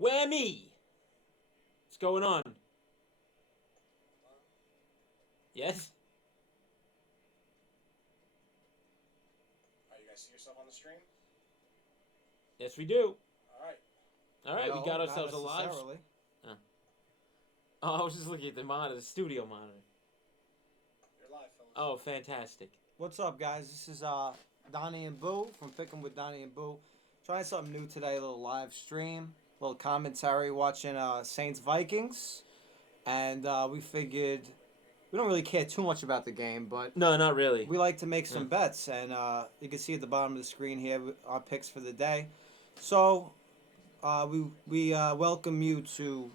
Whammy! What's going on? Yes? You guys see yourself on the stream? Yes, we do. Alright. Alright, we got ourselves a live... Oh. Oh, I was just looking at the monitor, the studio monitor. You're live, fellas. Oh, fantastic. What's up, guys? This is Donnie and Boo from Pickin' with Donnie and Boo. Trying something new today, a little live stream, a little commentary, watching Saints Vikings. And we figured we don't really care too much about the game, but No, not really. we like to make some bets. And you can see at the bottom of the screen here our picks for the day. So we welcome you to,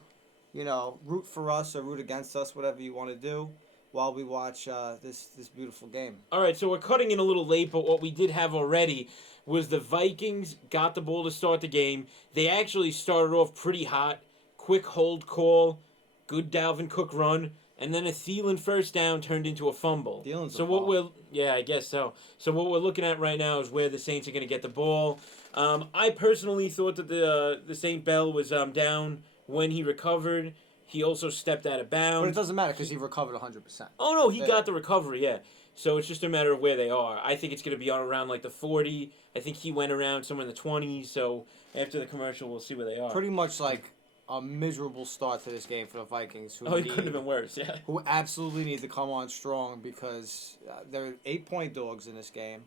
root for us or root against us, whatever you want to do, while we watch this beautiful game. Alright, so we're cutting in a little late, but what we did have already was the Vikings got the ball to start the game. They actually started off pretty hot. Quick hold call, good Dalvin Cook run, and then a Thielen first down turned into a fumble. Thielen's so a what ball. I guess so. So what we're looking at right now is where the Saints are going to get the ball. I personally thought that the Saint Bell was down when he recovered. He also stepped out of bounds. But it doesn't matter because he recovered 100%. Oh, no, he got the recovery, yeah. So it's just a matter of where they are. I think it's going to be around like the 40. I think he went around somewhere in the 20s. So after the commercial, we'll see where they are. Pretty much like a miserable start to this game for the Vikings. It couldn't have been worse, yeah. Who absolutely need to come on strong because they're 8-point dogs in this game,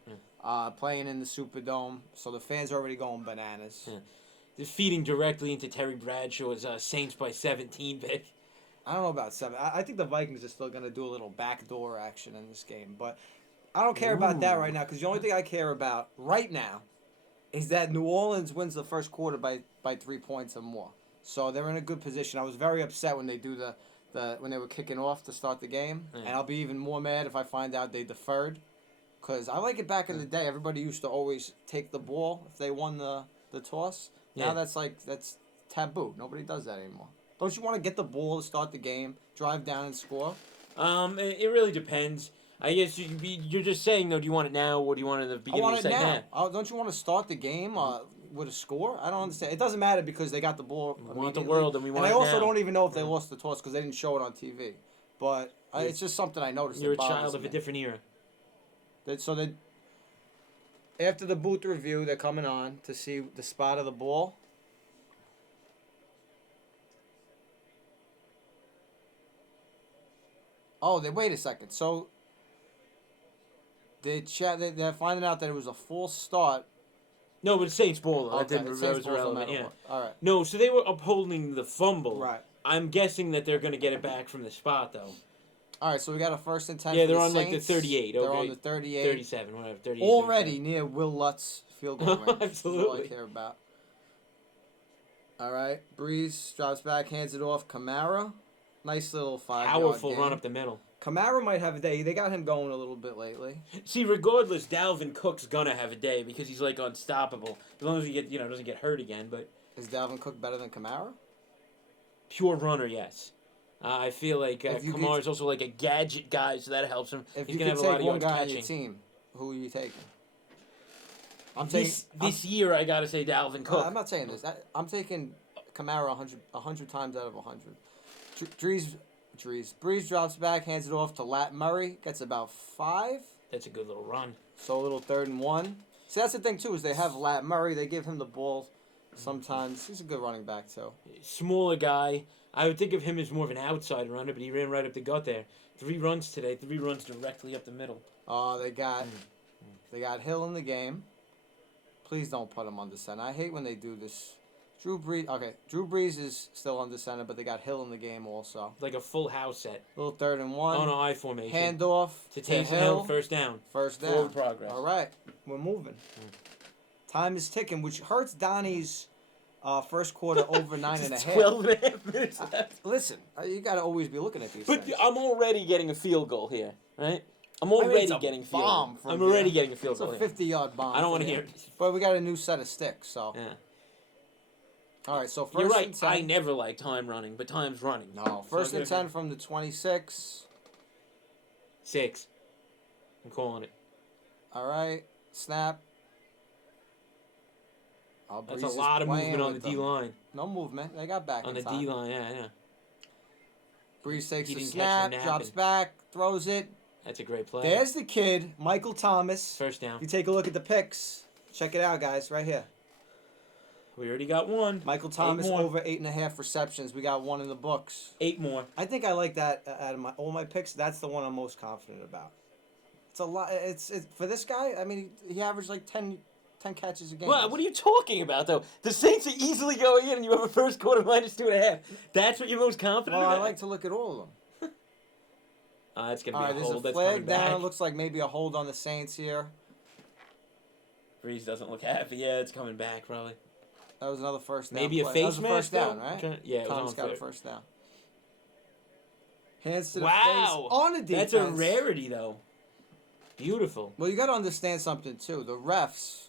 playing in the Superdome. So the fans are already going bananas. Yeah. They're feeding directly into Terry Bradshaw's Saints by 17 pick. I don't know about 7. I think the Vikings are still going to do a little backdoor action in this game. But I don't care about that right now because the only thing I care about right now is that New Orleans wins the first quarter by 3 points or more. So they're in a good position. I was very upset when they do when they were kicking off to start the game. Yeah. And I'll be even more mad if I find out they deferred. Because I like it back in the day. Everybody used to always take the ball if they won the toss. Now that's taboo. Nobody does that anymore. Don't you want to get the ball to start the game, drive down and score? It really depends. I guess you're just saying, though, do you want it now or do you want it at the beginning of the second half? Don't you want to start the game with a score? I don't understand. It doesn't matter because they got the ball. We want the world and we want it now. And I also now. don't even know if they lost the toss because they didn't show it on TV. But it's just something I noticed. You're a child of a different era. After the booth review, they're coming on to see the spot of the ball. Oh, wait a second. So they're finding out that it was a false start. No, but it's Saints ball, though. Okay, That was Saints ball's irrelevant, no yeah. matter what. All right. No, so they were upholding the fumble. Right. I'm guessing that they're going to get it back from the spot, though. All right, so we got a 1st and 10 Yeah, for they're the on Saints. like the 38. Okay. They're on the 38. 37, whatever. 38, Already 37. near Will Lutz's field goal range. Absolutely. That's all I care about. All right, Breeze drops back, hands it off. Kamara, nice little 5-yard Powerful gain. run up the middle. Kamara might have a day. They got him going a little bit lately. See, regardless, Dalvin Cook's gonna have a day because he's like unstoppable as long as he doesn't get hurt again. But Is Dalvin Cook better than Kamara? pure runner, yes. I feel like If you Kamar's also like a gadget guy, so that helps him. If He's you gonna could have a lot take of one yards guy on catching. your team, who are you taking? This year, I gotta say Dalvin Cook. I'm not saying this. I'm taking Kamara 100 times out of 100. Breeze drops back, hands it off to Lat Murray. Gets about 5. That's a good little run. So a little 3rd and 1. See, that's the thing, too, is they have Lat Murray. They give him the ball sometimes. He's a good running back, too. Smaller guy. I would think of him as more of an outside runner, but he ran right up the gut there. 3 runs today. 3 runs directly up the middle. They got Hill in the game. Please don't put him under center. I hate when they do this. Drew Brees is still under center, but they got Hill in the game also. Like a full house set. Little 3rd and 1. Oh, no, I formation. Handoff to Taysom Hill, first down. First down. Forward progress. All right, we're moving. Time is ticking, which hurts Donnie's first quarter over 9.5. 12 and a half minutes left. Listen, you got to always be looking at these But things. I'm already getting a field goal here, right? I'm already it's a getting field bomb goal. from I'm here. already getting a field It's goal a here. 50-yard bomb. I don't want to from hear here. it. But we got a new set of sticks, so. Yeah. All right, so first You're right. and 10. I never like time running, but time's running. No, first and 10 from the 26. 6. I'm calling it. All right, snap. Oh, That's Breeze a is lot of playing movement on the with them. D line. No movement. They got back On in the time. D line, yeah. Breeze takes He the didn't catch him snap, drops napping. back, throws it. That's a great play. There's the kid, Michael Thomas. First down. If you take a look at the picks, check it out, guys, right here. We already got one. Michael 8 Thomas more. over 8.5 receptions. We got one in the books. 8 more. I think I like that out of all my picks. That's the one I'm most confident about. It's a lot. It's for this guy. I mean, he averaged like 10 catches a game. What are you talking about, though? The Saints are easily going in, and you have a first quarter minus 2.5. That's what you're most confident Well, about? I like to look at all of them. It's going to All be right, a there's hold a that's flag coming down. back. Looks like maybe a hold on the Saints here. Breeze doesn't look happy. Yeah, it's coming back, probably. That was another first down. Maybe a play. face That was a first mask, down, though? right? Yeah, it was Thomas on got a fair. first down. Hands to the Wow. face on a defense. That's a rarity, though. Beautiful. Well, you got to understand something too. The refs.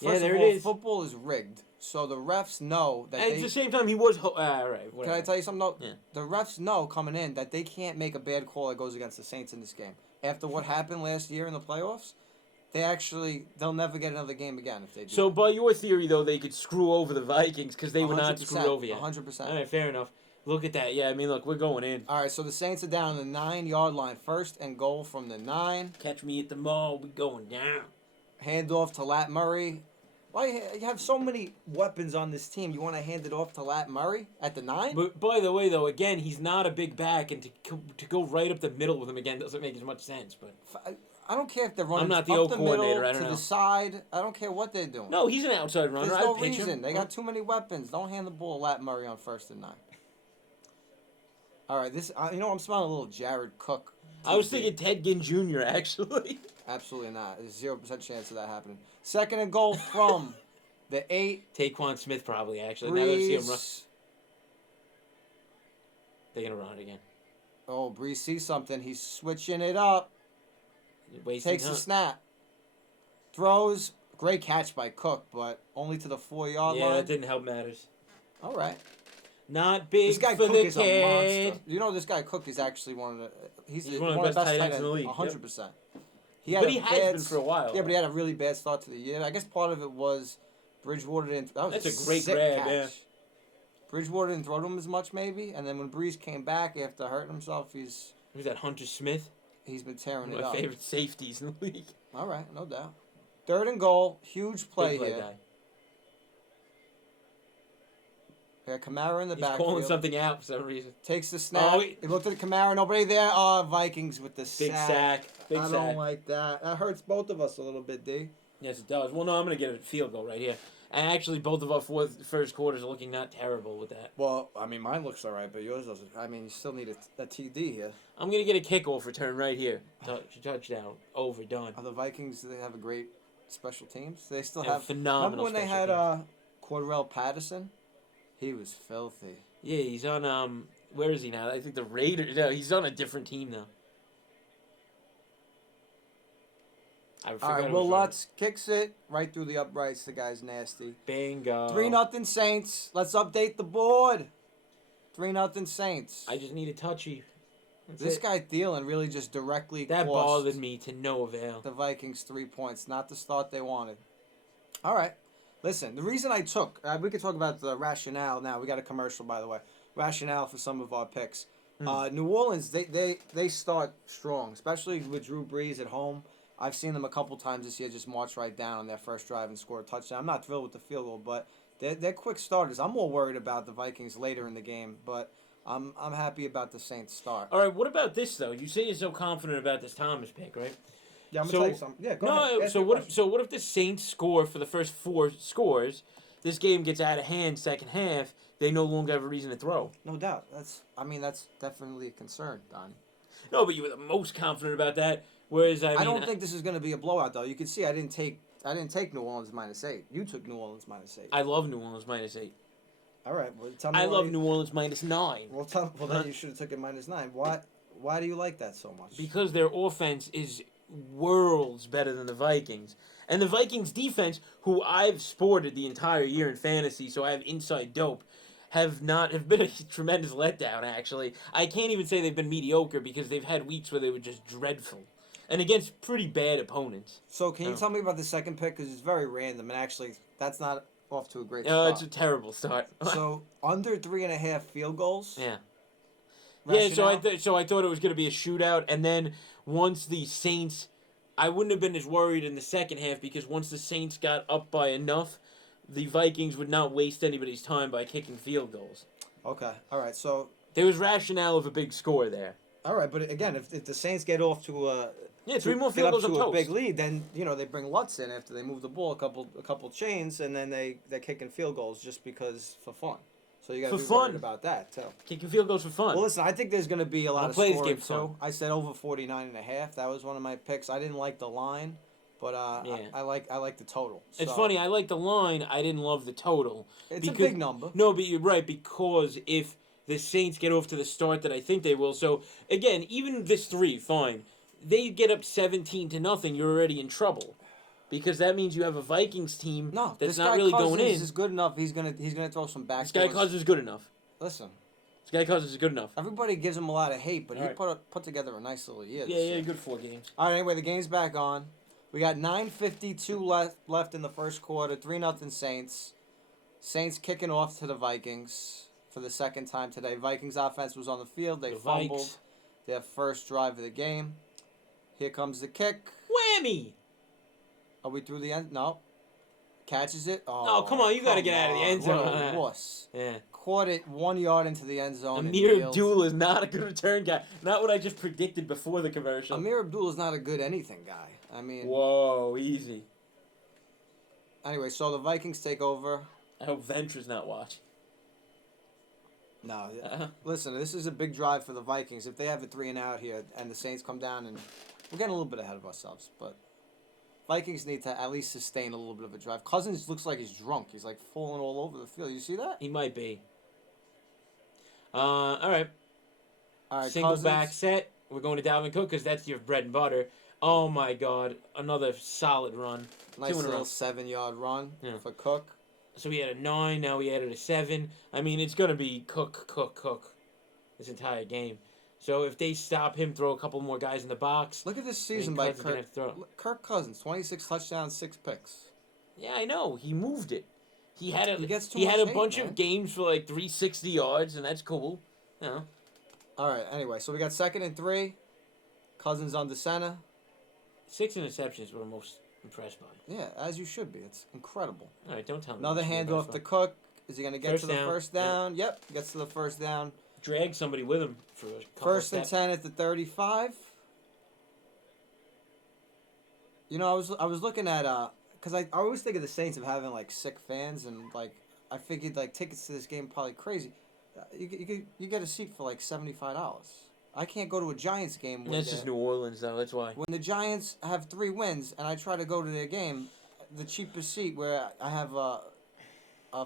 Yeah, First there of it all, is. football is rigged, so the refs know that And they. at the same time, he was... all right, Can whatever. I tell you something? No, Yeah. the refs know coming in that they can't make a bad call that goes against the Saints in this game. After what happened last year in the playoffs, they'll never get another game again if they do. So, by your theory, though, they could screw over the Vikings because they were not 100%, screwed over yet. 100%. All right, fair enough. Look at that. Yeah, I mean, look, we're going in. All right, so the Saints are down on the 9-yard line. First and goal from the 9. Catch me at the mall. We going down. Handoff to Lat Murray. Why you have so many weapons on this team? You want to hand it off to Lat Murray at the 9? But by the way, though, again, he's not a big back, and to go right up the middle with him again doesn't make as much sense. But I don't care if they're running I'm not the up O the coordinator, middle I don't to know. the side. I don't care what they're doing. no, he's an outside runner. There's no I'd pitch reason. him. They got too many weapons. Don't hand the ball to Lat Murray on 1st and 9. All right, this I'm smelling a little Jared Cook. I was thinking Ted Ginn Jr. actually. Absolutely not. There's 0% chance of that happening. Second and goal from the 8. Taquan Smith probably actually. Now that I see him run, Breeze. they're gonna run it again. Oh, Breeze sees something. He's switching it up. Wasting Takes time. the snap. Throws. Great catch by Cook, but only to the 4-yard Yeah, line. that didn't help matters. All right. Not big This guy for Cook the is a kid. monster. You know, this guy Cook is actually one of the. He's He's one of the best tight ends in the league. 100%. But he has been for a while. Yeah, but he had a really bad start to the year. I guess part of it was Bridgewater didn't. That was That's a great sick grab, catch. yeah. Bridgewater didn't throw to him as much, maybe, and then when Breeze came back after hurting himself, Who's that? Hunter Smith. he's been tearing One it of up. my favorite safeties in the league. All right, no doubt. Third and goal, huge play Big play here. guy. We got Kamara in the He's backfield. calling something out for some reason. Takes the snap. Oh, He looked at the Kamara. Nobody there. Oh, Vikings with the Big sack. Big I sack. don't like that. That hurts both of us a little bit, D. Yes, it does. Well, no, I'm going to get a field goal right here. And actually, both of our first quarters are looking not terrible with that. Well, I mean, mine looks all right, but yours doesn't. I mean, you still need a TD here. I'm going to get a kickoff return right here. Touchdown. Over. Done. The Vikings, they have a great special teams. They still They have have. phenomenal Remember when they special had teams. Cordell Patterson? He was filthy. Yeah, he's on, where is he now? I think the Raiders. No, he's on a different team now. I All forgot right, who Will was on it. Lutz kicks it right through the uprights. The guy's nasty. Bingo. 3-0 Saints. Let's update the board. 3-0 Saints. I just need a touchy. That's This it. guy Thielen really just directly That cost bothered me to no avail. the Vikings 3 points. Not the start they wanted. All right. Listen, the reason I took, we could talk about the rationale now. We got a commercial, by the way. Rationale for some of our picks. New Orleans, they start strong, especially with Drew Brees at home. I've seen them a couple times this year just march right down on their first drive and score a touchdown. I'm not thrilled with the field goal, but they're quick starters. I'm more worried about the Vikings later in the game, but I'm happy about the Saints start. All right, what about this, though? You say you're so confident about this Thomas pick, right? Yeah, I'm So- gonna tell you something. Yeah, go ahead. No, Ask so me a what? question. So what if the Saints score for the first 4 scores? This game gets out of hand second half. They no longer have a reason to throw. No doubt. That's definitely a concern, Donnie. No, but you were the most confident about that. Whereas I don't think this is going to be a blowout, though. You can see I didn't take New Orleans -8. You took New Orleans -8. I love New Orleans -8. All right. Well, tell me. I why love you- New Orleans -9 Well, then you should have took it -9. Why do you like that so much? because their offense is worlds better than the Vikings. And the Vikings defense, who I've sported the entire year in fantasy, so I have inside dope, have been a tremendous letdown, actually. I can't even say they've been mediocre because they've had weeks where they were just dreadful. And against pretty bad opponents. So can you No. tell me about the second pick? Because it's very random, and actually, that's not off to a great start. It's a terrible start. So under 3.5 field goals. Yeah. Yeah, Rationale? so I thought it was going to be a shootout, and then once the Saints, I wouldn't have been as worried in the second half because once the Saints got up by enough, the Vikings would not waste anybody's time by kicking field goals. Okay. All right. So. There was rationale of a big score there. All right, but again, if the Saints get off to a 3 more field goals to up a toast. big lead, then they bring Lutz in after they move the ball a couple chains, and then they're kicking field goals just because for fun. So you got to be fun. worried about that too. Kicking field goals for fun. Well, listen, I think there's going to be a lot I'll of play this scoring game fun. too. I said over 49.5. That was one of my picks. I didn't like the line, but Yeah. I like the total. It's So, funny. I like the line. I didn't love the total. It's a big number. No, but you're right because if the Saints get off to the start that I think they will, so again, even this 3, fine. They get up 17-0. You're already in trouble, because that means you have a Vikings team No, that's this not guy really Cousins going in. is good enough. He's gonna throw some back. This guy Cousins is good enough. Listen, This guy Cousins is good enough. everybody gives him a lot of hate, but All he right. put together a nice little year. Yeah, this year. good 4 games. All right, anyway, the game's back on. We got 9:52 left in the first quarter. 3-0 Saints. Saints kicking off to the Vikings for the second time today. Vikings offense was on the field. They The fumbled Vikes. their first drive of the game. Here comes the kick. Whammy! Are we through the end? No. Catches it. Oh, come on, you gotta come get out of the on. end zone What on a that. wuss. Yeah. Caught it 1 yard into the end zone. and Amir kneeled. Abdul is not a good return guy. Not what I just predicted before the commercial. Amir Abdul is not a good anything guy. I mean, Whoa, easy. anyway, so the Vikings take over. I hope Ventra's not watching. No, listen, this is a big drive for the Vikings. If they have a 3 and out here and the Saints come down, and we're getting a little bit ahead of ourselves, but Vikings need to at least sustain a little bit of a drive. Cousins looks like he's drunk. He's like falling all over the field. You see that? He might be. All right. All right, Single Cousins. back set. We're going to Dalvin Cook because that's your bread and butter. Oh my God, another solid run. Nice 2 in a little row. 7-yard run Yeah. for Cook. So we had a 9. Now we added a 7. I mean, it's gonna be Cook this entire game. So if they stop him, throw a couple more guys in the box. Look at this I mean, season by Cousins gonna have to throw. Kirk Cousins. 26 touchdowns, 6 picks. Yeah, I know. He moved it. He had He gets too he had much a hate, bunch man. of games for like 360 yards, and that's cool. You know. All right, anyway, so we got 2nd and 3. Cousins under center. 6 interceptions is what I'm most impressed by. Yeah, as you should be. It's incredible. All right, don't tell me. Another what you should be handoff impressed to by. Cook. Is he going to get First to the down, first down? Yep, gets to the first down. Drag somebody with him for a couple First and steps. 10 at the 35. You know, I was looking at because I always think of the Saints of having like sick fans, and like I figured like tickets to this game are probably crazy. You get a seat for like $75. I can't go to a Giants game when That's just New Orleans, though. That's why. when the Giants have 3 wins, and I try to go to their game. The cheapest seat where I have a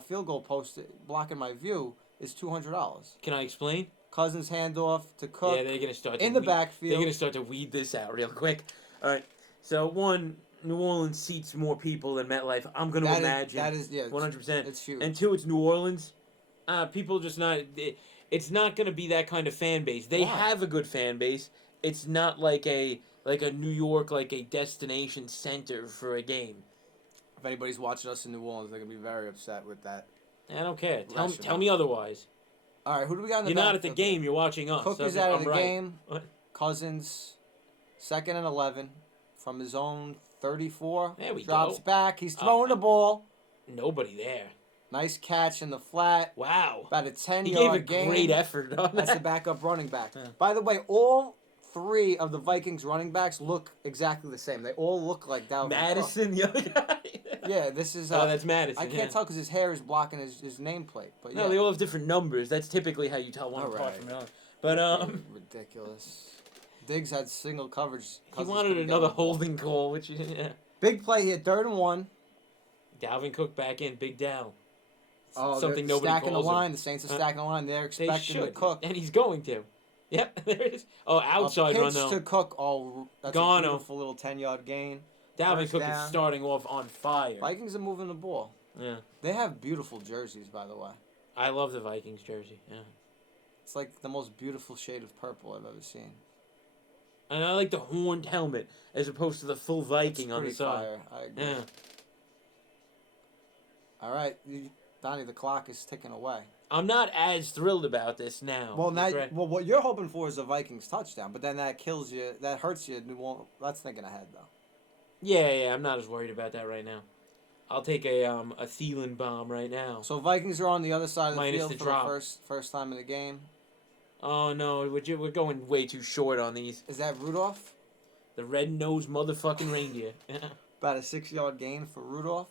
field goal post blocking my view is $200. Can I explain? Cousins handoff to Cook. Yeah, they're gonna start in to the backfield. They're gonna start to weed this out real quick. All right. So one, New Orleans seats more people than MetLife. I'm gonna imagine. That is 100%. It's huge. And 2, it's New Orleans. People just not. It's not gonna be that kind of fan base. They Why? have a good fan base. It's not like a New York, like a destination center for a game. If anybody's watching us in New Orleans, they're gonna be very upset with that. I don't care. Rational. Tell me otherwise. All right, who do we got in the You're not at the backfield? game. You're watching us. Cook So is out of I'm the right. game. What? Cousins, 2nd and 11 from his own 34. There we Drops go. back. He's throwing the ball. Nobody there. Nice catch in the flat. Wow. About a 10-yard He gave a gain. great effort on That's the that. backup running back. Yeah. By the way, all 3 of the Vikings running backs look exactly the same. They all look like Dalvin Cook. Madison, the other guy. Yeah, this is. Oh, that's Madison. I can't yeah. tell because his hair is blocking his nameplate. But yeah. No, they all have different numbers. That's typically how you tell one All apart right. from the other. But Ridiculous. Diggs had single coverage. he Cousins wanted couldn't get another the ball. holding call, which yeah. Big play here, 3rd and 1. Dalvin Cook back in, Big Dal. they're Something nobody stacking calls the him. line. The Saints are stacking the line. They're They expecting to should, Cook. and he's going to. Yep, there it is. Oh, outside a run pitch though. to Cook. Oh, that's Gone. a beautiful little 10-yard gain. Dalvin first Cook down. is starting off on fire. Vikings are moving the ball. Yeah, They have beautiful jerseys, by the way. I love the Vikings jersey. Yeah, It's like the most beautiful shade of purple I've ever seen. and I like the horned helmet as opposed to the full Viking It's on the pretty side. fire. I agree. Yeah. All right, Donnie, the clock is ticking away. I'm not as thrilled about this now. Well, now, That's right. well, what you're hoping for is a Vikings touchdown, but then that kills you. That hurts you. That's thinking ahead, though. Yeah, I'm not as worried about that right now. I'll take a Thielen bomb right now. So Vikings are on the other side of the Minus field the for drop. the first time in the game. Oh no, we're going way too short on these. Is that Rudolph? The red-nosed motherfucking reindeer. About a 6-yard gain for Rudolph,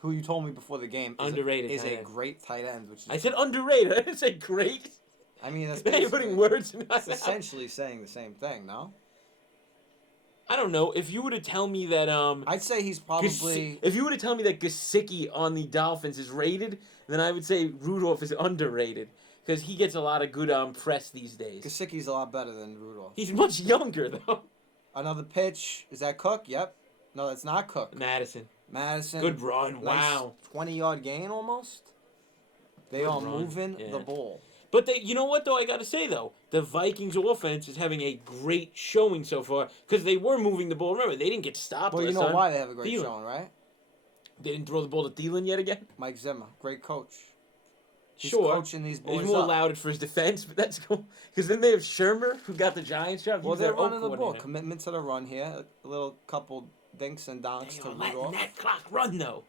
who you told me before the game Underrated is tight a end. great tight end. Which is, I said underrated. I didn't say great. I mean, that's Now you're putting words in my it's mouth. essentially saying the same thing, no? I don't know. If you were to tell me that I'd say he's probably. if you were to tell me that Gesicki on the Dolphins is rated, then I would say Rudolph is underrated because he gets a lot of good press these days. Gesicki's a lot better than Rudolph. He's much younger though. Another pitch. Is that Cook? Yep. No, that's not Cook. Madison. Madison. Run. Nice Wow. 20-yard gain almost. They Good are run, moving yeah. the ball. But you know what though? I gotta say though, the Vikings offense is having a great showing so far because they were moving the ball. Remember, they didn't get stopped. Well, you last know time. why they have a great Thielen. showing, right? They didn't throw the ball to Thielen yet again. Mike Zimmer, great coach. He's Sure. coaching these boys He's more up. loud for his defense, but that's cool. Because then they have Shermer, who got the Giants job. Well, He's they're their running the ball. coordinator. Commitment to the run here. A little couple dinks and donks They to are letting Rudolph. that clock run though.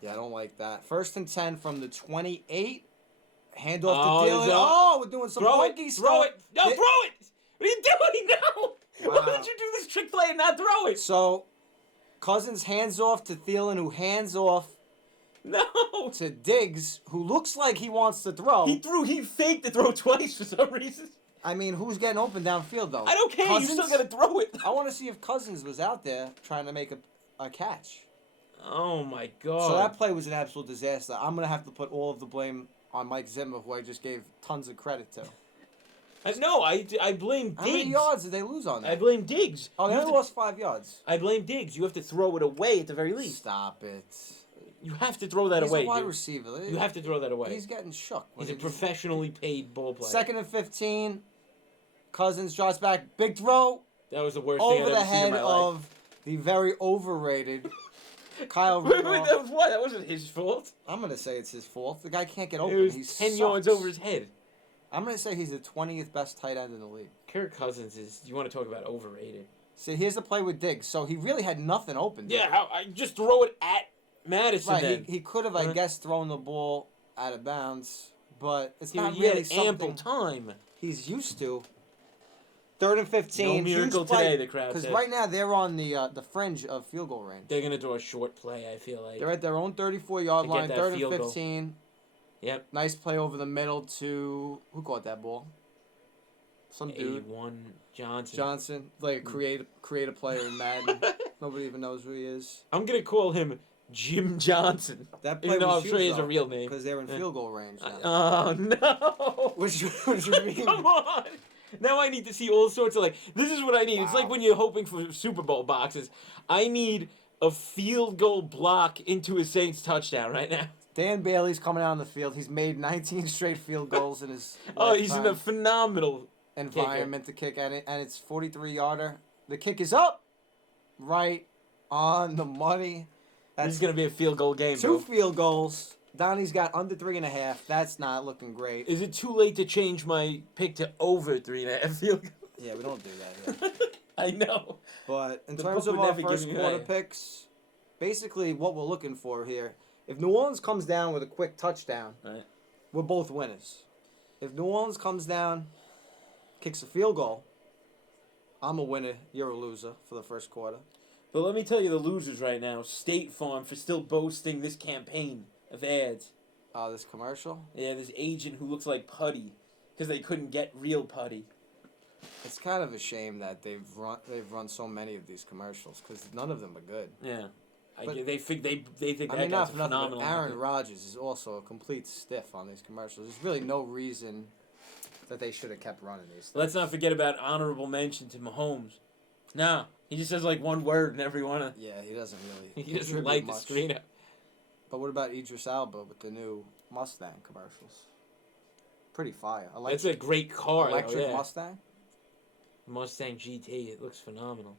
Yeah, I don't like that. 1st and 10 from the 28. Hand Oh, off to Dylan. there's a- Oh, we're doing some Throw funky it! stuff. Throw it! No, Yeah. throw it! What are you doing? No! Wow. Why did you do this trick play and not throw it? So, Cousins hands off to Thielen, who hands off No! to Diggs, who looks like he wants to throw. He faked the throw twice for some reason. I mean, who's getting open downfield, though? I don't care. Cousins? You still gotta throw it. I want to see if Cousins was out there trying to make a catch. Oh my god. So that play was an absolute disaster. I'm going to have to put all of the blame on Mike Zimmer, who I just gave tons of credit to. No, I blame Diggs. How many yards did they lose on that? I blame Diggs. Oh, they You only have to- lost 5 yards. I blame Diggs. You have to throw it away at the very least. Stop it. You have to throw that He's away. a wide dude. receiver. You have to throw that away. He's getting shook. when He's a he- professionally paid ball player. 2nd and 15. Cousins drops back. Big throw That was the worst thing over I've the ever seen in head my life. of the very overrated Kyle Wait, Rudolph. that was what? That wasn't his fault. I'm going to say it's his fault. The guy can't get It open. was He 10 yards sucks. over his head. I'm going to say he's the 20th best tight end in the league. Kirk Cousins is, you want to talk about overrated. See, here's the play with Diggs. So he really had nothing open. Yeah, I just throw it at Madison Right, then. he could have, I guess, thrown the ball out of bounds, but it's He not had really ample something time. he's used to. 3rd and 15. No miracle today, the crowd Because said. right now they're on the fringe of field goal range. They're going to throw a short play, I feel like. They're at their own 34-yard To get line, that 3rd field and goal. 15. Yep. Nice play over the middle to who caught that ball? Some dude. A1 Johnson. Johnson, like a create a player in Madden. Nobody even knows who he is. I'm going to call him Jim Johnson. That play Even though was I'm sure he huge, has a though, real name. because they're in Yeah. field goal range now. Oh, no. Which means Come on. Now I need to see all sorts of this is what I need. It's like Wow. when you're hoping for Super Bowl boxes. I need a field goal block into a Saints touchdown right now. Dan Bailey's coming out on the field. He's made 19 straight field goals in his Oh, he's in a lifetime phenomenal environment to kick at it, and it's 43-yarder. The kick is up, right on the money. This That's is going to be a field goal game, 2 bro. field goals. Donnie's got under 3.5. That's not looking great. Is it too late to change my pick to over 3.5 field goals? Yeah, we don't do that here. I know. But in The terms book of would our never first give you quarter that. picks, basically what we're looking for here, if New Orleans comes down with a quick touchdown, Right. we're both winners. If New Orleans comes down, kicks a field goal, I'm a winner, you're a loser for the first quarter. But let me tell you the losers right now. State Farm for still boasting this campaign of ads. This commercial, Yeah, this agent who looks like Putty because they couldn't get real Putty. it's kind of a shame that they've run so many of these commercials because none of them are good. Yeah. But- they think I that mean, guy's not a for nothing, but phenomenal. Aaron Rodgers is also a complete stiff on these commercials. There's really no reason that they should have kept running these. Let's not forget about honorable mention to Mahomes. No, he just says one word in every one of. Yeah, he doesn't really. He doesn't contribute light the much. screen up. But what about Idris Elba with the new Mustang commercials? Pretty fire. That's a great car, though, electric yeah. Mustang. Mustang GT. It looks phenomenal.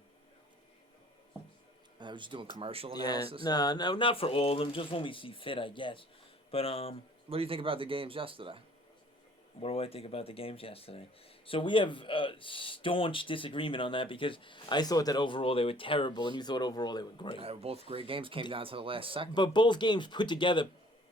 I was just doing commercial Yeah, analysis. no, not for all of them. Just when we see fit, I guess. But What do you think about the games yesterday? what do I think about the games yesterday? So we have staunch disagreement on that because I thought that overall they were terrible, and you thought overall they were great. Both great games came down to the last second. But both games put together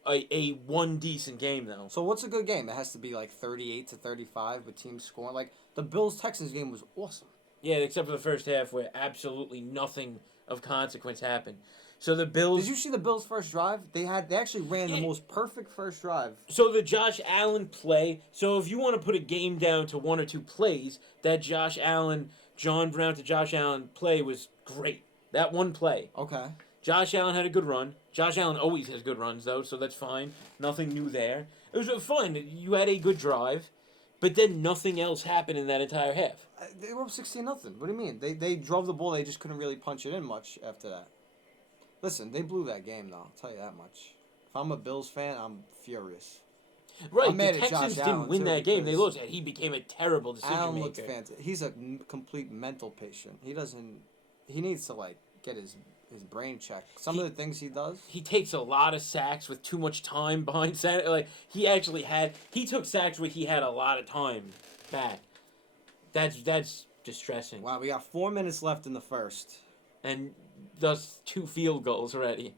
a one decent game though. So what's a good game? It has to be like 38-35 with teams scoring. Like the Bills-Texans game was awesome. Yeah, except for the first half where absolutely nothing of consequence happened. So the Bills. Did you see the Bills' first drive? They actually ran the Yeah. most perfect first drive. So the Josh Allen play. So if you want to put a game down to one or two plays, that Josh Allen, John Brown to Josh Allen play was great. That one play. Okay. Josh Allen had a good run. Josh Allen always has good runs though, so that's fine. Nothing new there. It was fun. You had a good drive, but then nothing else happened in that entire half. They were up 16-0. What do you mean? They drove the ball. They just couldn't really punch it in much after that. Listen, they blew that game, though. I'll tell you that much. If I'm a Bills fan, I'm furious. Right, I'm mad the at Texans Josh didn't Allen, win too, that game. They because lost. He became a terrible decision Allen looked maker. fantastic. He's a complete mental patient. He needs to, like, get his brain checked. Some of the things he does. He takes a lot of sacks with too much time behind center. Like he took sacks where he had a lot of time back. That's distressing. Wow, we got 4 minutes left in the first. And thus 2 field goals already.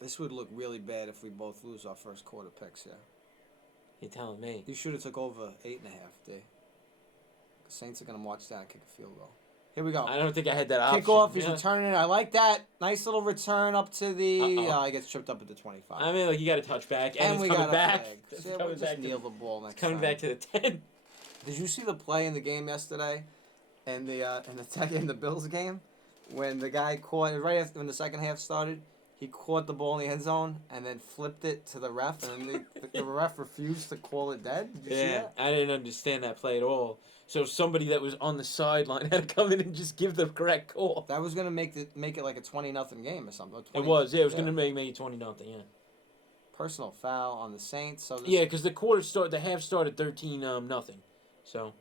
This would look really bad if we both lose our first quarter picks here. You're telling me. You should have took over 8.5, D. The Saints are going to march down and kick a field goal. Here we go. I don't think I had that option. Kickoff, he's Yeah. returning it. I like that. Nice little return up to the... Uh-oh. he gets tripped up at the 25. I mean, like you got a touchback, and it's we coming got back. a flag. It's So, yeah, coming we'll just back. kneel the ball next Coming time. back to the 10. Did you see the play in the game yesterday, in the Bills game, when the guy caught right after when the second half started, he caught the ball in the end zone and then flipped it to the ref, and the ref refused to call it dead. Did you see Yeah, that? I didn't understand that play at all. So somebody that was on the sideline had to come in and just give the correct call. That was gonna make it like a 20-0 game or something. It was, yeah. It was gonna make it 20-0, yeah. Personal foul on the Saints. So this, Yeah, because the half started 13-0. So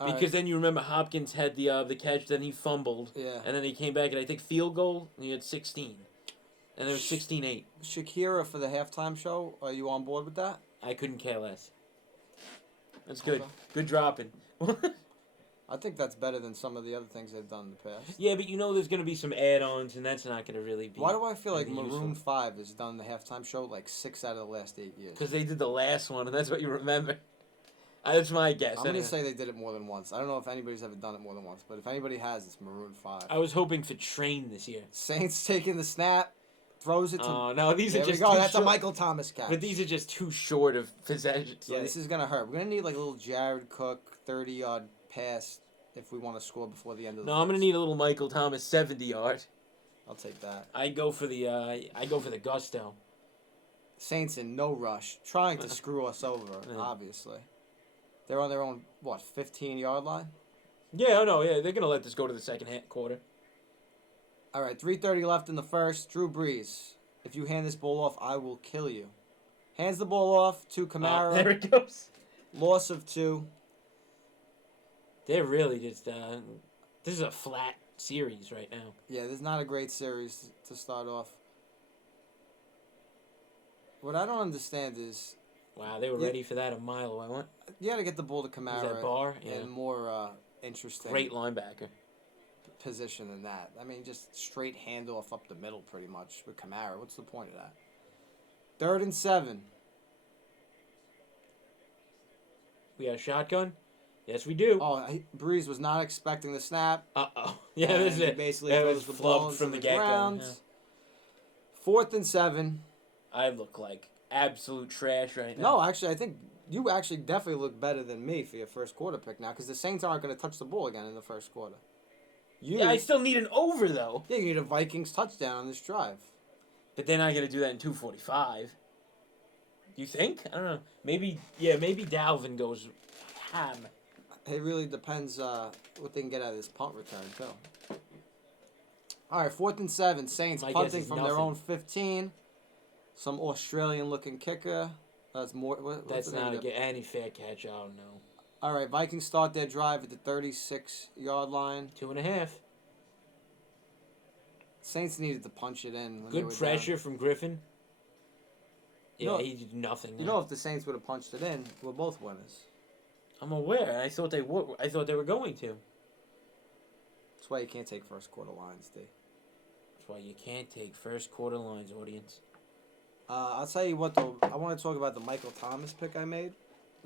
all because right. then you remember Hopkins had the catch, then he fumbled, Yeah. and then he came back and I think field goal, and he had 16, and there was 16-8. Shakira for the halftime show. Are you on board with that? I couldn't care less. That's good. Okay. Good dropping. I think that's better than some of the other things they've done in the past. Yeah, but you know there's gonna be some add-ons, and that's not gonna really be. Why do I feel like anything Maroon useful. 5 has done the halftime show like 6 out of the last 8 years? Because they did the last one, and that's what you remember. That's my guess. I'm going anyway. to say they did it more than once. I don't know if anybody's ever done it more than once, but if anybody has, it's Maroon 5. I was hoping for Train this year. Saints taking the snap, throws it to... Oh, no, these there are we just go, too that's short. a Michael Thomas catch. But these are just too short of possessions. Yeah, Like, this is going to hurt. We're going to need like a little Jared Cook 30-yard pass if we want to score before the end of the no, I'm gonna first. need a little Michael Thomas 70-yard. I'll take that. I go for the gusto. Saints in no rush, trying to screw us over, Yeah. obviously. They're on their own, 15-yard line? Yeah, oh no, yeah, they're gonna let this go to the second quarter. All right, 3:30 left in the first. Drew Brees, if you hand this ball off, I will kill you. Hands the ball off to Kamara. Oh, there it goes. Loss of 2. They're really just. This is a flat series right now. Yeah, this is not a great series to start off. What I don't understand is Wow, they were Yeah. ready for that a mile away. What? you got to get the ball to Is Kamara that Barr? Yeah. in more interesting Great linebacker. position than that. I mean, just straight handoff up the middle pretty much with Kamara. What's the point of that? 3rd and 7. We got a shotgun? Yes, we do. Oh, Breeze was not expecting the snap. Uh-oh. Yeah, and this is he it. basically It throws was the ball flubbed from into the get-go. ground. Yeah. 4th and 7. I look like absolute trash right No, now. actually, I think you actually definitely look better than me for your first quarter pick now because the Saints aren't going to touch the ball again in the first quarter. Yeah, I still need an over, though. Yeah, you need a Vikings touchdown on this drive. But they're not going to do that in 2:45. You think? I don't know. Maybe Dalvin goes ham. It really depends what they can get out of this punt return, too. All right, 4th and 7. Saints My guess punting is from their nothing. own 15. Some Australian-looking kicker. That's more. What's That's the name not of it? any fair catch. I don't know. All right, Vikings start their drive at the 36-yard line. 2.5. Saints needed to punch it in. When they Good were pressure down. from Griffin. You Yeah, know- he did nothing. You know, if the Saints would have punched it in, we're both winners. I'm aware. I thought they would. I thought they were going to. That's why you can't take first quarter lines, D. That's why you can't take first quarter lines, audience. I'll tell you what, though. I want to talk about the Michael Thomas pick I made.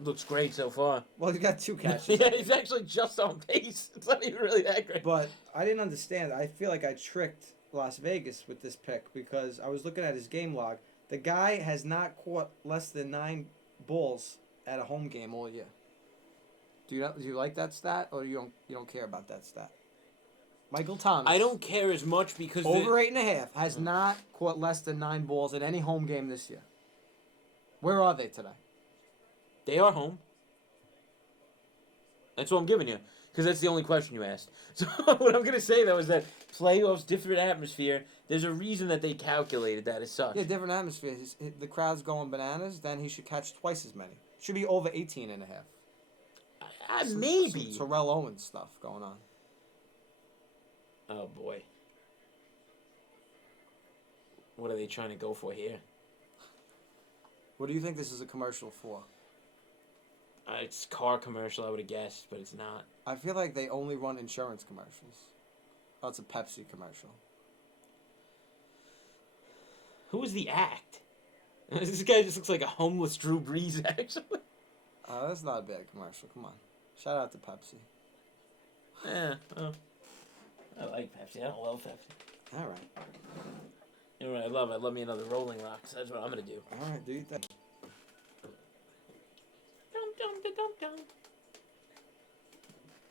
Looks great so far. Well, he got 2 catches. Yeah, he's actually just on pace. It's not even really that great. But I didn't understand. I feel like I tricked Las Vegas with this pick because I was looking at his game log. The guy has not caught less than 9 balls at a home game all year. Do you like that stat, or you don't care about that stat? Michael Thomas. I don't care as much because Over 8.5 has not caught less than 9 balls at any home game this year. Where are they today? they are home. That's what I'm giving you, because that's the only question you asked. So what I'm gonna say though is that playoffs, different atmosphere. There's a reason that they calculated that as such. Yeah, different atmospheres. The crowd's going bananas. Then he should catch twice as many. Should be over 18.5. Maybe. Some Terrell Owens stuff going on. Oh boy. What are they trying to go for here? What do you think this is a commercial for? It's a car commercial, I would have guessed, but it's not. I feel like they only run insurance commercials. Oh, it's a Pepsi commercial. Who is the act? This guy just looks like a homeless Drew Brees, actually. That's not a bad commercial. Come on. Shout out to Pepsi. Yeah, well, I like Pepsi. I don't love Pepsi. All right. You know what I love? I love me another Rolling Rocks. That's what I'm going to do. All right, do you think?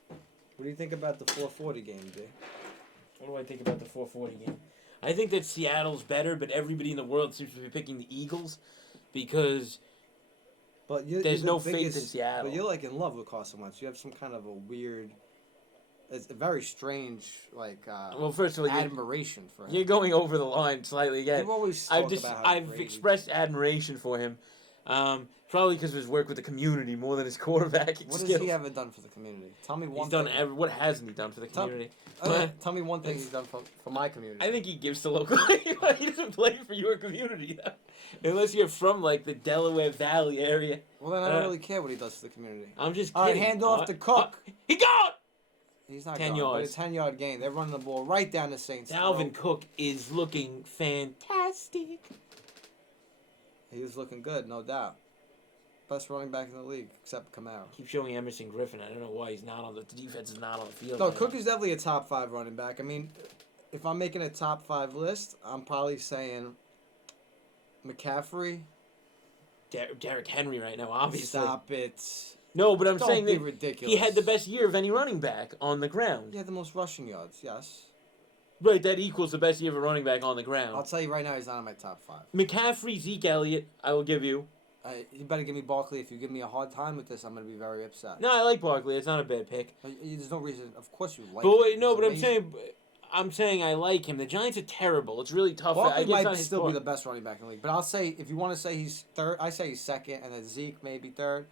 What do you think about the 440 game, D? What do I think about the 440 game? I think that Seattle's better, but everybody in the world seems to be picking the Eagles because But there's no faith in Seattle. But you're like in love with Carson Wentz. You have some kind of a weird, it's a very strange, like, well, first of all, admiration for him. you're going over the line slightly again. You always talk about how I've great expressed admiration for him, probably because of his work with the community more than his quarterback What skills. has he ever done for the community? Tell me one He's thing. done what hasn't he done for the community? Tell me one thing he's done for my community. I think he gives to local. He doesn't play for your community, though. Unless you're from like the Delaware Valley area. Well, then I don't really care what he does for the community. I'm just All right, kidding. hand off to Cook. He got He's not 10 going, yards. but a 10-yard gain. They're running the ball right down the Saints' Dalvin throat. Cook is looking fantastic. He was looking good, no doubt. Best running back in the league, except Camaro. Keep showing Emerson Griffin. I don't know why he's not on the defense is not on the field. No, right Cook now. is definitely a top 5 running back. I mean, if I'm making a top 5 list, I'm probably saying McCaffrey. Derrick Henry right now, obviously. Stop it. No, but I'm Don't saying be that ridiculous. he had the best year of any running back on the ground. He had the most rushing yards, yes. Right, that equals the best year of a running back on the ground. I'll tell you right now, he's not in my top 5. McCaffrey, Zeke Elliott, I will give you. You better give me Barkley. If you give me a hard time with this, I'm going to be very upset. No, I like Barkley. It's not a bad pick. There's no reason. Of course you like But him. wait, no, He's but amazing. I'm saying I like him. The Giants are terrible. It's really tough. Barkley I guess might not his still fault. be the best running back in the league. But I'll say, if you want to say he's third, I say he's second, and then Zeke maybe third.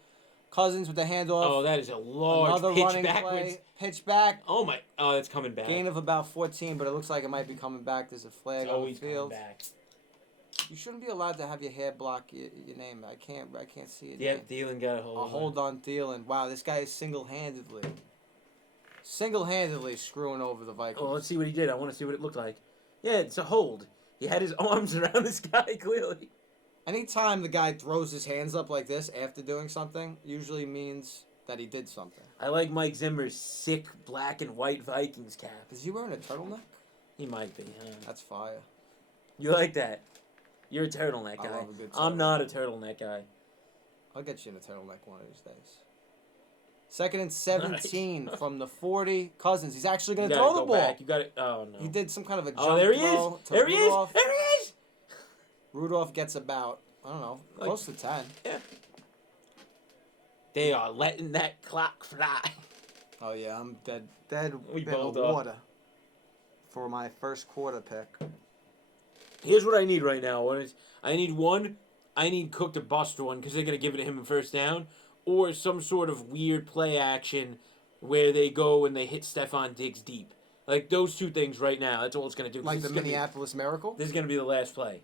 Cousins with the handoff. Oh, that is a large Another pitch running backwards. play. Pitch back. Oh my! Oh, that's coming back. Gain of about 14, but it looks like it might be coming back. There's a flag It's on the always coming field. back. You shouldn't be allowed to have your hair block your name. I can't see it. Yeah, Thielen got a hold. A hold on Thielen. Wow, this guy is single-handedly screwing over the Vikings. Oh, let's see what he did. I want to see what it looked like. Yeah, it's a hold. He had his arms around this guy clearly. Anytime the guy throws his hands up like this after doing something, usually means that he did something. I like Mike Zimmer's sick black and white Vikings cap. Is he wearing a turtleneck? He might be. Huh? That's fire. You like that? You're a turtleneck I guy. love a good I'm turtleneck. not a turtleneck guy. I'll get you in a turtleneck one of these days. 2nd and 17 from the 40. Cousins, he's actually going You to gotta throw the go ball. back. You got it. Oh no. He did some kind of a jump Oh, there he throw is. to There he is. Rudolph. There he is. Rudolph gets about, I don't know, Like- close to 10. Yeah. They are letting that clock fly. Oh, yeah, I'm dead We in the both are. water for my first quarter pick. Here's what I need right now. I need Cook to bust one because they're going to give it to him in first down, or some sort of weird play action where they go and they hit Stephon Diggs deep. Like those two things right now. That's all it's gonna do. 'Cause Like this the is gonna be- Minneapolis Miracle. This is gonna be the last play.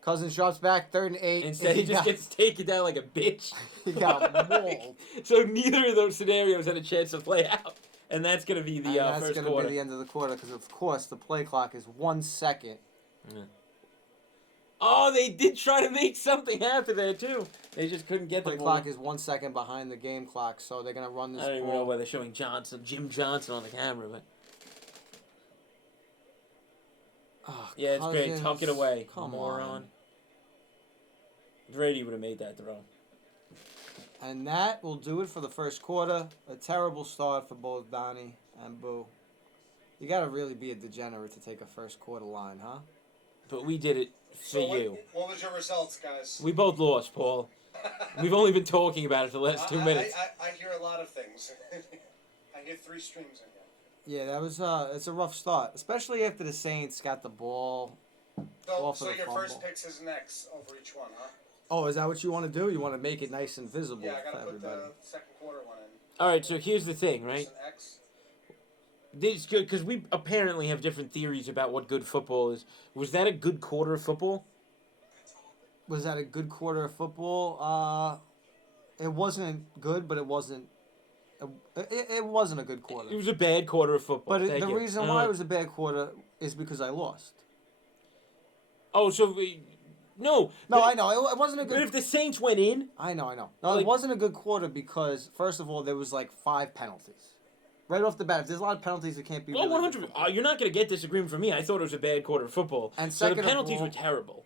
Cousins drops back, 3rd and 8. Instead, he just gets taken down like a bitch. He got mauled. So neither of those scenarios had a chance to play out, and that's gonna be the And that's first going to quarter. be the end of the quarter because, of course, the play clock is 1 second. Oh, they did try to make something after that too. They just couldn't get the Play ball. clock is 1 second behind the game clock, so they're going to run this I don't even know ball. why they're showing Jim Johnson on the camera, but Oh, yeah, it's great. Cousins, Tuck it away, Come moron. on. Brady would have made that throw. And that will do it for the first quarter. A terrible start for both Donnie and Boo. You got to really be a degenerate to take a first quarter line, huh? But we did it for So you. what was your results, guys? We both lost, Paul. We've only been talking about it for the last 2 minutes. I hear a lot of things. I hear 3 streams in here. Yeah, that was it's a rough start, especially after the Saints got the ball. So, Off of so the your first fumble. picks is next over each one, huh? Oh, is that what you want to do? You want to make it nice and visible Yeah, I for gotta put everybody. the second quarter one in. All right, so here's the thing, right? There's an X. This good because we apparently have different theories about what good football is. Was that a good quarter of football? Was that a good quarter of football? It wasn't good, but it wasn't. It wasn't a good quarter. It was a bad quarter of football. But Thank the you. reason why it was a bad quarter is because I lost. Oh, so no. No, but, I know it wasn't a But good. if the Saints went in, I know. No, Like- it wasn't a good quarter because first of all there was like 5 penalties, right off the bat. If there's a lot of penalties, it can't be. well, really 100. good football. You're not going to get disagreement from me. I thought it was a bad quarter of football. And so the second of penalties all- were terrible.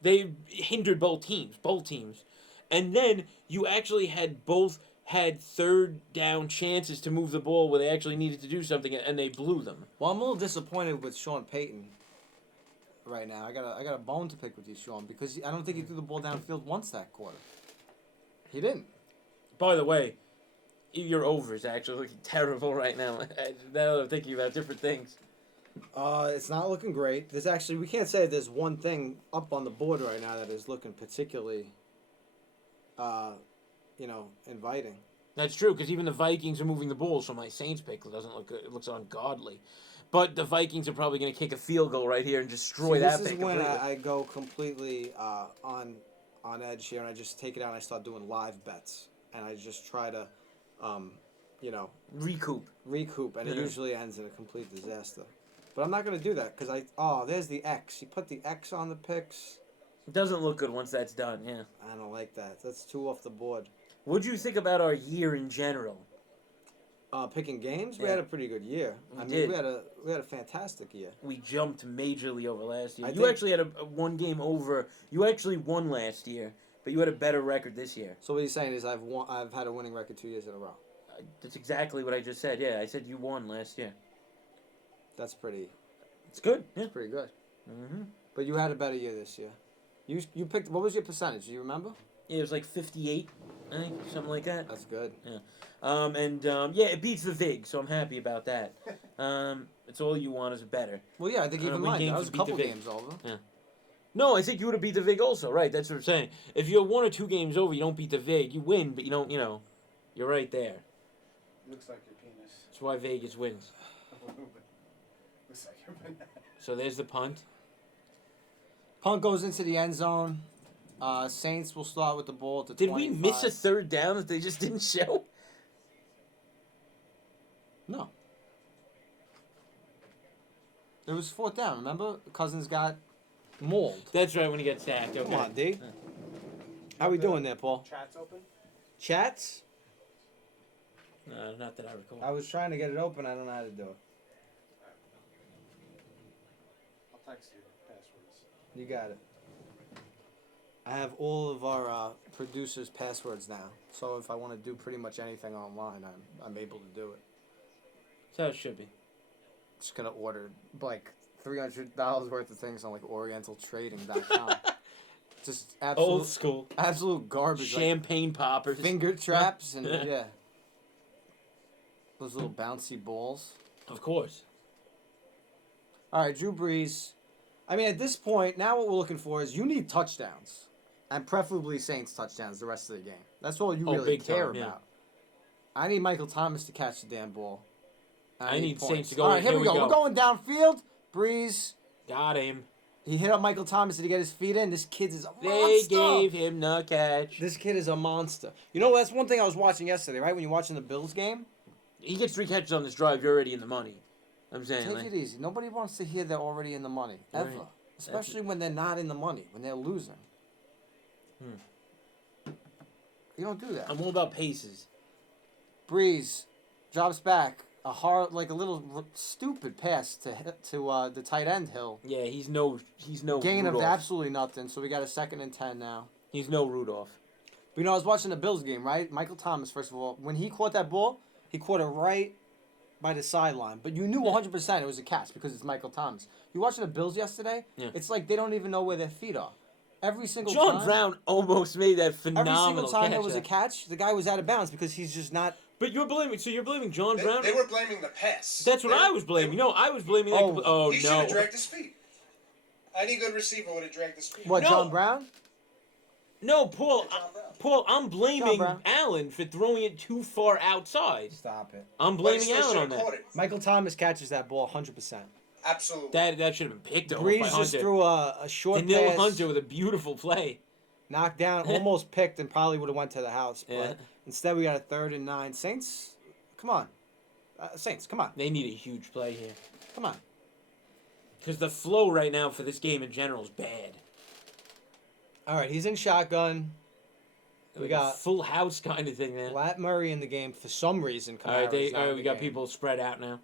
They hindered both teams, and then you actually both had third down chances to move the ball where they actually needed to do something, and they blew them. Well, I'm a little disappointed with Sean Payton right now. I got a bone to pick with you, Sean, because I don't think he threw the ball downfield once that quarter. He didn't. By the way, your over is actually looking terrible right now. Now that I'm thinking about different things. It's not looking great. We can't say there's one thing up on the board right now that is looking particularly, inviting. That's true, because even the Vikings are moving the ball, so my Saints pick doesn't look good. It looks ungodly. But the Vikings are probably going to kick a field goal right here and destroy that This pick is when completely. I go completely on edge here, and I just take it out and I start doing live bets, and I just try to, Recoup. recoup, and it Yeah. usually ends in a complete disaster. But I'm not going to do that because there's the X. You put the X on the picks. It doesn't look good once that's done, yeah. I don't like that. That's 2 off the board. What'd you think about our year in general? Picking games, we Yeah. had a pretty good year. We I did. mean, we had a fantastic year. We jumped majorly over last year. I You think- actually had a one game over. You actually won last year, but you had a better record this year. So what he's saying is I've had a winning record 2 years in a row. That's exactly what I just said. Yeah, I said you won last year. That's pretty It's good. Yeah. pretty good. Mm-hmm. But you had a better year this year. You picked, what was your percentage? Do you remember? Yeah, it was like 58, I think, something like that. That's good. Yeah, it beats the Vig, so I'm happy about that. It's all you want is better. Well, yeah, I think I don't even know, mine. games That was a beat the couple Vic. games over. No, I think you would have beat the Vig also, right? That's what I'm saying. If you're 1 or 2 games over, you don't beat the Vig. You win, but you don't, you're right there. Looks like your penis. That's why Vegas wins. Looks like your banana. So there's the punt. Punt goes into the end zone. Saints will start with the ball at the Did 25. we miss a third down that they just didn't show? No. It was 4th down, remember? Cousins got mauled. That's right, when he got sacked. Okay. Come on, D. How we doing there, Paul? Chat's open? Chats? No, not that I recall. I was trying to get it open. I don't know how to do it. I'll text you the passwords. You got it. I have all of our producers' passwords now. So if I want to do pretty much anything online, I'm able to do it. That's how it should be. Just gonna order like $300 worth of things on like OrientalTrading.com. Just Old school. absolute garbage. Like Champagne poppers. finger traps and yeah. Those little bouncy balls. Of course. All right, Drew Brees. I mean, at this point, now what we're looking for is you need touchdowns, and preferably Saints touchdowns the rest of the game. That's all you Oh, really big care time, yeah. about. I need Michael Thomas to catch the damn ball. I need points. Saints to go. All right, here we go. We're going downfield. Breeze. Got him. He hit up Michael Thomas to get his feet in. This kid is a They monster. gave him the catch. This kid is a monster. You know, that's one thing I was watching yesterday, right? When you're watching the Bills game. He gets 3 catches on this drive. You're already in the money. I'm saying. Take like, it easy. Nobody wants to hear they're already in the money. Ever. Right. Especially when they're not in the money. When they're losing. You don't do that. I'm all about paces. Breeze drops back. A little stupid pass to the tight end Hill. Yeah, he's no Gain Rudolph. of absolutely nothing. So we got a 2nd and 10 now. He's no Rudolph. But I was watching the Bills game, right? Michael Thomas, first of all, when he caught that ball, he caught it right by the sideline. But you knew 100% it was a catch because it's Michael Thomas. You watching the Bills yesterday? Yeah. It's like they don't even know where their feet are. Every single John time. Brown almost made that phenomenal Every single time catch. there was a catch, the guy was out of bounds because he's just not. But you're blaming John Brown? They were blaming the pass. That's what I was blaming. No, I was blaming that. Oh, He should no. have dragged his feet. Any good receiver would have dragged his feet. What, No. John Brown? No, Paul. John Brown. Paul, I'm John blaming Brown. Allen for throwing it too far outside. Stop it. I'm But he blaming still Allen should on have that. caught it. Michael Thomas catches that ball 100%. Absolutely. That should have been picked off by Breeze Hunter. just threw a short Daniil pass, Hunter with a beautiful play. knocked down, almost picked, and probably would have went to the house. But Yeah. instead, we got a 3rd and 9. Saints, come on. Saints, come on. They need a huge play here. Come on. Because the flow right now for this game in general is bad. All right, he's in shotgun. We Like got a full house kind of thing, man. Lat Murray in the game for some reason. All right, Kamara's not in we the got game. people spread out now.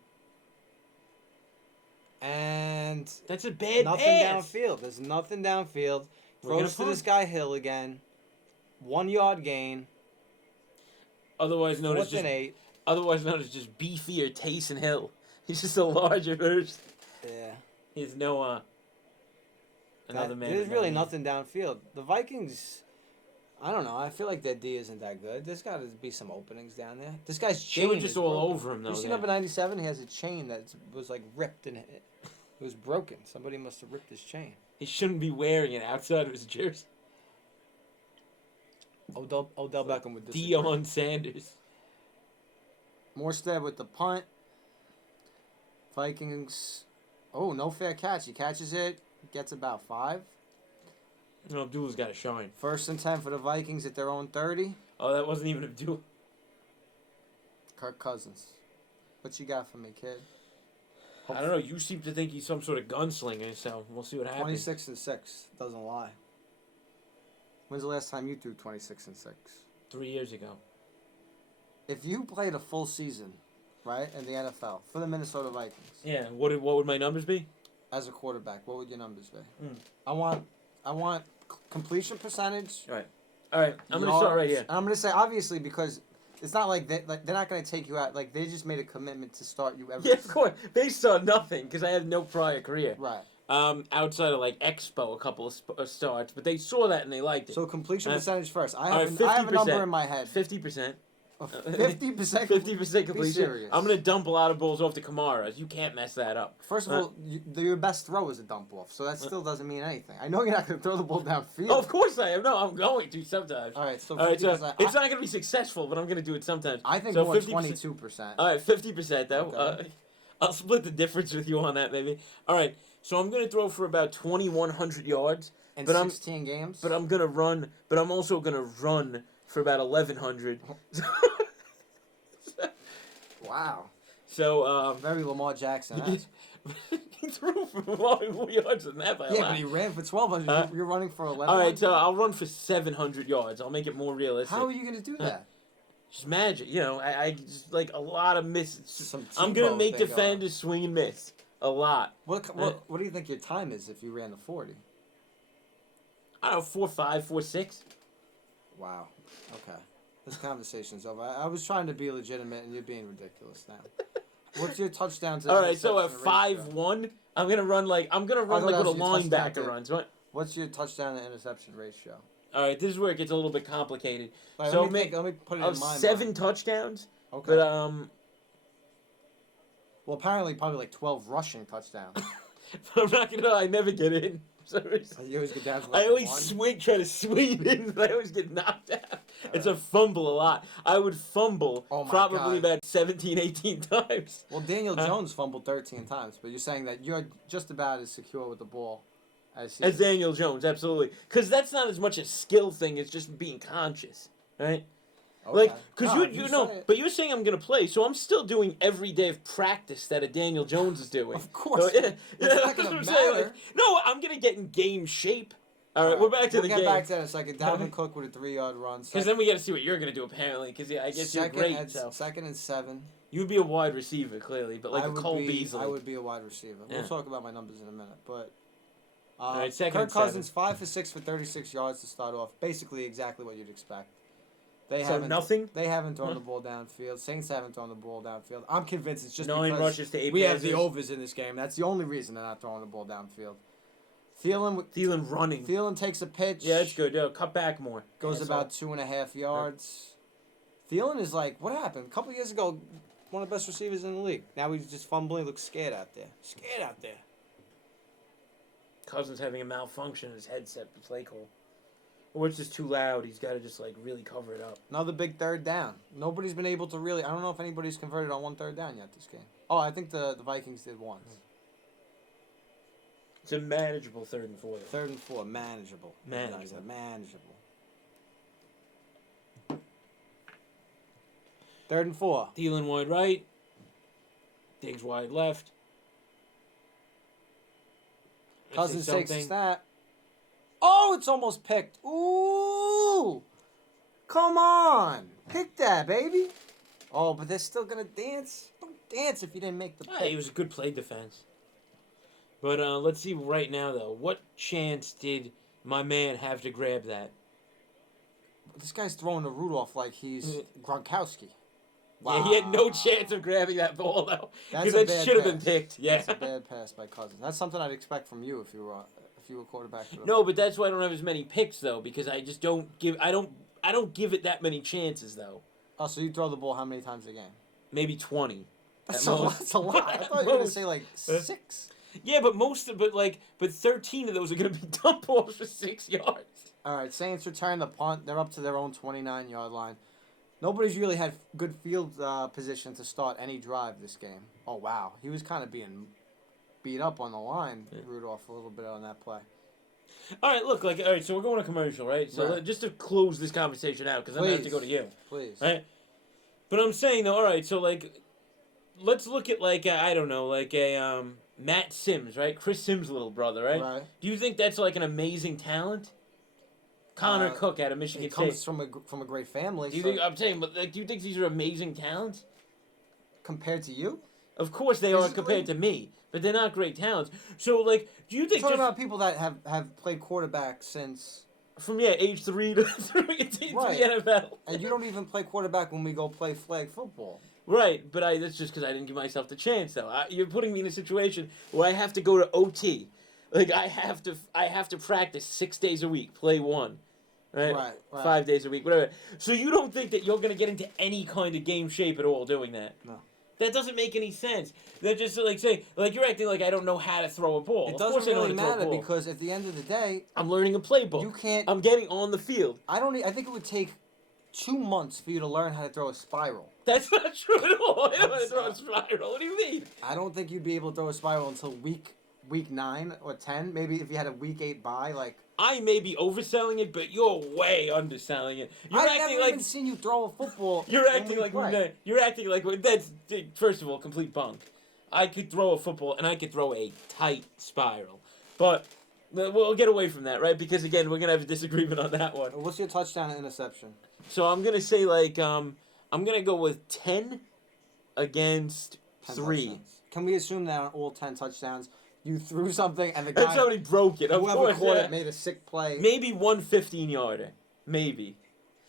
And That's a bad nothing pass. downfield. There's nothing downfield. We're gonna Throws to punt. this guy Hill again. 1 yard gain. Otherwise known as 4th and just 8. beefier Taysom Hill. He's just a larger version. Yeah. He's no another man. There's with really no name. nothing downfield. The Vikings, I don't know. I feel like their D isn't that good. There's got to be some openings down there. This guy's They chain were just is all broken. over him though. You see there. number 97? He has a chain that was like ripped and it was broken. Somebody must have ripped his chain. He shouldn't be wearing it outside of his jersey. Odell Beckham would disagree. Deion Sanders. Morstead with the punt. Vikings. Oh, no fair catch. He catches it. Gets about 5. No, Abdul's got to shine. 1st and 10 for the Vikings at their own 30. Oh, that wasn't even Abdul. Kirk Cousins. What you got for me, kid? I don't know. You seem to think he's some sort of gunslinger, so we'll see what happens. 26 and 6. Doesn't lie. When's the last time you threw 26 and 6? 3 years ago. If you played a full season, right, in the NFL for the Minnesota Vikings Yeah. What would my numbers be? as a quarterback, what would your numbers be? Mm. I want completion percentage. All right. I'm gonna start right here. I'm gonna say obviously because it's not like they're not gonna take you out. Like they just made a commitment to start you every. Yeah, of course. They saw nothing because I had no prior career. Right. Outside of like Expo, a couple of starts, but they saw that and they liked it. So completion percentage first. I all have, right, I have a number 50%. in my head. 50%. 50%. 50% completion. serious. I'm gonna dump a lot of balls off to Kamara. You can't mess that up. First of all, your best throw is a dump off, so that still doesn't mean anything. I know you're not going to throw the ball downfield. Oh, of course I am. No, I'm going to sometimes. All right, so All right, so 50%. it's not going to be successful, but I'm going to do it sometimes. I think so more 50%. 22%. All right, 50% though. Okay. I'll split the difference with you on that, maybe. All right, so I'm going to throw for about 2,100 yards. In but 16 games. But I'm going to run. But I'm also going to run for about 1,100. Wow. So Very Lamar Jackson. he threw for more yards than that by a Yeah, lot. but he ran for 1,200. You're running for 11. All right, so I'll run for 700 yards. I'll make it more realistic. How are you going to do that? Just magic, you know. I just like a lot of misses. Some I'm gonna Tebow make thing defenders swing and miss a lot. What do you think your time is if you ran the 40? I don't know, 4.5, 4.6. Wow. Okay. This conversation's over. I was trying to be legitimate, and you're being ridiculous now. What's your touchdown to All right, so at interception ratio? 5-1, I'm gonna run like thought what a that was your touchdown linebacker to- runs. What? What's your touchdown to interception ratio? All right, this is where it gets a little bit complicated. Like, so let me put it in my 7 mind. touchdowns, Okay. but Well, apparently, probably like 12 rushing touchdowns. I'm not gonna lie, I never get in. So You always get down to I like always one. try to swing in, but I always get knocked out. It's a fumble a lot. I would fumble Oh my probably God. about 17, 18 times. Well, Daniel Jones fumbled 13 times, but you're saying that you're just about as secure with the ball as he As is. Daniel Jones, absolutely. Because that's not as much a skill thing, it's just being conscious, right? Okay. Like, because No, you say know, it. but you're saying I'm going to play, so I'm still doing every day of practice that a Daniel Jones is doing. Of course. So, yeah, It's not that's gonna what I'm saying. matter. Like, no, I'm going to get in game shape. All right, we're back to the We'll game. get back to that in a second. Dalvin Cook with a 3-yard run. Because then we got to see what you're going to do, apparently. Because I guess you're great. So. Second and 7. You'd be a wide receiver, clearly, but like a Cole Beasley. I would be a wide receiver. Yeah. We'll talk about my numbers in a minute. But All right, second Kirk and 7. Cousins, 5 for 6 for 36 yards to start off. Basically exactly what you'd expect. They So nothing? They haven't thrown the ball downfield. Saints haven't thrown the ball downfield. I'm convinced it's just 9 because rushes to 8 we have passes. the overs in this game. That's the only reason they're not throwing the ball downfield. Thielen running. Thielen takes a pitch. Yeah, that's good. Yo, cut back more. Goes about 2.5 yards. Thielen is like, what happened? A couple years ago, one of the best receivers in the league. Now he's just fumbling. Looks scared out there. Scared out there. Cousins having a malfunction in his headset to play call. Or it's just too loud. He's got to just like really cover it up. Another big third down. Nobody's been able to really. I don't know if anybody's converted on one third down yet this game. Oh, I think the Vikings did once. It's a manageable 3rd and 4. 3rd and 4, manageable. Manageable. Manageable. 3rd and 4. Thielen wide right. Diggs wide left. Cousins takes a something. snap. Oh, it's almost picked. Ooh! Come on. Pick that, baby. Oh, but they're still going to dance. Don't dance if you didn't make the pick. It was a good play defense. But let's see right now, though. What chance did my man have to grab that? This guy's throwing to Rudolph like he's Gronkowski. Wow. Yeah, he had no chance of grabbing that ball, though. That's Because a that bad should have been pass. picked. Yeah. That's a bad pass by Cousins. That's something I'd expect from you if you were quarterback. For the No, but that's why I don't have as many picks, though, because I just don't give... I don't give it that many chances, though. Oh, so you throw the ball how many times a game? Maybe 20. That's a lot. That's a lot. I thought you were going to say like 6. Yeah, but 13 of those are going to be dump balls for 6 yards. All right, Saints return the punt. They're up to their own 29-yard line. Nobody's really had good field position to start any drive this game. Oh, wow. He was kind of being beat up on the line, Rudolph, a little bit on that play. All right, look, all right, so we're going to commercial, right? So Right. Just to close this conversation out, because I'm going to have to go to you. Please. Right? But I'm saying, though, all right, so, let's look at, I don't know, Matt Sims, right? Chris Sims' little brother, right? Right. Do you think that's, an amazing talent? Connor Cook out of He Michigan comes State. from a great family. Do you so think, I'm saying, but, do you think these are amazing talents? compared to you? Of course they are Physically? compared to me, but they're not great talents. So, do you You're think talking just about people that have played quarterback since, from, age 3 to the Right. NFL? and you don't even play quarterback when we go play flag football. Right, but that's just because I didn't give myself the chance, though. You're putting me in a situation where I have to go to OT. I have to practice 6 days a week, play 1. Right? 5 days a week, whatever. So you don't think that you're going to get into any kind of game shape at all doing that? No. That doesn't make any sense. They're just saying, you're acting like I don't know how to throw a ball. It Of course doesn't I know how really to throw a matter ball. because at the end of the day, I'm learning a playbook. you can't. I'm getting on the field. I think it would take 2 months for you to learn how to throw a spiral. That's not true at all. I don't know how to throw a spiral. What do you mean? I don't think you'd be able to throw a spiral until week 9 or 10. Maybe if you had a week 8 bye, I may be overselling it, but you're way underselling it. You're I've acting never even seen you throw a football. You're when acting we like play. you're acting like that's first of all complete bunk. I could throw a football and I could throw a tight spiral, but we'll get away from that, right? Because again, we're gonna have a disagreement on that one. What's your touchdown and interception? So I'm gonna say I'm gonna go with 10 against 10 3. touchdowns. Can we assume that on all 10 touchdowns, you threw something and the guy, And somebody broke it. Of whoever course, caught yeah. it, made a sick play? Maybe 1 15-yarder, maybe.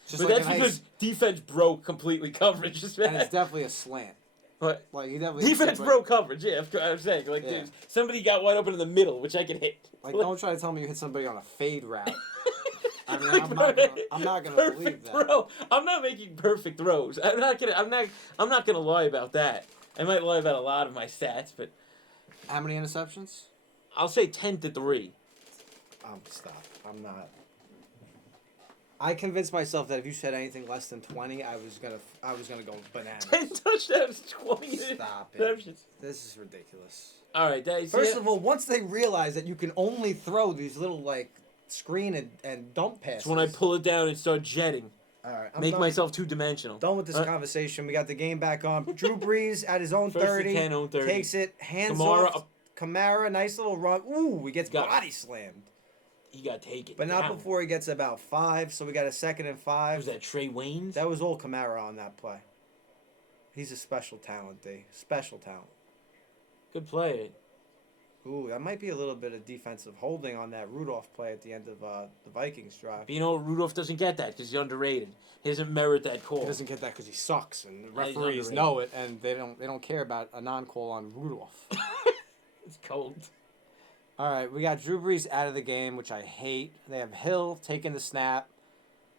Just But like that's a nice- because defense broke completely coverage. and it's definitely a slant. But He definitely defense broke coverage. Yeah, I'm saying Yeah. dude, somebody got wide open in the middle, which I could hit. Don't try to tell me you hit somebody on a fade route. I mean, Like, I'm not gonna perfect believe that. throw. I'm not making perfect throws. I'm not gonna lie about that. I might lie about a lot of my stats, but How many interceptions? I'll say 10 to 3. Stop. I'm not. I convinced myself that if you said anything less than 20, I was gonna go bananas. 10 touchdowns, 20 Stop it. interceptions. This is ridiculous. All right, that is First of all, once they realize that you can only throw these little like screen and dump passes. it's when I pull it down and start jetting. All right, I'm Make done, myself two-dimensional. done with this conversation. We got the game back on. Drew Brees at his own First 30, and 10, own 30. takes it, hands Kamara off. up. Kamara, nice little run. Ooh, he gets Got it. body slammed. You got to take it But not down. before he gets about 5, so we got a 2nd and 5. Was that Trey Waynes? That was all Kamara on that play. He's a special talent, D. Special talent. Good play. Ooh, that might be a little bit of defensive holding on that Rudolph play at the end of the Vikings drive. But you know, Rudolph doesn't get that because he's underrated. He doesn't merit that call. He doesn't get that because he sucks, and the Yeah, he's referees underrated. know it, and they don't care about a non-call on Rudolph. It's cold. All right, we got Drew Brees out of the game, which I hate. They have Hill taking the snap,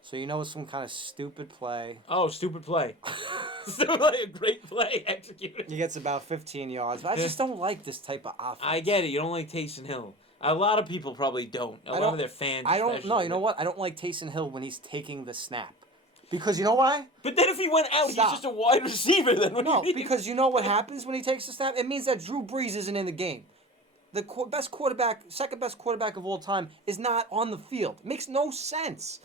so you know it's some kind of stupid play. Oh, stupid play. Stupid play, a great play executed. He gets about 15 yards. But I just don't like this type of offense. I get it. You don't like Taysom Hill. A lot of people probably don't. A lot of their fans. I don't know. especially. You know what? I don't like Taysom Hill when he's taking the snap. Because you know why? But then if he went out, Stop. he's just a wide receiver. Then what No, do you mean? because you know what happens when he takes the snap? It means that Drew Brees isn't in the game. The best quarterback, second best quarterback of all time, is not on the field. It makes no sense.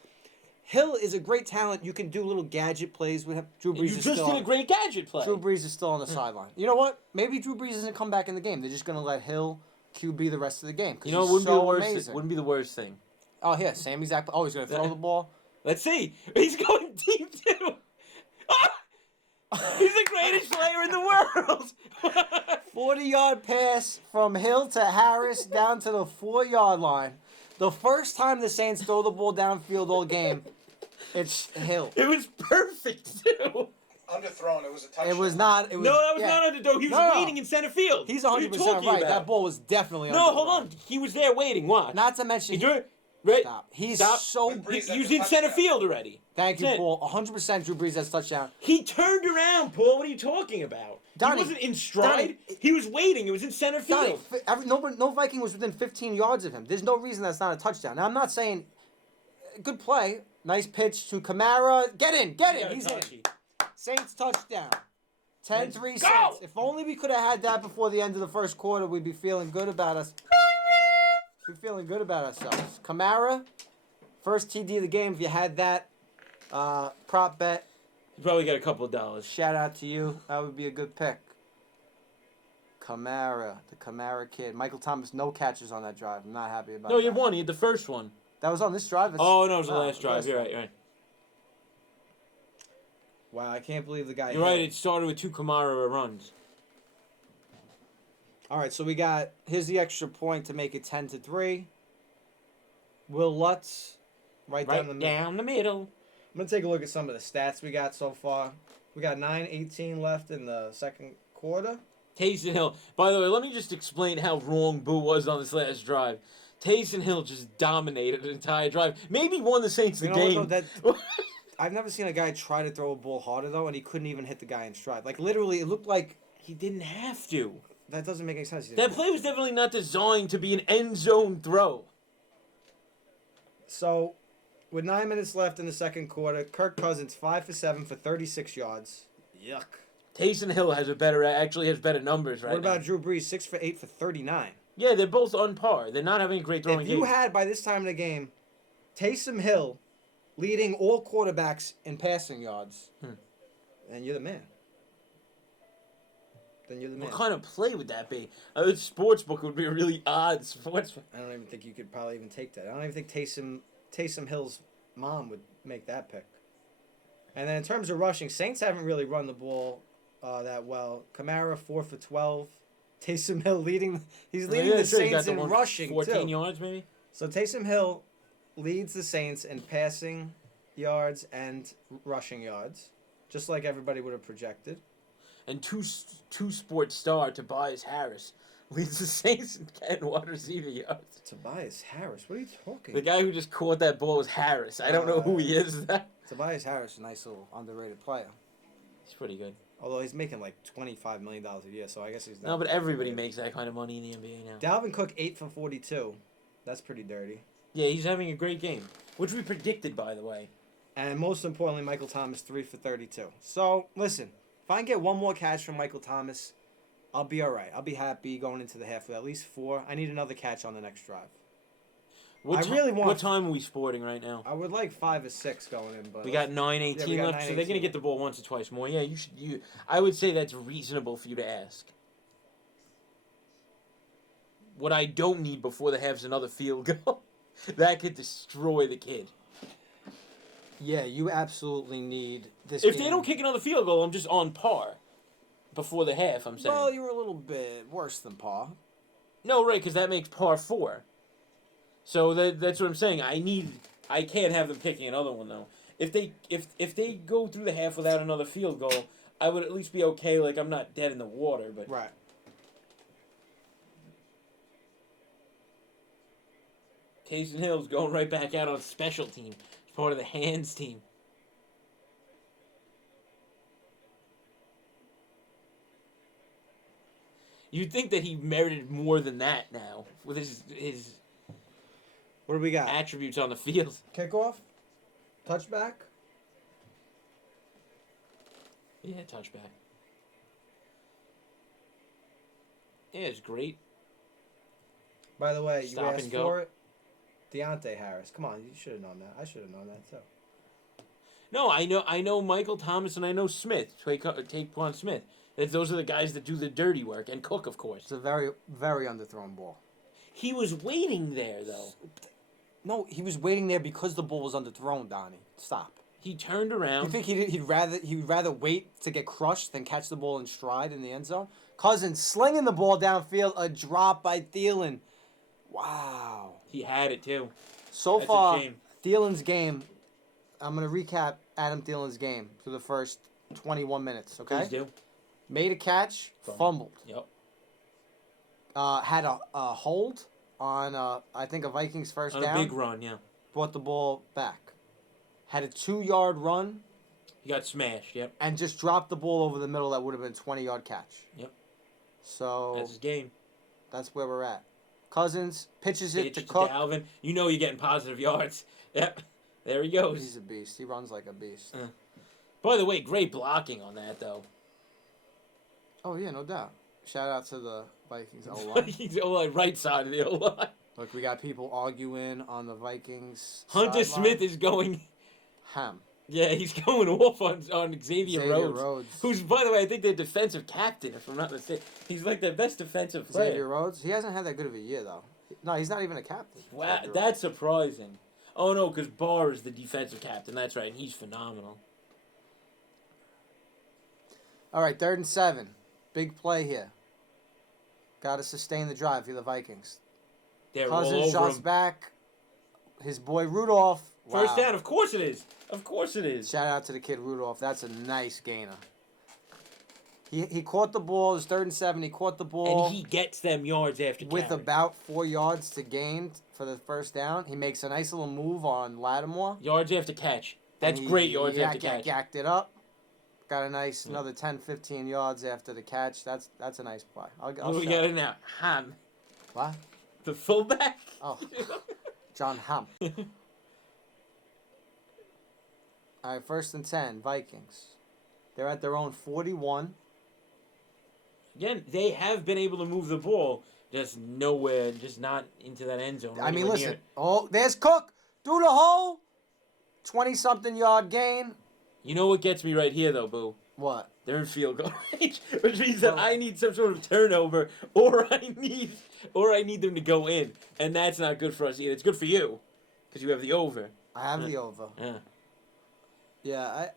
Hill is a great talent. You can do little gadget plays with him. Drew Brees You is just still did a on, great gadget play. Drew Brees is still on the sideline. You know what? Maybe Drew Brees doesn't come back in the game. They're just going to let Hill QB the rest of the game. 'Cause You know, it he's wouldn't be so the worst. amazing. Wouldn't be the worst thing. Oh, yeah, same exact. Oh, he's going to throw the ball. Let's see. He's going deep too. He's the greatest player in the world. 40-yard pass from Hill to Harris down to the 4-yard line. The first time the Saints throw the ball downfield all game, it's Hill. It was perfect too. Underthrown. It was a touchdown. It was not. It was, No, that was yeah. not underdog. He was No. waiting in center field. He's What are you 100% talking right. about? That ball was definitely No, underthrown. hold on. He was there waiting. Watch. Not to mention, Right. stop. He's Stop. so. With Brees He was in center field already. Thank you, That's it. Paul. 100% Drew Brees has touchdown. He turned around, Paul. What are you talking about? Donnie, He wasn't in stride. Donnie, He was waiting. It was in center Donnie, field. no Viking was within 15 yards of him. There's no reason that's not a touchdown. Now, I'm not saying good play. Nice pitch to Kamara. Get in. He got He's a in. touchy. Saints touchdown. 10-3 Let's go! Saints. If only we could have had that before the end of the first quarter, we'd be feeling good about us. We'd be feeling good about ourselves. Kamara, first TD of the game. If you had that prop bet, You probably got a couple of dollars. shout out to you. That would be a good pick. Kamara, the Kamara kid. Michael Thomas, no catches on that drive. I'm not happy about No, that. you won. He had the first one. That was on this drive. Oh no, it was the last the drive. last You're one. right. You're right. Wow, I can't believe the guy. You're right. It started with 2 Kamara runs. All right, so we got here's the extra point to make it 10-3. Will Lutz, right down the middle. Down the middle. I'm gonna take a look at some of the stats we got so far. We got 9:18 left in the second quarter. Taysom Hill. By the way, let me just explain how wrong Boo was on this last drive. Taysom Hill just dominated the entire drive. Maybe won the Saints the You know game. what, though, I've never seen a guy try to throw a ball harder though, and he couldn't even hit the guy in stride. Like literally, it looked like He didn't have to. that doesn't make any sense. He That didn't- play was definitely not designed to be an end zone throw. So, with 9 minutes left in the second quarter, Kirk Cousins 5 for 7 for 36 yards. Yuck. Taysom Hill has actually has better numbers right What about now. Drew Brees 6 for 8 for 39? Yeah, they're both on par. They're not having a great throwing If you game. had by this time in the game, Taysom Hill leading all quarterbacks in passing yards, then you're the man. Then you're the man. What kind of play would that be? A sportsbook would be a really odd sports. I don't even think you could probably even take that. I don't even think Taysom Hill's mom would make that pick. And then in terms of rushing, Saints haven't really run the ball that well. Kamara 4 for 12. Taysom Hill he's leading the Saints in rushing 14 too. yards maybe. So Taysom Hill leads the Saints in passing yards and rushing yards, just like everybody would have projected. And two sports star Tobias Harris leads the Saints in 10 wide receiver yards. Tobias Harris, what are you talking? The guy who just caught that ball was Harris. I don't know who he is. Tobias Harris, a nice little underrated player. He's pretty good. Although he's making like $25 million a year, so I guess he's not. No, but everybody makes that kind of money in the NBA now. Dalvin Cook 8 for 42. That's pretty dirty. Yeah, he's having a great game, which we predicted, by the way. And most importantly, Michael Thomas 3 for 32. So listen, if I can get one more catch from Michael Thomas, I'll be all right. I'll be happy going into the half with at least 4. I need another catch on the next drive. What want. time are we sporting right now? I would like 5 or 6 going in, but We got 9:18 we got left, so they're gonna 9:18. get the ball once or twice more. Yeah, you should. I would say that's reasonable for you to ask. What I don't need before the half's another field goal. That could destroy the kid. Yeah, you absolutely need this. If they don't kick another field goal, I'm just on par. Before the half, I'm saying. Well, you were a little bit worse than par. No, right, because that makes par 4. So that's what I'm saying. I can't have them kicking another one though. If they go through the half without another field goal, I would at least be okay. Like I'm not dead in the water, but Right. Taysom Hill's going right back out on special team. He's part of the hands team. You'd think that he merited more than that now with his What do we got? attributes on the field. Kickoff? Touchback? Yeah, touchback. Yeah, it's great. By the way, Stop you asked and go. for it. Deontay Harris. Come on, you should have known that. I should have known that too. No, I know Michael Thomas and I know Smith, Taquan Smith. Those are the guys that do the dirty work, and Cook, of course. It's a very, very underthrown ball. He was waiting there, though. No, he was waiting there because the ball was underthrown, Donnie. Stop. He turned You around. think he'd rather wait to get crushed than catch the ball in stride in the end zone? Cousins slinging the ball downfield, a drop by Thielen. Wow. He had it, too. So That's a far, shame. Thielen's game. I'm gonna recap Adam Thielen's game through the first 21 minutes. Okay. Please do. Made a catch, fumbled. Yep. Had a hold on I think a Vikings first On down. a big run, yeah. Brought the ball back. Had a 2-yard run He got smashed, yep. and just dropped the ball over the middle. That would have been a 20-yard catch. Yep. So That's his game. that's where we're at. Cousins pitches it Pitch to to Cook. Dalvin. You know you're getting positive yards. Yep. There he goes. He's a beast. He runs like a beast. By the way, great blocking on that, though. Oh yeah, no doubt. Shout out to the Vikings O-line. He's O-line, right side of the O-line. Look, we got people arguing on the Vikings. Hunter sideline. Smith is going... Ham. Yeah, he's going off on Xavier Rhodes. Rhodes. Who's, by the way, I think their defensive captain, if I'm not mistaken. He's like their best defensive player. Xavier Rhodes. He hasn't had that good of a year though. No, he's not even a captain. Wow, Xavier that's surprising. Oh, no, because Barr is the defensive captain. That's right, and he's phenomenal. All right, 3rd and 7. Big play here. Got to sustain the drive for the Vikings. They're all Cousins over shots him. back. His boy Rudolph. First Wow. down, of course it is. Of course it is. Shout out to the kid Rudolph. That's a nice gainer. He caught the ball. It was 3rd and 7. He caught the ball. And he gets them yards after with carry. about 4 yards to gain for the first down. He makes a nice little move on Lattimore. Yards after catch. That's And he great yards after catch. Yacked it up. Got a nice another 10, 15 yards after the catch. That's a nice play. I'll What do we shout got it. in now? Ham. What? The fullback? Oh, John Hamm. All right, 1st and 10, Vikings. They're at their own 41. Again, they have been able to move the ball, just nowhere, just not into that end zone. or I mean, anywhere near listen. it. Oh, there's Cook. Do the hole. 20-something yard gain. You know what gets me right here, though, Boo? What? They're in field goal range, which means that Well- I need some sort of turnover, or I need them to go in, and that's not good for us either. It's good for you, because you have the over. I have the over. Yeah. Yeah,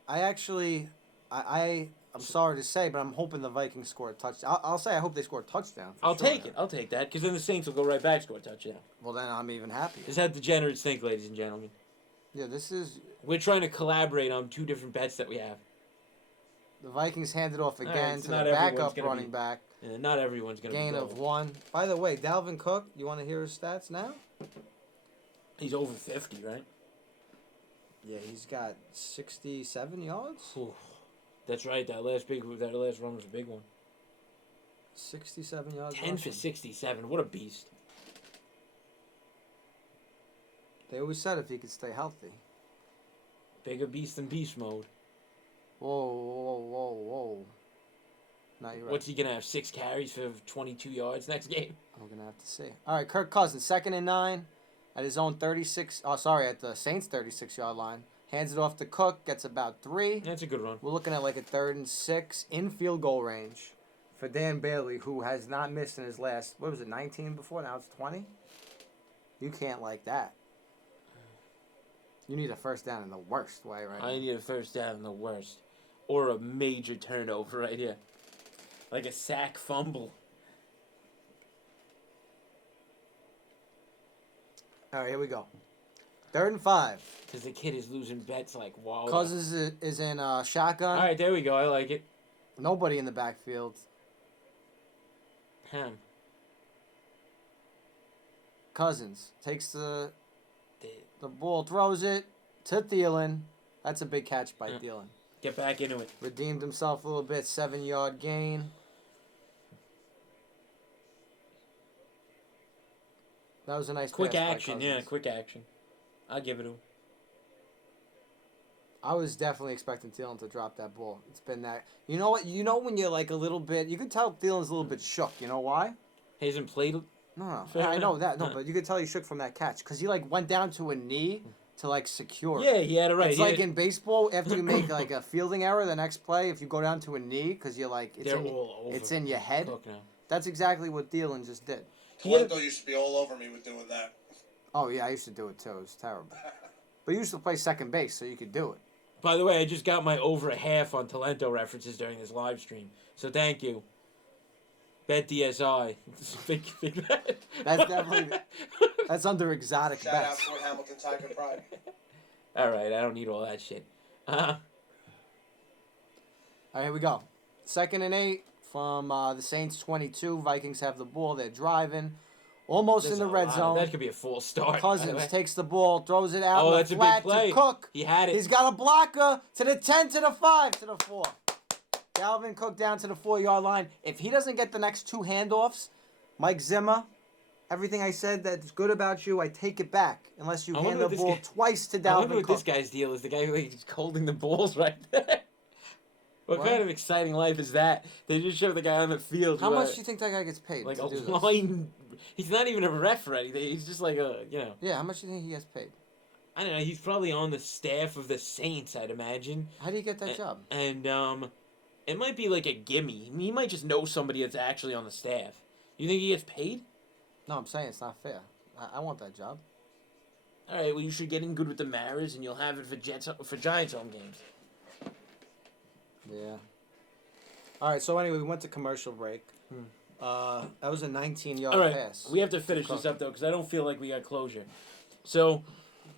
I'm sorry to say, but I'm hoping the Vikings score a touchdown. I'll say I hope they score a touchdown. for I'll sure. take it. I'll take that, because then the Saints will go right back, score a touchdown. Well, then I'm even happier. This is how degenerates think, ladies and gentlemen. Yeah, this is We're trying to collaborate on 2 different bets that we have. the Vikings handed off right, again so to not the everyone's backup gonna running be- back. And not everyone's going to Gain be of gold. 1. By the way, Dalvin Cook, you want to hear his stats now? He's over 50, right? Yeah, he's got 67 yards. Ooh. That's right. That last run was a big one. 67 yards. 10 for rushing. 67. What a beast. They always said if he could stay healthy. Bigger beast than beast mode. Whoa. No, you're right. What's he gonna have? 6 carries for 22 yards next game? I'm gonna have to see. All right, Kirk Cousins, 2nd and 9, at his own 36. Oh, sorry, at the Saints' 36-yard line. Hands it off to Cook. Gets about 3. That's a good run. We're looking at like a 3rd and 6 in field goal range for Dan Bailey, who has not missed in his last, 19 before? Now it's 20? You can't like that. You need a first down in the worst way right now. I need a first down in the worst. Or a major turnover right here. Like a sack fumble. All right, here we go. 3rd and 5. Because the kid is losing bets like wow. Cousins is in shotgun. All right, there we go. I like it. Nobody in the backfield. Ham. Cousins takes the ball, throws it to Thielen. That's a big catch by Thielen. Get back into it. Redeemed himself a little bit. 7-yard gain. That was a nice Quick pass by action, yeah, Cousins. quick action. I'll give it to him. I was definitely expecting Thielen to drop that ball. It's been that. You know what? You know when you're like a little bit. You can tell Thielen's a little bit shook. You know why? He hasn't played. No. Fair I know enough. that. No, but you could tell he shook from that catch because he like went down to a knee to like secure. Yeah, he had it right. It's like in baseball, after you make like a fielding error, the next play, if you go down to a knee because you're like They're all over. it's in your head. Cook now. That's exactly what Thielen just did. Talento used to be all over me with doing that. Oh yeah, I used to do it too. It was terrible. But you used to play second base, so you could do it. By the way, I just got my over a half on Talento references during this live stream. So thank you. Bet DSI. big bet. That's definitely that's under exotic Shout out bets. Fort Hamilton Tiger Pride. All right, I don't need all that shit. All right, here we go. 2nd and 8 from the Saints 22. Vikings have the ball. They're driving. Almost in the red zone. That could be a full start. Cousins takes the ball, throws it out. Oh, in that's the a big flat play. to Cook. He had it. He's got a blocker to the 10, to the 5, to the 4. Dalvin Cook down to the 4-yard line. If he doesn't get the next 2 handoffs, Mike Zimmer, everything I said that's good about you, I take it back. Unless you I hand wonder the what this ball guy- twice to I wonder Dalvin what Cook. this guy's deal is. The guy who's holding the balls right there. What kind of exciting life is that? They just show the guy on the field. How much do you think that guy gets paid Like to a do this? line. He's not even a ref or anything. He's just like a, Yeah, how much do you think he gets paid? I don't know. He's probably on the staff of the Saints, I'd imagine. How do you get that job? And it might be like a gimme. I mean, he might just know somebody that's actually on the staff. You think he gets paid? No, I'm saying it's not fair. I want that job. All right. Well, you should get in good with the Maras, and you'll have it for Giants home games. Yeah. All right, so anyway, we went to commercial break. That was a 19-yard All right. pass. We have to finish this up though, because I don't feel like we got closure. So,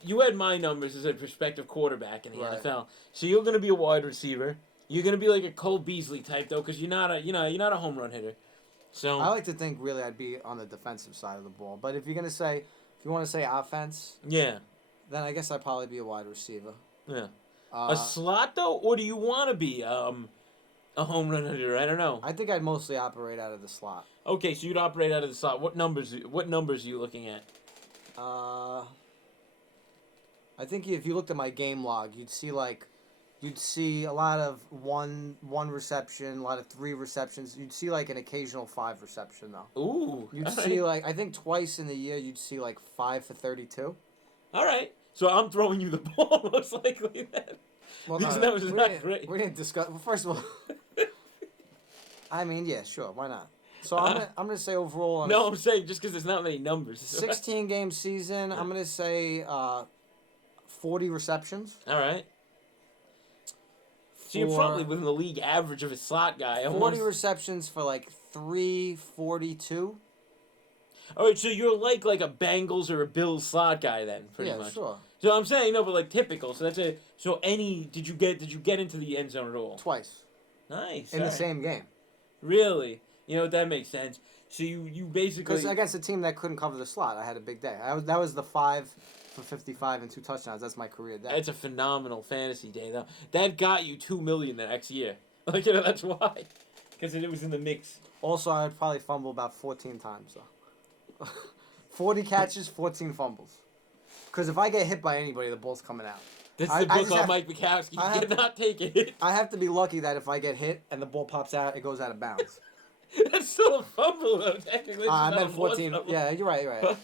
you had my numbers as a prospective quarterback in the Right. NFL. So you're going to be a wide receiver. You're going to be like a Cole Beasley type though, because you're not a home run hitter. So I like to think really I'd be on the defensive side of the ball. But if you want to say offense, yeah. then I guess I'd probably be a wide receiver. Yeah. A slot though, or do you want to be a home run hitter? I don't know. I think I'd mostly operate out of the slot. Okay, so you'd operate out of the slot. What numbers are you looking at? I think if you looked at my game log, you'd see a lot of one reception, a lot of 3 receptions. You'd see like an occasional 5 reception though. Ooh. You'd all see right. like I think twice in the year you'd see like 5 for 32. All right. So I'm throwing you the ball most likely then. Well, These no, numbers are we not didn't- great. We didn't discuss. Well, first of all, I mean, yeah, sure, why not? So I'm gonna say overall on No, I'm saying just because there's not many numbers. 16 game season, I'm gonna say 40 receptions. All right. So you're For- probably within the league average of a slot guy. 40 Almost. receptions for like 342. All right, so you're like a Bengals or a Bills slot guy then, pretty Yeah, much. sure. So I'm saying no, but like typical. So that's a so any did you get into the end zone at all? Twice Nice. in the all right. same game. Really? You know that makes sense. So you basically Because against a team that couldn't cover the slot, I had a big day. That was the 5 for 55 and 2 touchdowns. That's my career day. that's a phenomenal fantasy day though. That got you $2 million the next year. Like that's why, because it was in the mix. Also, I would probably fumble about 14 times though. 40 catches, 14 fumbles. Because if I get hit by anybody, the ball's coming out. This is I the book just on have- Mike Bukowski. I You have- cannot take a hit. I have to be lucky that if I get hit and the ball pops out, it goes out of bounds. That's still a fumble, though, technically. It's I not meant a 14. fumble. Yeah, you're right.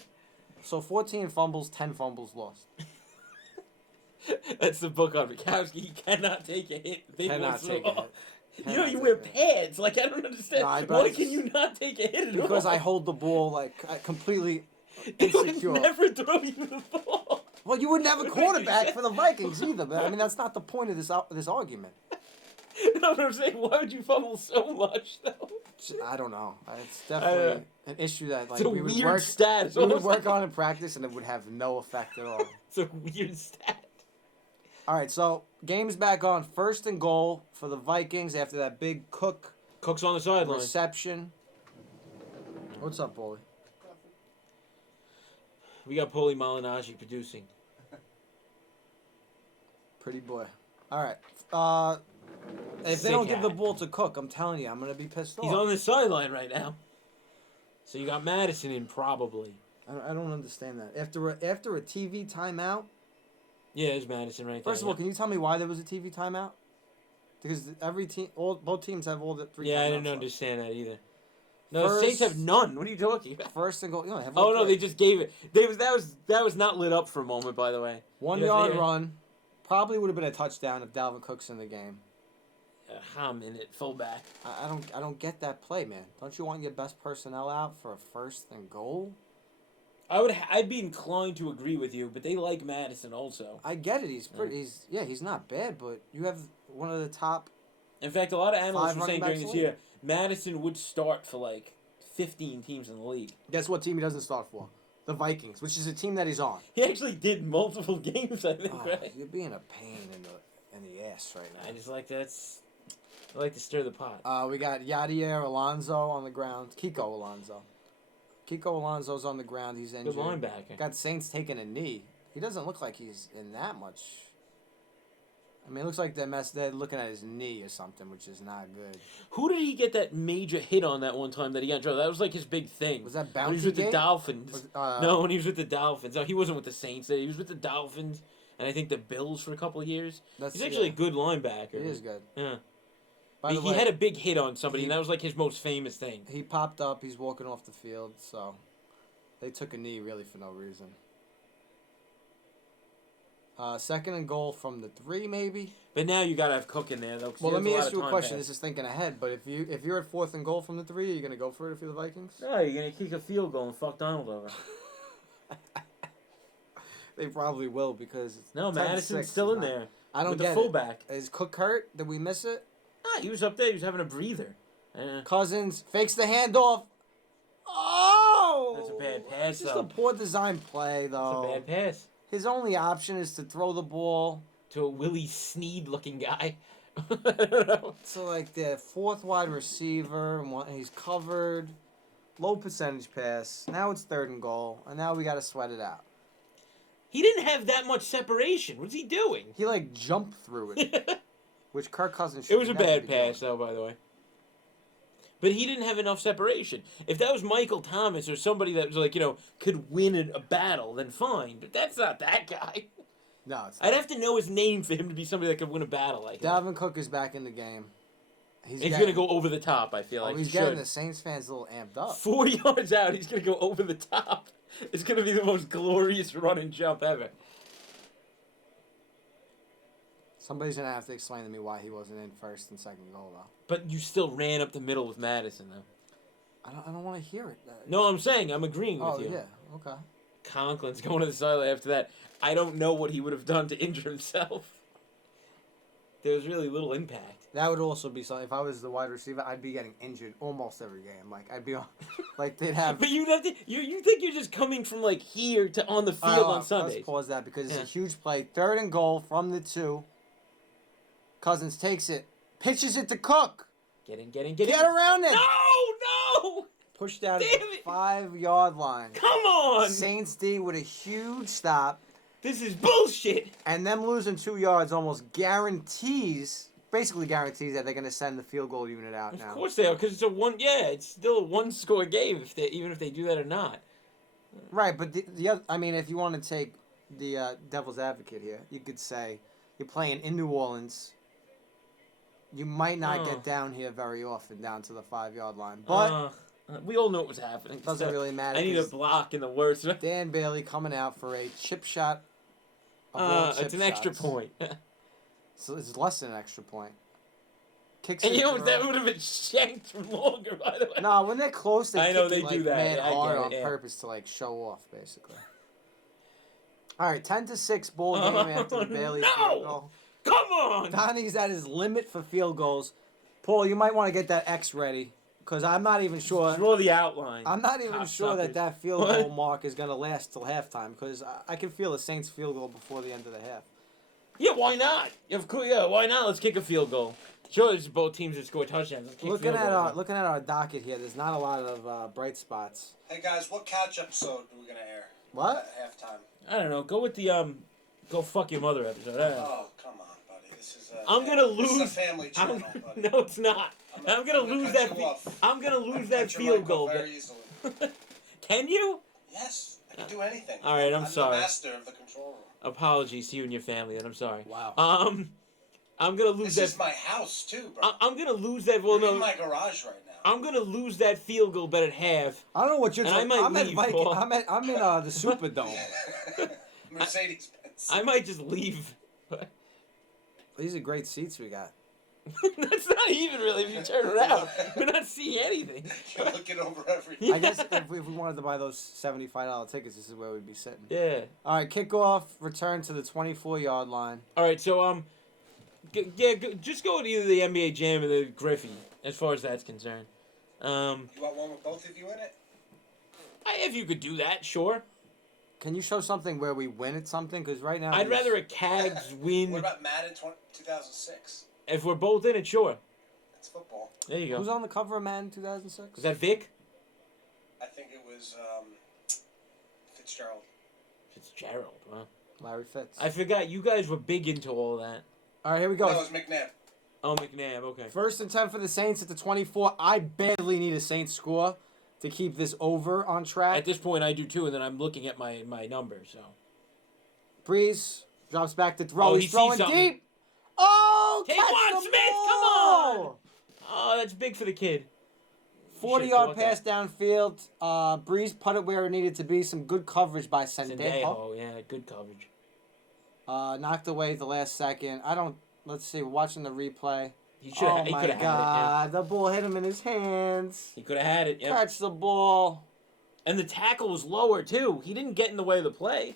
So 14 fumbles, 10 fumbles lost. That's the book on Bukowski. You cannot take a hit. They Cannot won't take throw a hit. off. You Cannot you take wear a hit. pads. Like, I don't understand. No, Why can you not take a hit at Because all? I hold the ball like completely They would insecure. never throw you the ball. Well, you wouldn't have a quarterback for the Vikings either. But I mean, that's not the point of this argument. You know what I'm saying? Why would you fumble so much, though? I don't know. It's definitely an issue that like It's a we would weird work. stat. It's We would almost work like- on in practice, and it would have no effect at all. It's a weird stat. All right, so game's back on. 1st and goal for the Vikings after that big Cook Cook's on the sideline. reception. What's up, Paulie? We got Paulie Malignaggi producing. Pretty boy. All right. If they don't give the ball to Cook, I'm telling you, I'm gonna be pissed off. He's on the sideline right now. So you got Madison in, probably. I don't understand that. After a TV timeout. Yeah, there's Madison right there. First of all, can you tell me why there was a TV timeout? Because every team, both teams have all the 3 timeouts. Yeah, I didn't left. understand that either. No, the First- Saints have none. What are you talking about? 1st and goal. You know, they have Oh all no, three. they just gave it. That was not lit up for a moment, by the way. 1 You know, yard they- run. Probably would have been a touchdown if Dalvin Cook's in the game. Ham in it, fullback. I don't get that play, man. Don't you want your best personnel out for a 1st and goal? I'd be inclined to agree with you, but they like Madison also. I get it. He's pretty. He's not bad, but you have one of the top. In fact, a lot of 5 analysts were running saying backs during this in the year, Madison would start for like 15 teams in the league. Guess what team he doesn't start for? The Vikings, which is a team that he's on. He actually did multiple games, I think, Oh, right? you're being a pain in the ass right I now. just like I like to stir the pot. We got Yadier Alonso on the ground. Kiko Alonso. Kiko Alonso's on the ground. He's injured. Good linebacker. Got Saints taking a knee. He doesn't look like he's in that much. I mean, it looks like they're looking at his knee or something, which is not good. Who did he get that major hit on that one time that he got in trouble? That was like his big thing. Was that When he was Bounty with the Gate? Dolphins. Was- No, when he was with the Dolphins. No, he wasn't with the Saints. He was with the Dolphins, and I think the Bills for a couple of years. That's, He's actually yeah, a good linebacker. He is good. Yeah. By the He way, had a big hit on somebody, he- and that was like his most famous thing. he popped up. He's walking off the field, so they took a knee really for no reason. 2nd and goal from the 3, maybe. But now you gotta have Cook in there, though. 'cause Well, he let has me lot ask of you a time question. pass. This is thinking ahead, but if you're at 4th and goal from the 3, are you gonna go for it if you're the Vikings? No, you're gonna kick a field goal and fuck Donald over. They probably will because it's No, 10-6 Madison's still is in not- there. I don't with get the fullback. it. Is Cook hurt? Did we miss it? Ah, he was up there. He was having a breather. Cousins fakes the handoff. Oh! That's a bad pass, It's just though. a poor design play, That's though. a bad pass His only option is to throw the ball. to a Willie Snead-looking guy. I don't know. So like the 4th wide receiver, and he's covered. Low percentage pass. Now it's 3rd and goal, and now we got to sweat it out. He didn't have that much separation. What's he doing? He like jumped through it, It which Kirk Cousins should was a never bad be doing. pass, though, by the way. But he didn't have enough separation. If that was Michael Thomas or somebody that was like, could win a battle, then fine. But that's not that guy. No, it's I'd not. have to know his name for him to be somebody that could win a battle like that. Dalvin Cook is back in the game. He's getting- going to go over the top, I feel like. he's He getting should. the Saints fans a little amped up. 4 yards out, he's going to go over the top. It's going to be the most glorious run and jump ever. Somebody's gonna have to explain to me why he wasn't in 1st and 2nd goal though. But you still ran up the middle with Madison, though. I don't want to hear it. No, I'm saying, I'm agreeing with Oh you. yeah. Okay. Conklin's going to the sideline after that. I don't know what he would have done to injure himself. There was really little impact. That would also be something. If I was the wide receiver, I'd be getting injured almost every game. Like I'd be on, like they'd have. But you'd have to. You think you're just coming from like here to on the field on Sundays? Let's pause that because it's Yeah. a huge play. 3rd and goal from the 2. Cousins takes it, pitches it to Cook. Get in. Get around it. No! Pushed out at Damn the it. 5-yard line. Come on! Saints D with a huge stop, This is bullshit! and them losing 2 yards almost basically guarantees that they're going to send the field goal unit out Of now. course they are, because it's a one. Yeah, it's still a one-score game even if they do that or not. Right, but the other, I mean, if you want to take the devil's advocate here. You could say you're playing in New Orleans. You might not get down here very often, down to the 5-yard line. But we all know what was happening. it doesn't really matter. I need a block in the worst. Dan Bailey coming out for a chip shot. It's an extra point. So it's less than an extra point. Kicks And it you know, through. that would have been shanked for longer, by the way. No, when they're close, they I know kick they it, do like, that. mad Yeah, I hard get it, on yeah. purpose to like show off, basically. All right, 10-6 ball game after the Bailey no! field goal. Come on! Donnie's at his limit for field goals. Paul, you might want to get that X ready, because I'm not even sure. Draw the outline. I'm not even sure cocksuckers. that field What? goal mark is going to last till halftime, because I can feel the Saints field goal before the end of the half. Yeah, why not? Of course, yeah, why not? Let's kick a field goal. Sure, it's both teams that score touchdowns. Let's kick Looking field goals. looking at our docket here, there's not a lot of bright spots. Hey guys, what couch episode are we gonna air? What? At halftime. I don't know. Go with the go fuck your mother episode. I don't know. Oh, come on, buddy. This is a. I'm gonna This is lose. a family channel, buddy. No, it's not. I'm gonna lose cut that. you off. I'm gonna lose I that cut your field mic goal. off very easily. Can you? Yes, I can do anything. All right, I'm sorry. the master of the control room. Apologies to you and your family, and I'm sorry. Wow. I'm gonna lose This that. is my house too, bro. I'm gonna lose that. Well, You're in no. my garage right now. I'm gonna lose that field goal bet at half. I don't know what you're And I talking might I'm at leave, Viking. Paul. I'm in the Superdome. Mercedes Benz. I might just leave. These are great seats we got. That's not even really. If you turn around, we're not seeing anything. You're looking over everything. I guess if we wanted to buy those $75 tickets, this is where we'd be sitting. Yeah. All right, kickoff, return to the 24-yard line. All right. So just go to either the NBA Jam or the Griffey, as far as that's concerned. You want one with both of you in it? If you could do that, sure. Can you show something where we win at something? Because right now... I'd rather a Cags What win. about Madden 2006? If we're both in it, sure. It's football. There you go. Who's on the cover of Madden 2006? Was that Vic? I think it was Fitzgerald. Fitzgerald, wow. Larry Fitz. I forgot you guys were big into all that. All right, here we go. No, it was McNabb. Oh, McNabb, okay. First and 10 for the Saints at the 24. I badly need a Saints score to keep this over on track. At this point, I do too, and then I'm looking at my numbers, so. Breeze drops back to throw. Oh, he He's throwing sees something. deep. Oh, Take catch one, the Smith, come ball! Oh, that's big for the kid. 40-yard Should've pass downfield. Breeze put it where it needed to be. Some good coverage by Sendejo. Sendejo, yeah, good coverage. Knocked away at the last second. Let's see. We're watching the replay. He Oh could my have had it. God! The ball hit him in his hands. Yeah. He could have had it. Yeah. Catch the ball. And the tackle was lower too. He didn't get in the way of the play.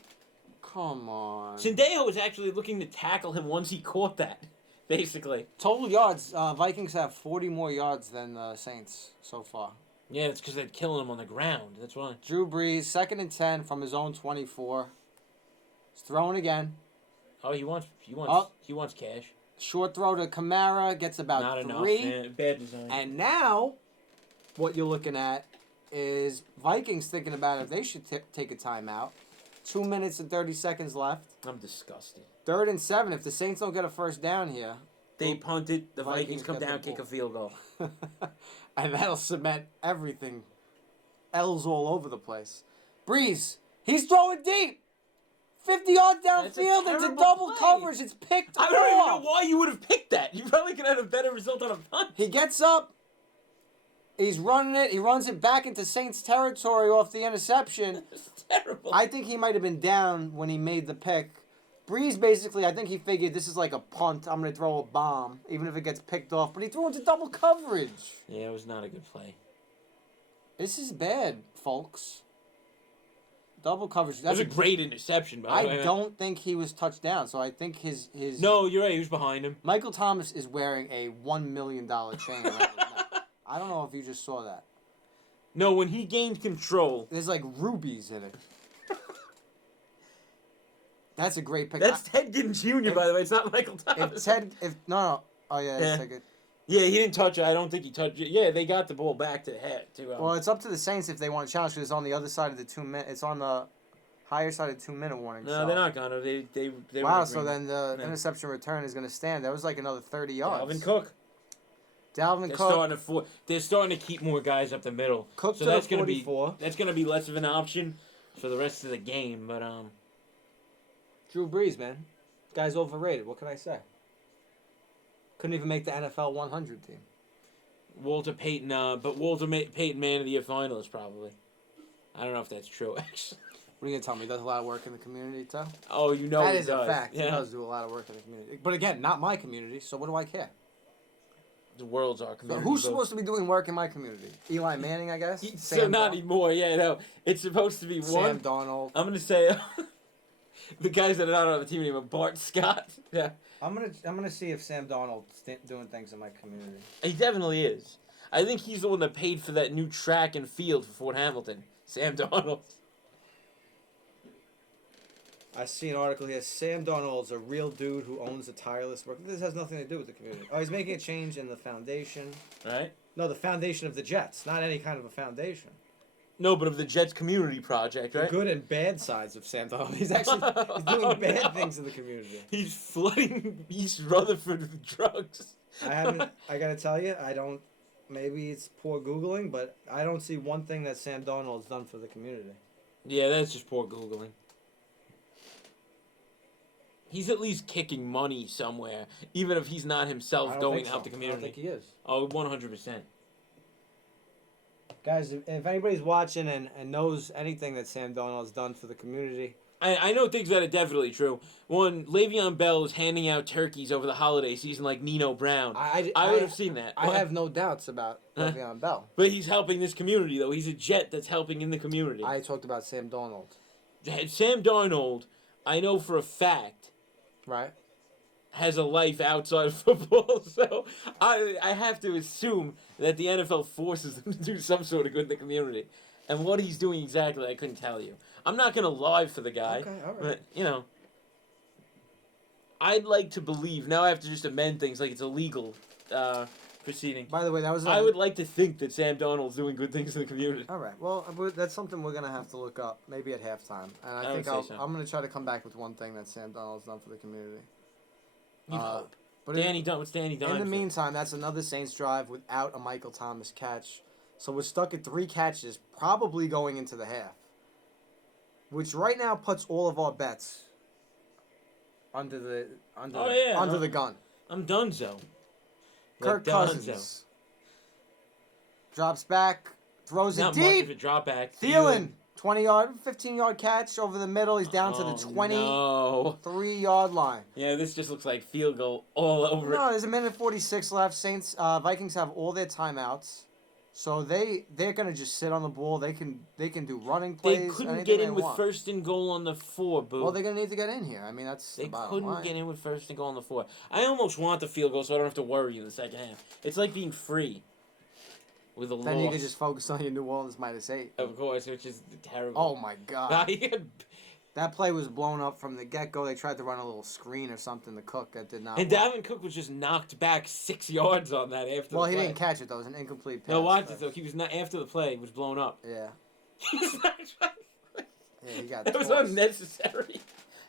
Come on. Sendejo was actually looking to tackle him once he caught that. Basically. Total yards. Vikings have 40 more yards than the Saints so far. Yeah, it's because they're killing him on the ground. That's why. Drew Brees, 2nd and 10 from his own 24. He's throwing again. Oh, he wants cash. Short throw to Kamara, gets about Not 3. enough. Yeah, bad design. And now, what you're looking at is Vikings thinking about if they should take a timeout. 2 minutes and 30 seconds left. I'm disgusted. 3rd and 7. If the Saints don't get a first down here, They punted. The Vikings come get the down, ball. kick a field goal. and that'll cement everything. L's all over the place. Breeze, he's throwing deep. 50 yards That's a downfield. It's a terrible double play. coverage. It's picked I don't even know off. why you would have picked that. You probably could have had a better result on a punt. He gets up. He's running it. He runs it back into Saints territory off the interception. It's terrible. I think he might have been down when he made the pick. Breeze basically, I think he figured this is like a punt. I'm going to throw a bomb, even if it gets picked off. But he threw into double coverage. Yeah, it was not a good play. This is bad, folks. Double coverage. That was That's a great interception, by the way. I don't think he was touched down, so I think his No, you're right. He was behind him. Michael Thomas is wearing a $1 million chain around his neck. I don't know if you just saw that. No, when he gained control. There's like rubies in it. That's a great pick. That's Ted Ginn Jr., by the way. It's not Michael Thomas. No. Oh yeah, Yeah. it's good. Yeah, he didn't touch it. I don't think he touched it. Yeah, they got the ball back to the head, too. Well, it's up to the Saints if they want to challenge because it's on the other side of the 2 minute. It's on the higher side of the 2 minute warning. no, so. they're not gonna. They Wow. were So agreeing. then the No. interception return is going to stand. That was like another 30 yards. Dalvin Cook. Dalvin They're Cook. starting to keep more guys up the middle. Cook So to that's the gonna be 44. less of an option for the rest of the game. But Drew Brees, man. Guy's overrated. What can I say? Couldn't even make the NFL 100 team. Walter Payton, but Payton Man of the Year finalist probably. I don't know if that's true, actually. What are you going to tell me? He does a lot of work in the community, too? Oh, you know That he is does. a fact. Yeah. He does do a lot of work in the community. But again, not my community, so what do I care? The world's our So community. who's supposed to be doing work in my community? Eli Manning, I guess? So not anymore, yeah, no. It's supposed to be Sam one. Darnold. I'm going to say the guys that are not on the team anymore, Bart Scott. Yeah. I'm gonna see if Sam Darnold's doing things in my community. He definitely is. I think he's the one that paid for that new track and field for Fort Hamilton. Sam Darnold. I see an article here. Sam Darnold's a real dude who owns a tireless work. This has nothing to do with the community. Oh, he's making a change in the foundation. Right? No, the foundation of the Jets, not any kind of a foundation. No, but of the Jets community project, right? The good and bad sides of Sam Darnold. He's actually he's doing bad things in the community. He's flooding East Rutherford with drugs. I gotta tell you, I don't. Maybe it's poor googling, but I don't see one thing that Sam Darnold's done for the community. Yeah, that's just poor Googling. He's at least kicking money somewhere, even if he's not himself going out the community. I don't think he is. Oh, 100%. Guys, if anybody's watching and knows anything that Sam Darnold's done for the community. I know things that are definitely true. One, Le'Veon Bell is handing out turkeys over the holiday season like Nino Brown. I would have seen that. I have no doubts about Le'Veon Bell. But he's helping this community, though. He's a Jet that's helping in the community. I talked about Sam Darnold. Sam Darnold, I know for a fact, right, has a life outside of football. So I have to assume that the NFL forces him to do some sort of good in the community. And what he's doing exactly, I couldn't tell you. I'm not going to lie for the guy. Okay, all right. But, you know, I'd like to believe. Now I have to just amend things like it's a legal proceeding. By the way, that was... I would like to think that Sam Darnold's doing good things in the community. All right. Well, that's something we're going to have to look up, maybe at halftime. And I think I'm going to try to come back with one thing that Sam Darnold's done for the community. You hope. But what's Danny done? In the meantime, that's another Saints drive without a Michael Thomas catch. So we're stuck at 3 catches, probably going into the half. Which right now puts all of our bets under the gun. I'm donezo. Kirk Cousins drops back, throws it deep. Not much of a drop back. Thielen, 15-yard catch over the middle. He's down to the 23-yard line. Yeah, this just looks like field goal all over it. No, there's a minute 46 left. Vikings have all their timeouts. So they're gonna just sit on the ball. They can do running plays. They couldn't get in with first and goal on the 4, Boo. Well, they're gonna need to get in here. I mean, that's they couldn't get in with first and goal on the 4. I almost want the field goal so I don't have to worry in the second half. It's like being free with a loss. Then you can just focus on your New Orleans -8. Of course, which is terrible. Oh my God. That play was blown up from the get-go. They tried to run a little screen or something to Cook that did not And work. Dalvin Cook was just knocked back 6 yards on that after the play. Well, he didn't catch it, though. It was an incomplete pass. No, watch it, though. He was not after the play. It was blown up. Yeah. He was not trying. Yeah, he got That was tossed. unnecessary.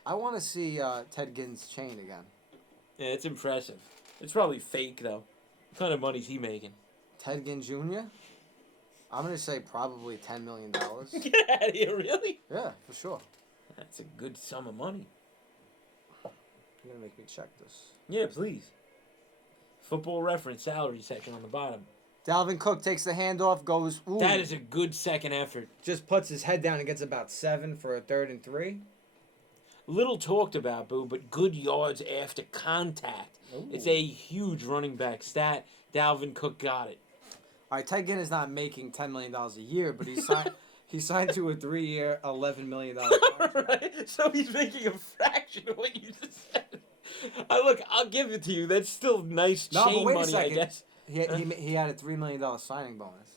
I want to see Ted Ginn's chain again. Yeah, it's impressive. It's probably fake, though. What kind of money's he making? Ted Ginn Jr.? I'm going to say probably $10 million. Get out of here, really? Yeah, for sure. That's a good sum of money. You're going to make me check this. Yeah, please. Football Reference salary section on the bottom. Dalvin Cook takes the handoff, goes... Ooh, that is a good second effort. just puts his head down and gets about 7 for a 3rd and 3. Little talked about, Boo, but good yards after contact. Ooh. It's a huge running back stat. Dalvin Cook got it. All right, Ted Ginn is not making $10 million a year, but he's signed... He signed to a 3-year, $11 million contract. Right? So he's making a fraction of what you just said. I'll give it to you. That's still nice chain money, I guess. He had a $3 million signing bonus.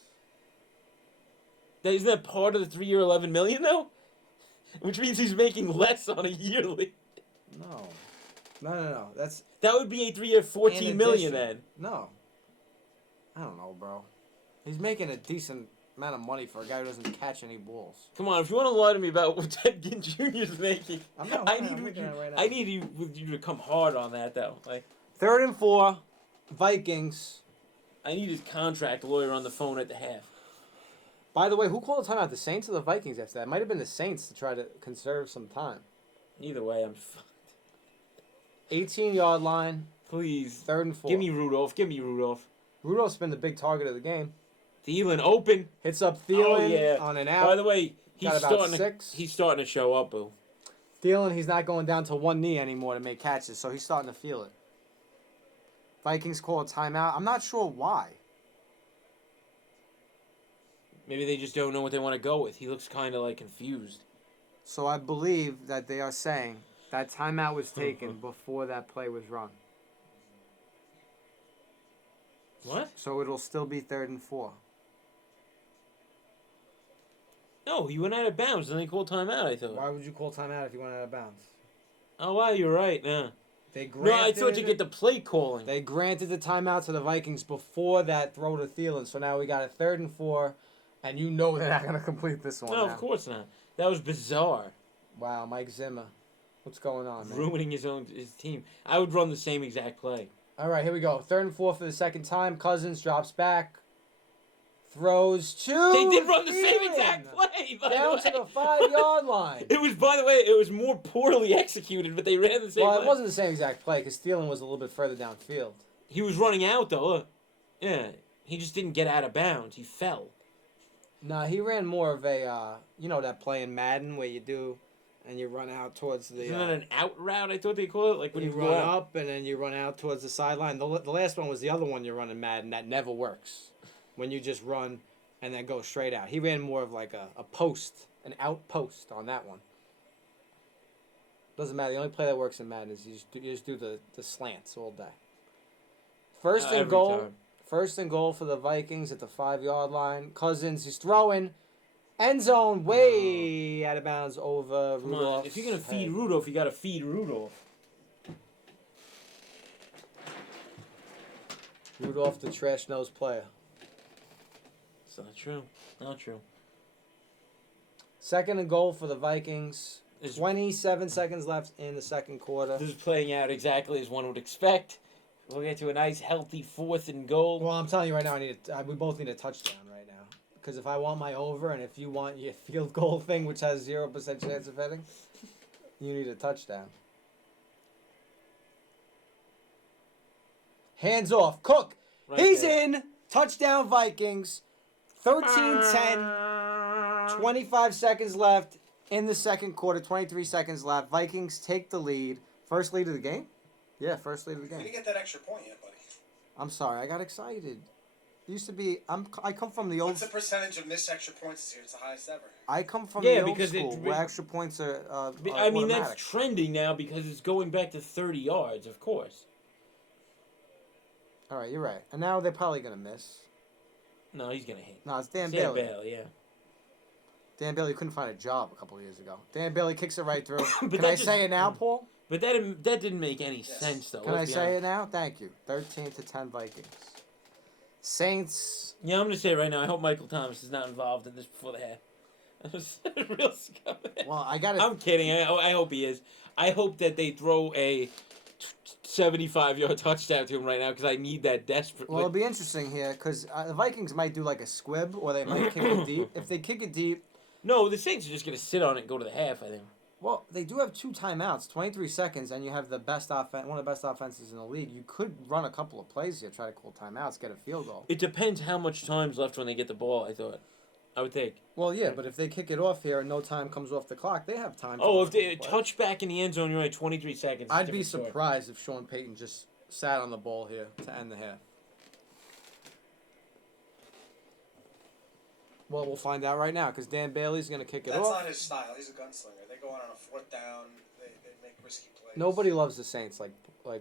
Isn't that part of the 3-year, $11 million, though? Which means he's making less on a yearly. No. That would be a 3-year, $14 million then. No. I don't know, bro. He's making a decent amount of money for a guy who doesn't catch any balls. Come on, if you want to lie to me about what Ted Ginn Jr. is making, I need you to come hard on that, though. Like 3rd and 4, Vikings. I need his contract lawyer on the phone at the half. By the way, who called a timeout? The Saints or the Vikings after that? It might have been the Saints to try to conserve some time. Either way, I'm. 18-yard line, Please. 3rd and 4. Give me Rudolph. Give me Rudolph. Rudolph's been the big target of the game. Thielen open. Hits up Thielen Oh, yeah. on an out. By the way, Got about 6. He's starting to show up, Boo. Thielen, he's not going down to one knee anymore to make catches, so he's starting to feel it. Vikings call a timeout. I'm not sure why. Maybe they just don't know what they want to go with. He looks kind of like confused. So I believe that they are saying that timeout was taken before that play was run. What? So it'll still be 3rd and 4. No, he went out of bounds and they called timeout, I thought. Why would you call timeout if you went out of bounds? Oh, wow, you're right. Yeah. They granted, No, I thought you get the play calling. They granted the timeout to the Vikings before that throw to Thielen. So now we got a 3rd and 4, and you know they're not going to complete this one. No, now. of course not. That was bizarre. Wow, Mike Zimmer. What's going on, man? Ruining his team. I would run the same exact play. All right, here we go. 3rd and 4 for the second time. Cousins drops back. Throws to They did run the same Thielen. exact play. By Down the to way. the 5-yard line. It was, by the way, it was more poorly executed, but they ran the same Well, play. it wasn't the same exact play because Thielen was a little bit further downfield. He was running out, though. Look. Yeah. He just didn't get out of bounds. He fell. Nah, he ran more of a, you know that play in Madden where you do, and you run out towards the... Isn't that an out route, I thought they call it? Like when you you run go out. up and then you run out towards the sideline. The last one was the other one you run in Madden that never works. When you just run and then go straight out. He ran more of like a post, an post on that one. Doesn't matter. The only play that works in Madden is you just do the slants all day. First and Every goal. time. First and goal for the Vikings at the 5-yard line. Cousins, he's throwing. End zone, way out of bounds over Come Rudolph. on. If you're going to feed Rudolph, you got to feed Rudolph. Rudolph, the trash-nosed player. It's not true. Not true. Second and goal for the Vikings. Is- 27 seconds left in the second quarter. This is playing out exactly as one would expect. We'll get to a nice, healthy 4th and goal. Well, I'm telling you right now, we both need a touchdown right now. Because if I want my over and if you want your field goal thing, which has 0% chance of hitting, you need a touchdown. Hands off. Cook. Right He's there. in. Touchdown Vikings. 13-10. 25 seconds left in the second quarter. 23 seconds left. Vikings take the lead. First lead of the game? Yeah, first lead of the We game. didn't get that extra point yet, buddy. I'm sorry, I got excited. It used to be. I come from the old. What's the percentage of missed extra points this year? It's the highest ever. I come from Yeah, the old because school where extra points are. I mean, automatic. that's trending now because it's going back to 30 yards, of course. All right, you're right. And now they're probably gonna miss. No, he's going to hit. No, it's Dan Sam Bailey. Bailey, yeah. Dan Bailey couldn't find a job a couple of years ago. Dan Bailey kicks it right through. But Can that I just- say it now, Paul? But that didn't make any sense, though. Can I say it now? Thank you. 13-10 Vikings. Saints. Yeah, I'm going to say it right now. I hope Michael Thomas is not involved in this before the half. Real scumbag. Well, I got it. I'm kidding. I hope he is. I hope that they throw a 75-yard touchdown to him right now because I need that desperately. Well, it'll be interesting here because the Vikings might do like a squib or they might kick it deep. If they kick it deep, No, the Saints are just going to sit on it and go to the half, I think. well, they do have 2 timeouts, 23 seconds, and you have the best one of the best offenses in the league. You could run a couple of plays here, try to call timeouts, get a field goal. It depends how much time's left when they get the ball, I thought. I would think. Well, yeah, but if they kick it off here and no time comes off the clock, they have time. to Oh, run if a they couple plays. touch back in the end zone, you're right, 23 seconds. I'd be Different story. surprised if Sean Payton just sat on the ball here to end the half. Well, we'll find out right now because Dan Bailey's going to kick it That's off. not his style. He's a gunslinger. They go on a 4th down. They make risky plays. Nobody loves the Saints like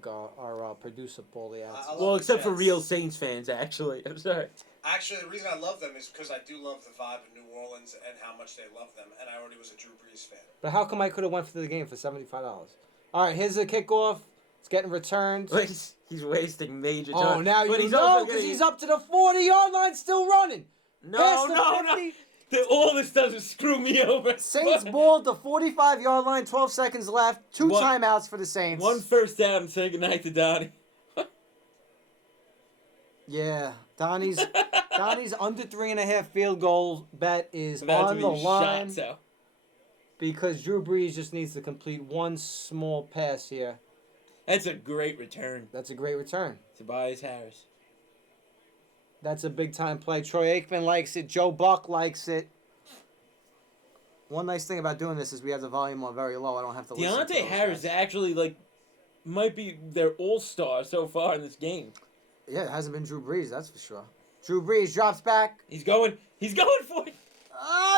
our producer Paulie adds. I love Well, the except for Jets. real Saints fans, actually. I'm sorry. Actually, the reason I love them is because I do love the vibe of New Orleans and how much they love them. And I already was a Drew Brees fan. But how come I could have went for the game for $75? All right, here's the kickoff. It's getting returned. He's wasting major time. Oh, now But you he's know also because getting- he's up to the 40-yard line, still running. No, Past the no. 50. All this does is screw me over. Saints ball at the 45-yard line, 12 seconds left. 2 One- timeouts for the Saints. One first down and say goodnight to Donnie. Yeah, Donnie's under 3.5 field goal bet is About to on be the line. shot, so. because Drew Brees just needs to complete one small pass here. That's a great return. That's a great return. Tobias Harris. That's a big-time play. Troy Aikman likes it. Joe Buck likes it. One nice thing about doing this is we have the volume on very low. I don't have to listen to Deontay those Harris guys. actually, might be their all-star so far in this game. Yeah, it hasn't been Drew Brees, that's for sure. Drew Brees drops back. He's going for it.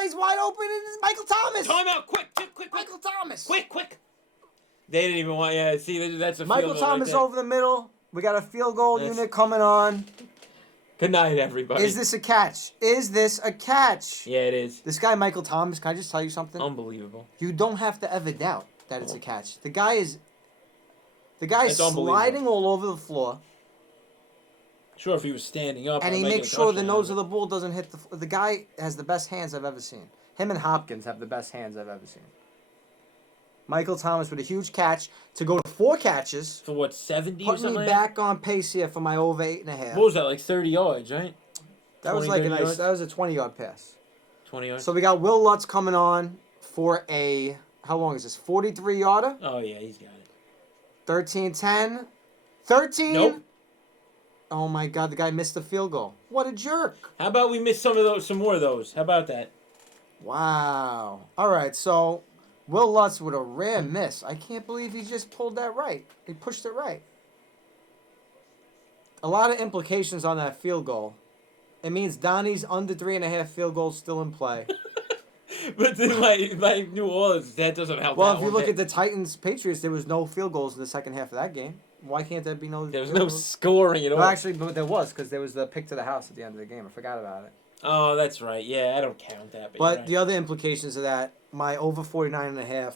He's wide open, and it's Michael Thomas. Timeout, quick. Michael Thomas. Quick. They didn't even want, see, that's a Michael field goal Thomas right there. over the middle. We got a field goal Yes. unit coming on. Good night, everybody. Is this a catch? Yeah, it is. This guy, Michael Thomas, can I just tell you something? Unbelievable. You don't have to ever doubt that it's a catch. The guy's That's unbelievable. sliding all over the floor, Sure, if he was standing up. and I'd he make makes it a sure the touchdown, nose of but- the ball doesn't hit the guy has the best hands I've ever seen. Him and Hopkins have the best hands I've ever seen. Michael Thomas with a huge catch to go to 4 catches. For what, 70 or Put me something? back on pace here for my over 8.5. What was that, 30 yards, right? That was 20, like 30 yards? that was a 20-yard pass. 20 yards? So we got Will Lutz coming on for a, how long is this? 43-yarder? Oh, yeah, he's got it. 13-10. 13? Nope. Oh my God, the guy missed the field goal. What a jerk. How about we miss some more of those? How about that? Wow. All right, so Will Lutz with a rare miss. I can't believe he just pulled that right. He pushed it right. A lot of implications on that field goal. It means Donnie's under 3.5 field goals still in play. But then, like New Orleans, that doesn't help. Well, that if you one look bit. at the Titans-Patriots, there was no field goals in the second half of that game. Why can't there be no There was field no goals? scoring at all. Well, actually, but there was, because there was the pick to the house at the end of the game. I forgot about it. Oh, that's right. Yeah, I don't count that. But you're the right. other implications of that, my over 49.5.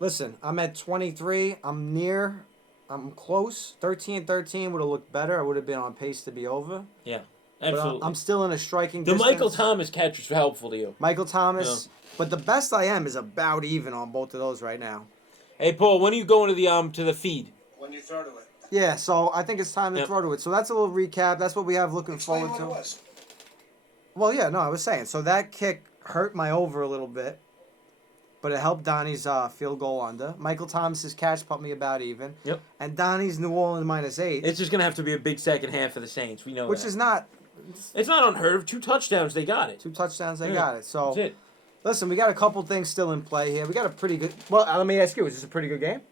Listen, I'm at 23. I'm close. 13-13 would have looked better. I would have been on pace to be over. Yeah, But absolutely. I'm still in a striking The distance. Michael Thomas catch was helpful to you. Michael Thomas. But the best I am is about even on both of those right now. Hey, Paul, when are you going to the feed? When you throw to it. Yeah, so I think it's time to Yep. throw to it. So that's a little recap. That's what we have looking Explain forward what to. it was. Well, yeah, no, I was saying. So that kick hurt my over a little bit, but it helped Donnie's field goal under. Michael Thomas's catch put me about even. Yep. And Donnie's New Orleans -8, It's just gonna have to be a big second half for the Saints. We know which that. is not It's not unheard of. 2 touchdowns, they got it. 2 touchdowns. They Yeah, got it. So That's it. listen, we got a couple things still in play here. We got a pretty good. Well, let me ask you: is this a pretty good game?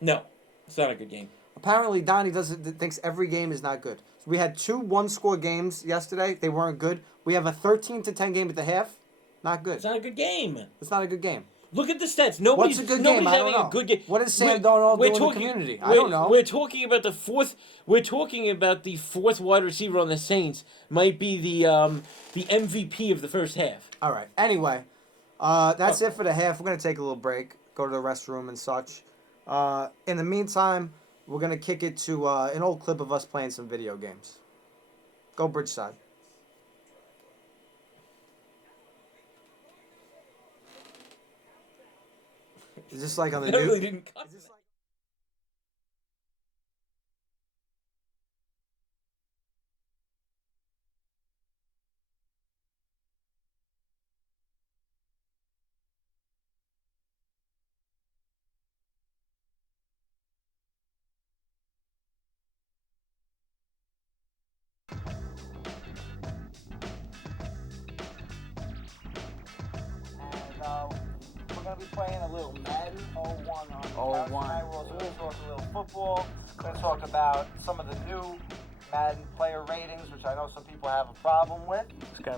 No, it's not a good game. Apparently, Donnie thinks every game is not good. So we had 2 one-score games yesterday. They weren't good. We have a 13-10 game at the half. Not good. It's not a good game. It's not a good game. Look at the stats. What's a good game? I don't know. A good game. What is Sam Darnold doing in the community? I don't know. We're talking about the fourth. We're talking about the 4th wide receiver on the Saints. Might be the MVP of the first half. All right. Anyway, that's it for the half. We're going to take a little break, go to the restroom and such. In the meantime, we're going to kick it to an old clip of us playing some video games. Go Bridgeside. Is this like on the That really news? didn't cut. And we're going to be playing a little Madden 01 on the 01. couch tonight. We're also going to talk a little football. We're going to talk about some of the new Madden player ratings, which I know some people have a problem with.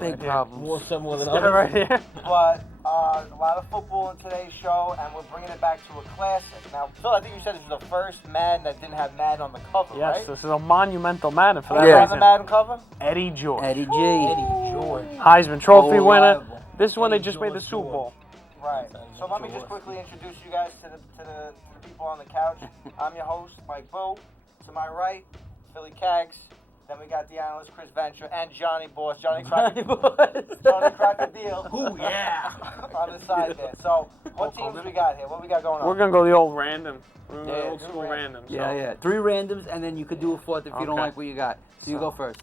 Big problem. More similar than This guy others. right here. But a lot of football in today's show, and we're bringing it back to a classic. Now, Phil, I think you said this was the first Madden that didn't have Madden on the cover, Yes, right? this is a monumental Madden for that Who's on reason. the Madden cover? Eddie George. Eddie G. George. Heisman Trophy Oh, winner. reliable. This one they Eddie just made the George Super Bowl. Right. So let me just quickly introduce you guys to the people on the couch. I'm your host, Mike Boo. To my right, Philly Cags. Then we got the analyst, Chris Venture, and Johnny Boss, Johnny Crocodile. Ooh, yeah. On the side there. So, what teams we got here? What we got going on? We're gonna go the old random. We're Yeah, old do school random. random. So Yeah, yeah. 3 randoms, and then you could do a 4th if you don't Okay. like what you got. So you So- go first.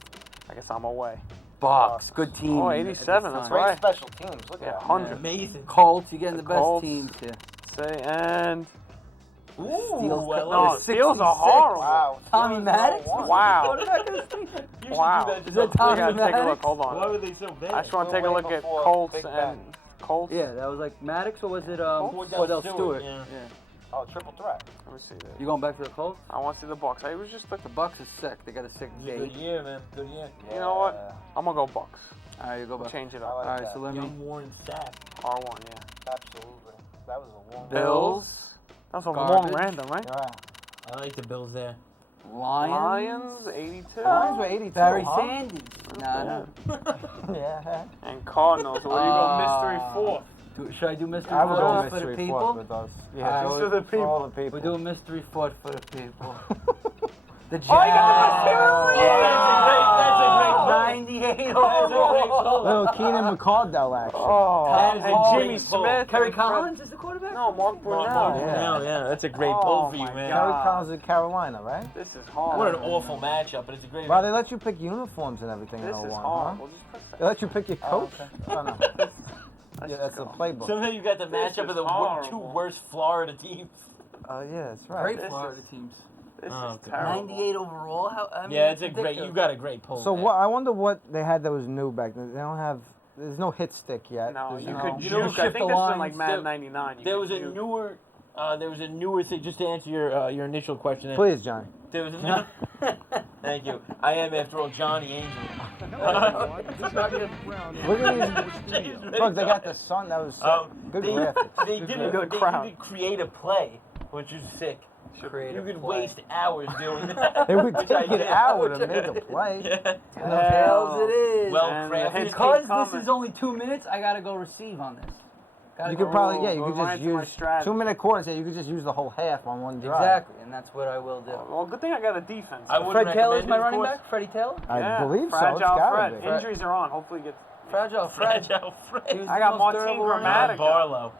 I guess I'm away. Bucks, good team. Oh, at 87, this that's time. right. Special teams. Look Yeah, at that. 100. Amazing. Colts, you're getting the best Colts. teams here. Say, and Ooh, Steel's I cut- no, like it. Steel's are 66. horrible. Wow. Tommy Steelers Maddox? won. Wow. Quarterback of the season. You should Wow. do Is that that just Tommy We gotta take a look. Maddox? Hold Why on. were they so bad? I just want to We're take a way look at before Colts Big and Ben. Colts. Yeah, that was like Maddox, or was it Cordell Cordell Stewart, Stewart? yeah. Oh, triple threat. Let me see that. You going back to the Colts? I want to see the Bucks. I was just The looking. Bucks is sick. They got a sick It was a good date. year, man. Good year. You know what? I'm gonna go Bucks. All right, you go back. Change it I up. like All right, that. so let me. Young Warren Sapp. R1, yeah. Absolutely. That was a long Bills, That was a Garbage. long random, right? Yeah. I like the Bills there. Lions, 82. Lions were 82. Barry huh? Sanders. Nah, no. Yeah. And Cardinals. Where you go mystery fourth. Should I do mystery I would go fourth for the mystery people? fourth with us. Yeah, just for the for all the people. We're doing mystery fourth for the people. The Jazz. Oh, you got the That's a great 98 poll. overall. Little Keenan McCardell action. Oh, That is a and great Jimmy pull. Smith. Kerry and Collins is the quarterback? No, Mark Brunell. Yeah, that's a great Oh, poll for you, my man. God. Kerry Collins of Carolina, right? This is hard. What an awful matchup, but it's a great. Wow, they let you pick uniforms and everything This in is 01, hard. huh? We'll just press They that. let you pick your coach? Oh, no. Let's Yeah, just that's the go. playbook. Somehow you got the This matchup is of the horrible. two worst Florida teams. Oh, yeah, that's right. Great This Florida is- teams. This Oh, is God. terrible. 98 overall? How, I mean, Yeah, it's a great. ridiculous. You got a great poll. So there. what? I wonder what they had that was new back then. They don't have. There's no hit stick yet. No, There's you no- could You know, juke. I shift think the this is in like lines. Madden 99. You There could was a juke. newer. There was a newer thing. Just to answer your initial question. there. Please, Johnny. There was a Thank you. I am, after all, Johnny Angel. Look at these. Look, they got the sun. That was sick. Good graphics. They did Good you crowd. could create a play, which is sick. Create You a could play. waste hours doing that. It would Which I take an did. hour to make a play. Yeah. Tails it is. Well And crafted. the head Because keep coming. this is only 2 minutes, I gotta go receive on this. Gotta You go could probably, yeah, you Go could right just to my use strategy. 2-minute quarters. Yeah, you could just use the whole half on one drive. Exactly, and that's what I will do. Well, good thing I got a defense. I would Fred Taylor's recommend my it, of running course. back? Freddie Taylor? I believe so. It's Fragile gotta Fred. be. Injuries are on. Hopefully he gets. Fragile Fred. Fragile He Fred. was I the got most Martin durable Gramatica. running back. Barlow.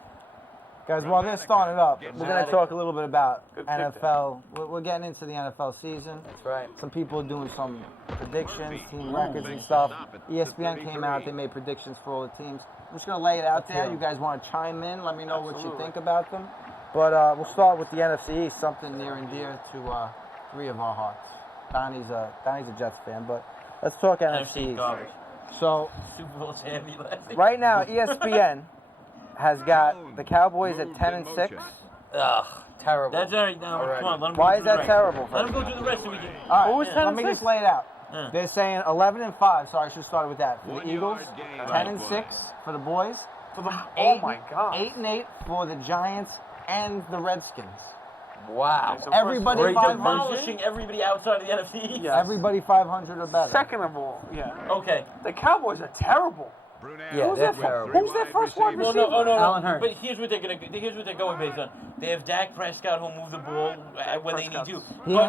Guys, while they're starting it up, we're going to talk a little bit about Good pick NFL. We're getting into the NFL season. That's right. Some people are doing some predictions, team records and stuff. ESPN came out, they made predictions for all the teams. I'm just going to lay it out there. You guys want to chime in, let me know what you Absolutely. think about them. But we'll start with the NFC East, something near and dear to three of our hearts. Donnie's a Jets fan, but let's talk NFC East. garbage. So Super Bowl champion last year. right now, ESPN has got the Cowboys at 10-6. Ugh, terrible. That's all right. Now, come on. Let him Why go is through that the rest. terrible? Let him go through the rest so we can. All right, Who was let me 10-6? just lay it out. Yeah. They're saying 11-5. Sorry, I should start with that. For the Eagles, 10-6 for the boys. For the, oh my God. 8-8 for the Giants and the Redskins. Wow. Okay, so Everybody first- Great five- division. Demolishing everybody outside of the NFC. Yes. Everybody 500 or better. Second of all, yeah. Okay. The Cowboys are terrible. Yeah, Who's they're that? terrible. Who's their first wide Well, receiver? no. Allen Hurts. But here's what they're going based on. They have Dak Prescott who'll move the ball when they need to.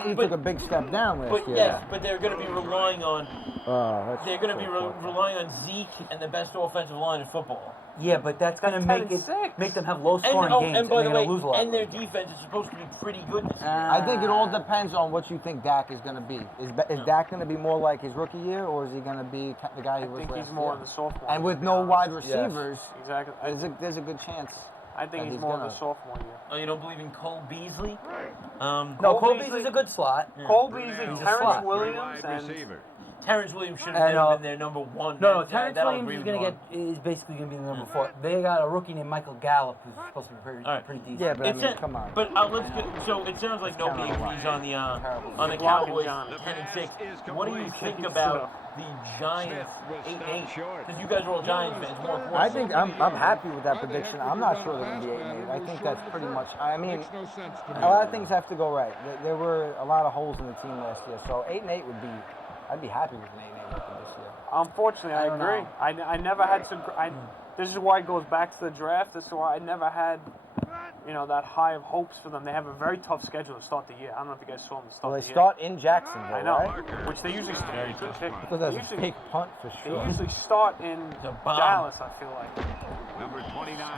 He took a big step down last But year. yes, but they're going to be relying on That's they're going to be so relying on Zeke and the best offensive line in football. Yeah, but that's gonna That's make 10-6. make them have low scoring games, and by they're the gonna way, lose a lot. and their defense is supposed to be pretty good this year. I think it all depends on what you think Dak is going to be. Is Dak going to be more like his rookie year, or is he going to be the guy he I was think last he's more year? in the sophomore. And with year, no to be wide honest. receivers, Exactly. there's a good chance. I think that he's he's more in gonna- the sophomore year. Oh, you don't believe in Cole Beasley? No, Cole Cole Beasley- Beasley's a good slot. Cole Beasley, He's a Terrence slot. Williams, and Terrence Williams should And, have never been their number one. No, That- Terrence that'll Williams agree is with gonna you on. is basically gonna be the number 4. They got a rookie named Michael Gallup who's supposed to be pretty, All right. pretty decent. Yeah, but I It's mean, a- come on. But let's get. So it sounds like nobody agrees on the Terrible. Cowboys John. 10-6. What do you think about the Giants 8-8? Because you guys are all Giants fans. More importantly. I think I'm happy with that prediction. I'm not sure they're going to be 8-8. I think that's pretty much. I mean, a lot of things have to go right. There were a lot of holes in the team last year, so 8-8 would be. I'd be happy with an 8-8 record this year. unfortunately, I don't agree. know. I never had some. This is why it goes back to the draft. This is why I never had, that high of hopes for them. They have a very tough schedule to start the year. I don't know if you guys saw them to start Well, they the year. start in Jacksonville, I know, right? which they usually start. I thought that was a fake punt for They sure. usually start in a bomb. Dallas. I feel like.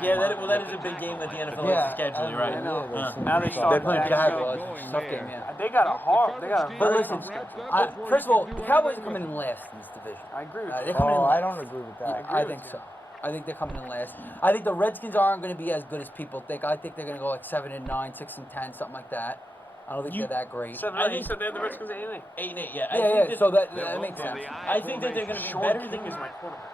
Yeah, that is a big game that the NFL has to schedule. You're right. Now they start They're playing Jacksonville. Jaguars. It's a tough game, yeah. They got a But very listen, tough schedule. first of all, the Cowboys are coming in last in this division. I agree with They're you. coming in last. I don't agree with that. I think so. I think they're coming in last. I think the Redskins aren't going to be as good as people think. I think they're going to go like 7-9, 6-10, something like that. I don't think they're that great. 7-8, so they're the Redskins 8-8. 8-8, yeah. Yeah. So that makes sense. I think that they're going to be better than King is my quarterback.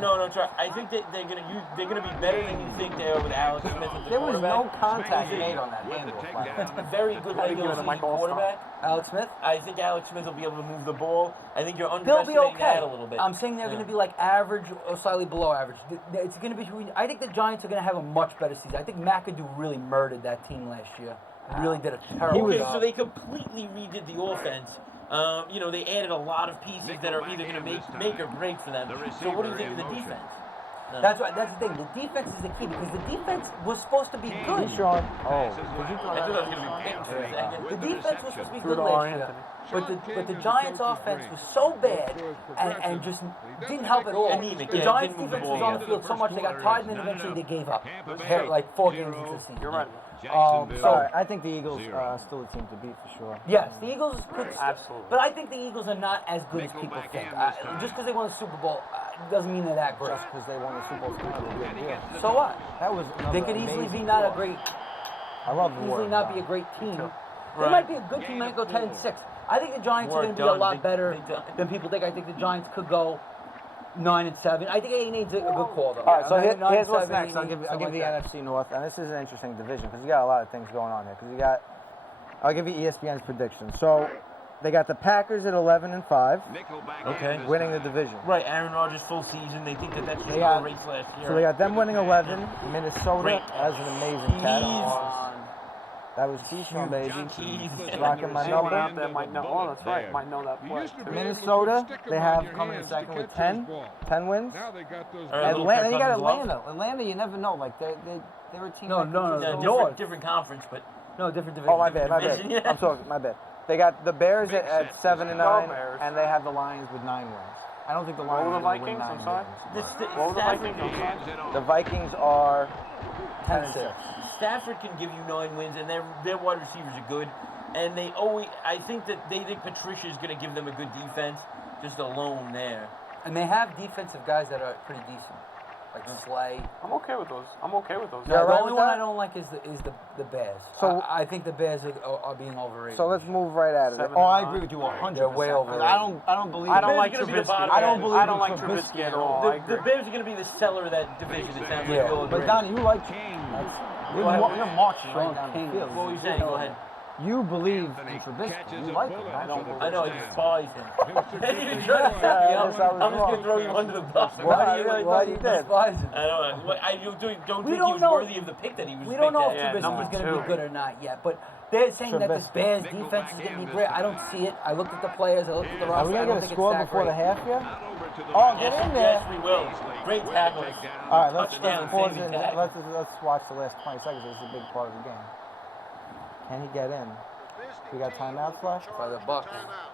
No, try. I think that they're going to be better than you think they are with Alex Smith at the There was no quarterback. contact made on that handoff. That's a very good regular season quarterback. Alex Smith? I think Alex Smith will be able to move the ball. I think you're They'll be underestimating okay. that a little bit. I'm saying they're going to be like average or slightly below average. It's going to be. I think the Giants are going to have a much better season. I think McAdoo really murdered that team last year. Really did a terrible Okay, job. so they completely redid the offense. They added a lot of pieces that are either going to make or break for them. So what do you think of the defense? That's right. That's the thing. The defense is the key because the defense was supposed to be good. Sean. Oh, I thought it was going to be picked for a second. The defense was supposed to be Threw good to last year, Anthony. but the Giants' offense was so bad and just didn't help at all. Anemic, The yeah, Giants' didn't move the defense was ball, on the field so much they got tired and then eventually they gave up. Like 4 games into the season. You're right. sorry. I think the Eagles are still a team to beat for sure. Yes, the Eagles could. Absolutely. But I think the Eagles are not as good as people think. Just because they won the Super Bowl doesn't mean they're that great. Just because they won the Super Bowl is kind of a big deal. So what? That was They could easily be not a great. I love the Easily word. not be a great team. They Right. might be a good team. Might go 10-6. I think the Giants are Work going to be a done. lot Big- better big done. than people think. I think the Giants could go 9-7. I think 8-8 is a good call though. All right, so here's 9-7, what's next. I'll 8-8, give you something the like that. NFC North, and this is an interesting division because you got a lot of things going on here. Because I'll give you ESPN's prediction. So they got the Packers at 11-5, Okay. winning the division. Right, Aaron Rodgers full season. They think that that's just They a got- race last year. So they got them winning 11. Minnesota Great. has an amazing catch. Jeez. That was Keyshawn, baby. Jeez. Rocking my Anyone number. out there might know. Oh, that's right. Might know that play. too. Minnesota, they have coming in second with 10 wins. All right, little Atlanta, you got Kirk Cousins love. Atlanta. Atlanta, you never know. Like they're a team. No, that no, could no, just Yeah, go- different conference, but No, different division. Oh, my bad, my bad. division, yeah. I'm talking, my bad. They got the Bears at 7-9, Bears. and they have the Lions with 9 wins. I don't think the Lions were are the going to win Vikings? 9 I'm sorry? games. What were the Stafford, Vikings? I'm sorry. The Vikings are 10-6. Stafford can give you 9 wins, and their wide receivers are good. And they always, I think that they think Patricia's going to give them a good defense, just alone there. And they have defensive guys that are pretty decent, like Slay. I'm okay with those. Yeah, The right only with one that? I don't like is the Bears. So- I think the Bears are being overrated. So let's move right out of it. 7-9. Oh, I agree with you 100%. They're way overrated. I don't believe. I don't Bears like are gonna be the Trubisky. bottom I don't end. believe I don't like in Trubisky at all. I The agree. Bears are going to be the seller of that division. It sounds Yeah. like you'll But agree. Donnie, you like you're marching Sean right down King. the field. What were you saying? Go ahead. You believe in Trubisky. You like him. I don't believe. I know, I despise him. You're trying to set me Yeah, up. I guess I was I'm just going wrong. to throw you under the bus. Why do you Why do you despise him? I don't know. You don't We think don't he was know. worthy of the pick that he was We don't know if picked Yeah, at. Trubisky's number going to two. be good or not yet, but they're saying that this Trubisky. Bears defense is going to be great. I don't see it. I looked at the players. I looked at the Are roster. we I gonna don't get a think score it's that before the great. half yet? Oh, get in there. Yes, we will. Great tackles. All right, let's Touchdown, pause saving it. tackle. Let's watch the last 20 seconds. This is a big part of the game. Can he get in? We got timeouts left. By the Bucks.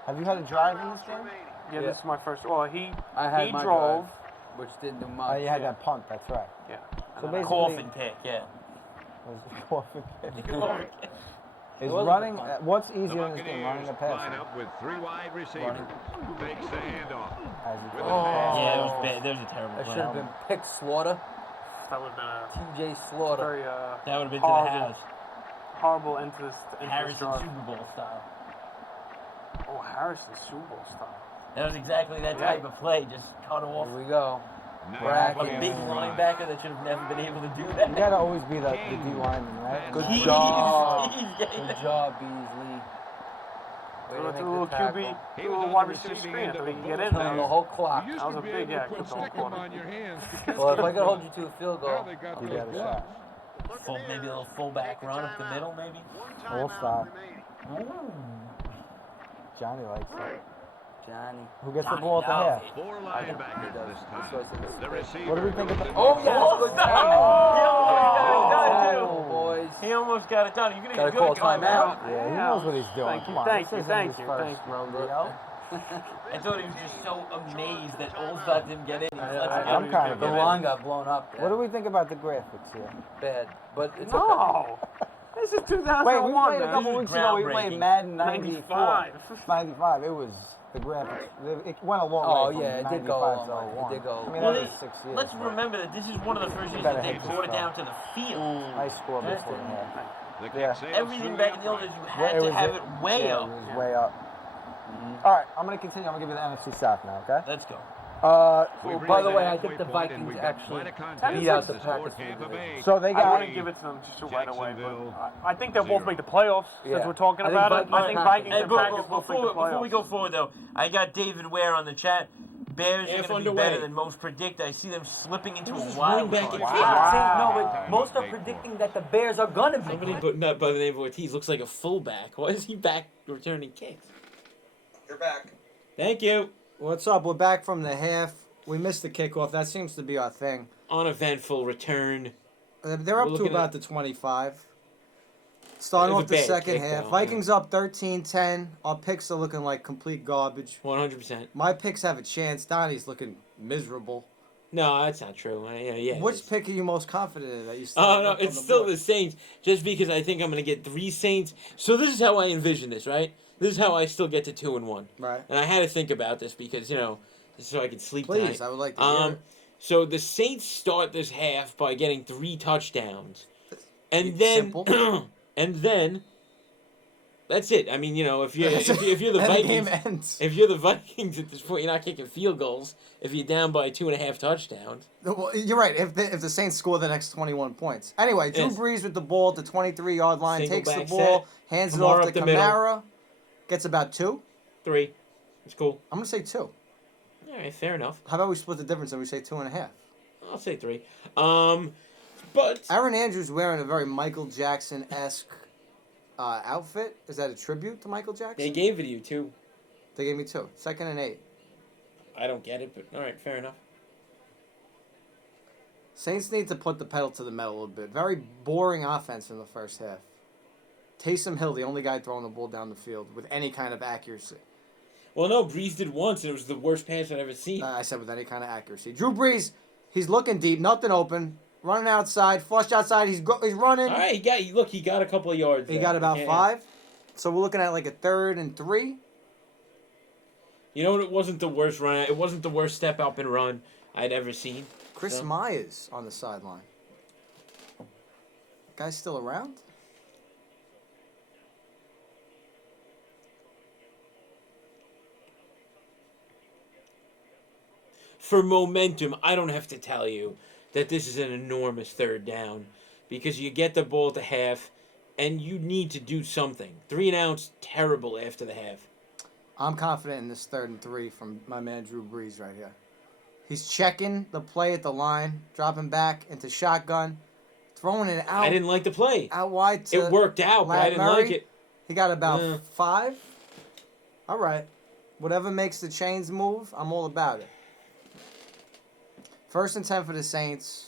Have you had a drive in this game? Yeah, this is my first. Well, he I had he my drove. drive, which didn't do much. Oh, you had that punt. That's right. Yeah. So And then I- basically, Coffin pick, yeah. it was a coffin kick. Coffin Is wasn't running? a punt. What's easier in this game, running or passing? Line up with 3 wide receivers. Takes the handoff. As you With throw. a pass. Yeah, it was bad. That was a terrible That play. should have been Pick Slaughter. That would have been TJ a Slaughter. very That would have been to the horrible, house. horrible into this Harrison drive. Super Bowl style. Oh, Harrison Super Bowl style. That was exactly that type of play. Just cut off. Here we go. Nice Bracket. A big linebacker that should have never been able to do that. You gotta always be the D lineman, right? Good Jeez. job. Jeez, Good job, Beasley. Way Do to a make little the tackle. QB, do a little wide receiver screen so he can get in Killing the there. whole clock. That was a big, yeah, good whole quarter. Well, if I could hold you to a field goal, You got a shot. Maybe a little fullback run up the middle, maybe. Full stop. Johnny likes it. Johnny. Who gets the ball at the half? 4 I think he linebackers does. this That's what I time. said. The receiver. What do we think of the? Oh, yes, good Oh, boys. he almost got it done. You're Gotta call timeout. Yeah, he knows what he's doing. Thank Come you, on, thank this you, isn't thank his you, first thank you. rodeo. I thought he was just so amazed that Olstad didn't get in. I'm kind of The line got blown up. What do we think about the graphics here? Bad, but it's okay. No. This is 2001, Wait, we played a man. couple weeks ago. We played Madden 95. 95. It was the graphics. It went a long Oh, way. From yeah, it did 95 go a long to way. 01. It did go. I mean, Well, that was 6 years. let's remember that this is one of the first years Better that they hit this brought it stuff. down to the field. Nice score That's before it. half. The kick Yeah. sails Everything through back the in the old days, upright. you had to have it way yeah, up. It was way up. All right, I'm going to continue. I'm going to give you the NFC South now, okay? Let's go. We've By the reached way, I halfway think the point and Vikings we've got actually quite a contest beat out the this for Packers. Tampa Bay. So they I got wouldn't give it to them just right away. But I think they'll both make the playoffs since Yeah. we're talking I think about it. Vikings I think and Vikings Hey, and bro, Packers both make the before we playoffs. go forward, though, I got David Ware on the chat. Bears are Half going to be underway. better than most predict. I see them slipping into Who's a this wild running back card. in Wow. No, but most are predicting that the Bears are gonna be. Somebody good. but not by the name of Ortiz looks like a fullback. Why is he back returning kicks? You're back. Thank you. What's up? We're back from the half. We missed the kickoff. That seems to be our thing. Uneventful return. They're We're up to looking about at- the 25. Starting It was off a the bad second kick, half. though, Vikings up 13-10. Our picks are looking like complete garbage. 100%. My picks have a chance. Donnie's looking miserable. No, that's not true. Yeah. it Which is. pick are you most confident in that you still Oh, no, up on it's the still board? the Saints, just because I think I'm going to get 3 Saints. So this is how I envision this, right? This is how I still get to 2-1. Right. And I had to think about this because, so I could sleep Please, tonight. I would like to hear it. So the Saints start this half by getting 3 touchdowns. And then Simple. and then that's it. I mean, if you're And the the game Vikings, ends. if you're the Vikings at this point, you're not kicking field goals if you're down by 2.5 touchdowns. Well, you're right. If the Saints score the next 21 points. Anyway, Drew Yes. Brees with the ball at the 23-yard line, Single takes the back ball, set. hands it Kamara off to up the middle. Kamara, gets about 2. 3. It's cool. I'm going to say 2. All right, fair enough. How about we split the difference and we say 2.5? I'll say 3. But Aaron Andrews wearing a very Michael Jackson-esque outfit. Is that a tribute to Michael Jackson? they gave it to you too. They gave me 2. 2nd and 8. I don't get it, but all right, fair enough. Saints need to put the pedal to the metal a little bit. Very boring offense in the first half. Taysom Hill, the only guy throwing the ball down the field with any kind of accuracy. Well, no, Breeze did once, and it was the worst pass I've ever seen. I said with any kind of accuracy. Drew Brees, he's looking deep, nothing open, running outside, flushed outside. He's running. All right, he got a couple of yards. He there. got about Yeah. 5. So we're looking at like a 3rd and 3. You know what? It wasn't the worst run. It wasn't the worst step up and run I'd ever seen. Chris So- Myers on the sideline. Guy's still around? For momentum, I don't have to tell you that this is an enormous 3rd down because you get the ball at the half, and you need to do something. 3 and out's terrible after the half. I'm confident in this 3rd and 3 from my man Drew Brees right here. He's checking the play at the line, dropping back into shotgun, throwing it out. I didn't like the play. Out wide to It worked out, but I Lat didn't Murray. like it. He got about Yeah. 5. All right. Whatever makes the chains move, I'm all about it. 1st and 10 for the Saints.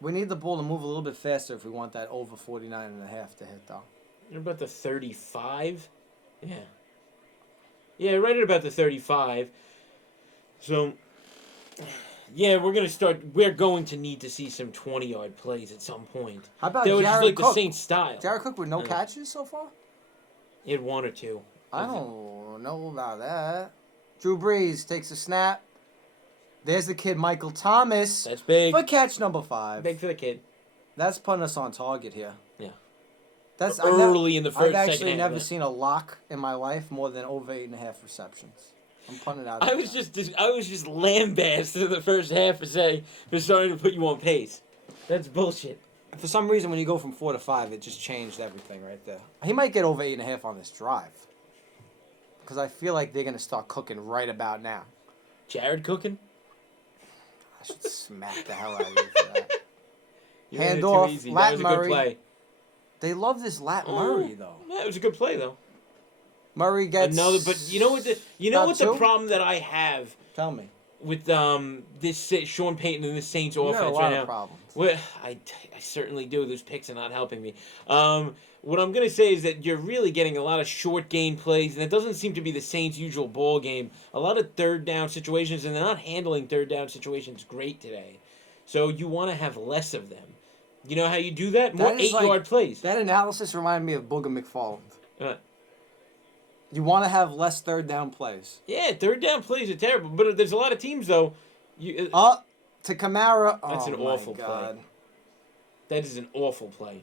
We need the ball to move a little bit faster if we want that over 49.5 to hit, though. You're about the 35? Yeah. Yeah, right at about the 35. So, yeah, we're going to need to see some 20-yard plays at some point. How about That was just Jared like Cook? the Saints style. Jared Cook with no Yeah. catches so far? He had 1 or 2. I don't know about that. Drew Brees takes a snap. There's the kid, Michael Thomas. That's big. For catch number 5. Big for the kid. That's putting us on target here. Yeah. That's Early in the I've second actually half, never yeah. seen a lock in my life more than over 8.5 receptions. I'm putting it out. I was just lambasted in the first half for starting to put you on pace. That's bullshit. For some reason, when you go from 4 to 5, it just changed everything right there. He might get over 8.5 on this drive. Because I feel like they're going to start cooking right about now. Jared cooking? I should smack the hell out of you for that. You made it Hand too off, easy. Lat That was a Murray. good play. They love this Lat Murray, though. Yeah, it was a good play though. Murray gets Another, but you know what about the 2? problem that I have Tell me. with this Sean Payton and the Saints You got offense a lot right of now. problems. Well, I certainly do. Those picks are not helping me. What I'm going to say is that you're really getting a lot of short game plays, and it doesn't seem to be the Saints' usual ball game. A lot of third down situations, and they're not handling third down situations great today. So you want to have less of them. You know how you do that? More That is 8-yard plays. That analysis reminded me of Booger McFarland. Uh, You want to have less third down plays. yeah, third down plays are terrible. But there's a lot of teams, though. To Kamara. That's Oh an my awful play. God. That is an awful play.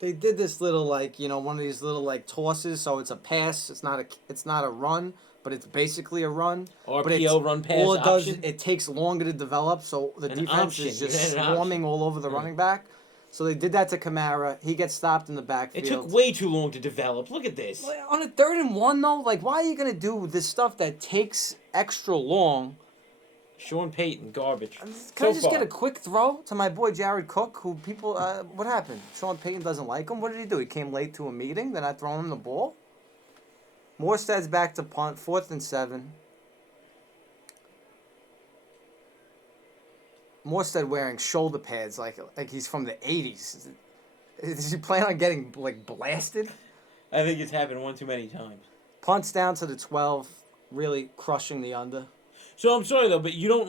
They did this little one of these little tosses, so it's a pass. It's not a run, but it's basically a run. But RPO run pass all it does option. it takes longer to develop, so the An defense option. is You just had an swarming all over the running back. So they did that to Kamara. He gets stopped in the backfield. It took way too long to develop. Look at this. On a 3rd and 1 though, why are you gonna do this stuff that takes extra long? Sean Payton, garbage. Can I just get a quick throw to my boy Jared Cook, who people, what happened? Sean Payton doesn't like him? What did he do? He came late to a meeting? They're not throwing him the ball? Morstead's back to punt, 4th and 7. Morstead wearing shoulder pads like he's from the 80s. Is he plan on getting, blasted? I think it's happened one too many times. Punts down to the 12, really crushing the under. So I'm sorry though, but you don't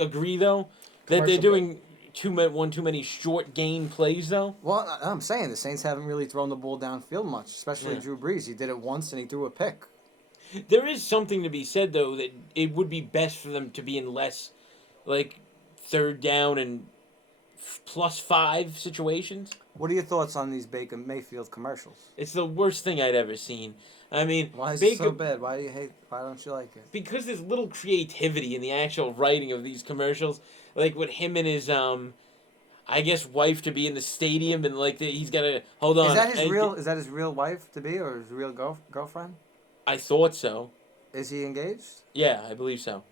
agree though that they're doing one too many short game plays though. Well, I'm saying the Saints haven't really thrown the ball downfield much, especially Drew Brees. He did it once and he threw a pick. There is something to be said though that it would be best for them to be in less, third down and +5 situations. What are your thoughts on these Baker Mayfield commercials? It's the worst thing I'd ever seen. I mean, Why is it so bad? Why don't you like it? Because there's little creativity in the actual writing of these commercials. Like with him and his I guess wife to be in the stadium and he's got to hold on. Is that his real wife to be or his real girlfriend? I thought so. Is he engaged? Yeah, I believe so.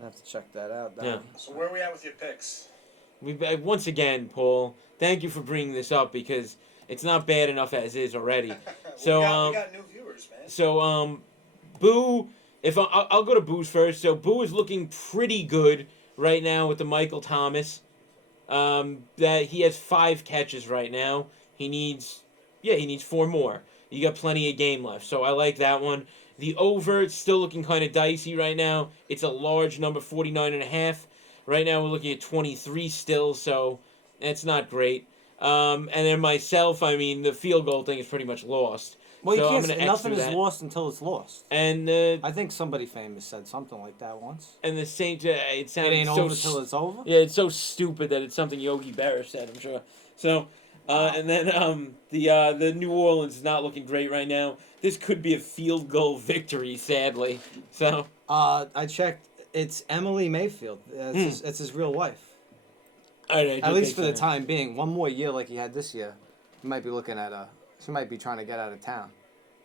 I have to check that out. Yeah. So where are we at with your picks? Once again, Paul, thank you for bringing this up because it's not bad enough as is already. So we got new viewers, man. So Boo, I'll go to Boo's first. So Boo is looking pretty good right now with the Michael Thomas. That he has 5 catches right now. He needs 4 more. You got plenty of game left, so I like that one. The over, it's still looking kind of dicey right now. It's a large number, 49.5. Right now we're looking at 23 still, so it's not great. And then myself, I mean, the field goal thing is pretty much lost. Well, so you can't. Nothing is that. lost until it's lost. And I think somebody famous said something like that once. And the Saints, it sounds It ain't so over till it's over. Yeah, it's so stupid that it's something Yogi Berra said. I'm sure. So, and then the New Orleans is not looking great right now. This could be a field goal victory, sadly. So. I checked. It's Emily Mayfield. It's his real wife. All right, at least for the time being. One more year like he had this year, he might be looking at she might be trying to get out of town.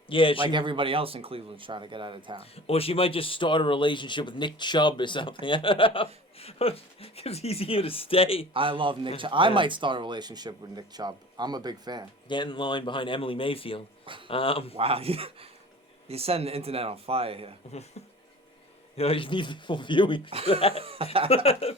Yeah, like everybody else in Cleveland's trying to get out of town. Or she might just start a relationship with Nick Chubb or something. Because he's here to stay. I love Nick Chubb. I might start a relationship with Nick Chubb. I'm a big fan. Get in line behind Emily Mayfield. Wow. You're setting the internet on fire here. You need full viewing for that.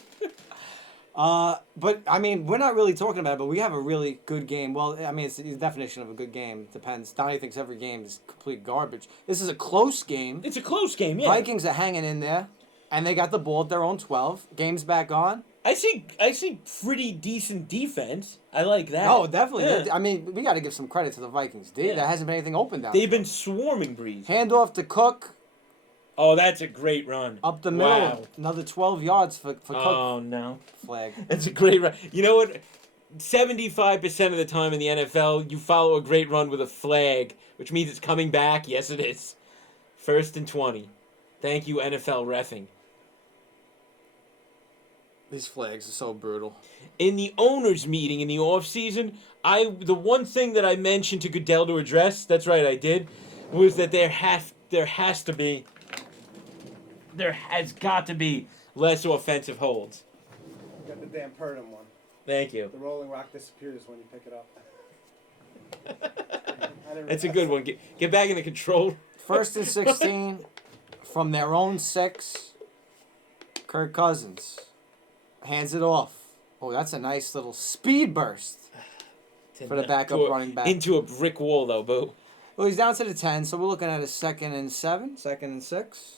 But I mean, we're not really talking about it, but we have a really good game. Well, I mean, it's the definition of a good game. Depends. Donnie thinks every game is complete garbage. This is a close game. It's a close game, yeah. Vikings are hanging in there, and they got the ball at their own 12. Game's back on. I see pretty decent defense. I like that. Oh, definitely. Yeah. I mean, we got to give some credit to the Vikings. There hasn't been anything open down. They've been swarming Breeze. Handoff to Cook. Oh, that's a great run. Up the middle. Wow. Another 12 yards for Cook. Oh, no. Flag. That's a great run. You know what? 75% of the time in the NFL, you follow a great run with a flag, which means it's coming back. Yes, it is. 1st and 20. Thank you, NFL reffing. These flags are so brutal. In the owners' meeting in the offseason, the one thing that I mentioned to Goodell to address, that's right, I did, was that there has got to be less offensive holds. You got the Dan Purdom one. Thank you. The Rolling Rock disappears when you pick it up. That's a good one. Get back in the control. 1st and 16 from their own 6. Kirk Cousins. Hands it off. Oh, that's a nice little speed burst for the backup running back. Into a brick wall, though, Boo. Well, he's down to the 10, so we're looking at a 2nd and 7, 2nd and 6.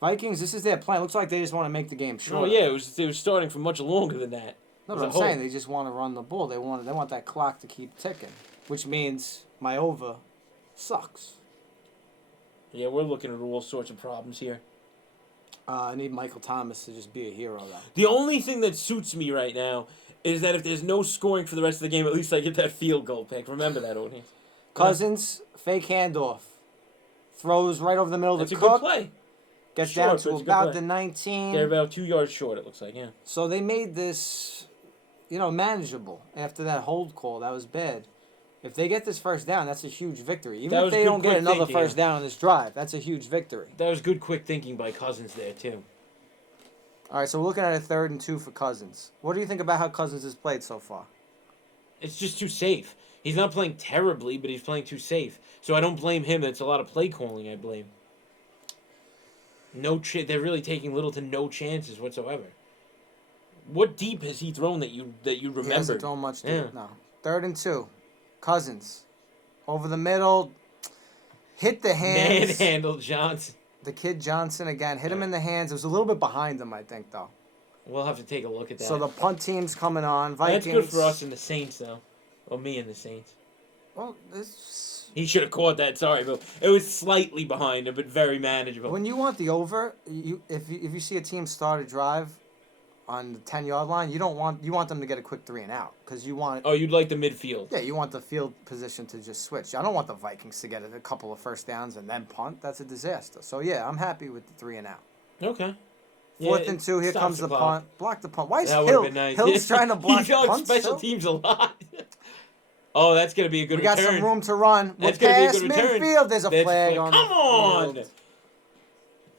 Vikings, this is their plan. Looks like they just want to make the game short. Oh, yeah, it was starting for much longer than that. No, but I'm saying they just want to run the ball. They want that clock to keep ticking, which means my over sucks. Yeah, we're looking at all sorts of problems here. I need Michael Thomas to just be a hero, though. The only thing that suits me right now is that if there's no scoring for the rest of the game, at least I get that field goal pick. Remember that, audience. Cousins, fake handoff. Throws right over the middle That's to a Cook. good play. Gets Short, down but to it's a good about play. the 19. They're about 2 yards short, it looks like, yeah. So they made this, manageable after that hold call. That was bad. If they get this first down, that's a huge victory. Even That if was they good don't get quick another thinking, first yeah. down on this drive, that's a huge victory. That was good quick thinking by Cousins there, too. All right, so we're looking at a 3rd and 2 for Cousins. What do you think about how Cousins has played so far? It's just too safe. He's not playing terribly, but he's playing too safe. So I don't blame him. It's a lot of play calling I blame. They're really taking little to no chances whatsoever. What deep has he thrown that you remember? He hasn't thrown much deep, Yeah. no. 3rd and 2. Cousins. Over the middle. Hit the hands. Manhandle Johnson. The kid Johnson again. Hit him in the hands. It was a little bit behind him, I think, though. We'll have to take a look at that. So the punt team's coming on. Vikings. That's good for us and the Saints, though. Or me and the Saints. Well, this... He should have caught that. Sorry, Bill. It was slightly behind him, but very manageable. When you want the over, if you see a team start a drive on the 10-yard line, you want them to get a quick 3 and out because you want. Oh, you'd like the midfield. Yeah, you want the field position to just switch. I don't want the Vikings to get a couple of first downs and then punt. That's a disaster. So yeah, I'm happy with the 3 and out. Okay. 4th Yeah, and 2. Here stops comes the clock. punt. Block the punt. Why is That Hill? would've been nice. Hill's trying to block He punts. special too? teams a lot. Oh, that's gonna be a good We got return. some room to run. We're That's gonna be a past good return. midfield. There's a That's flag on Come the on! field.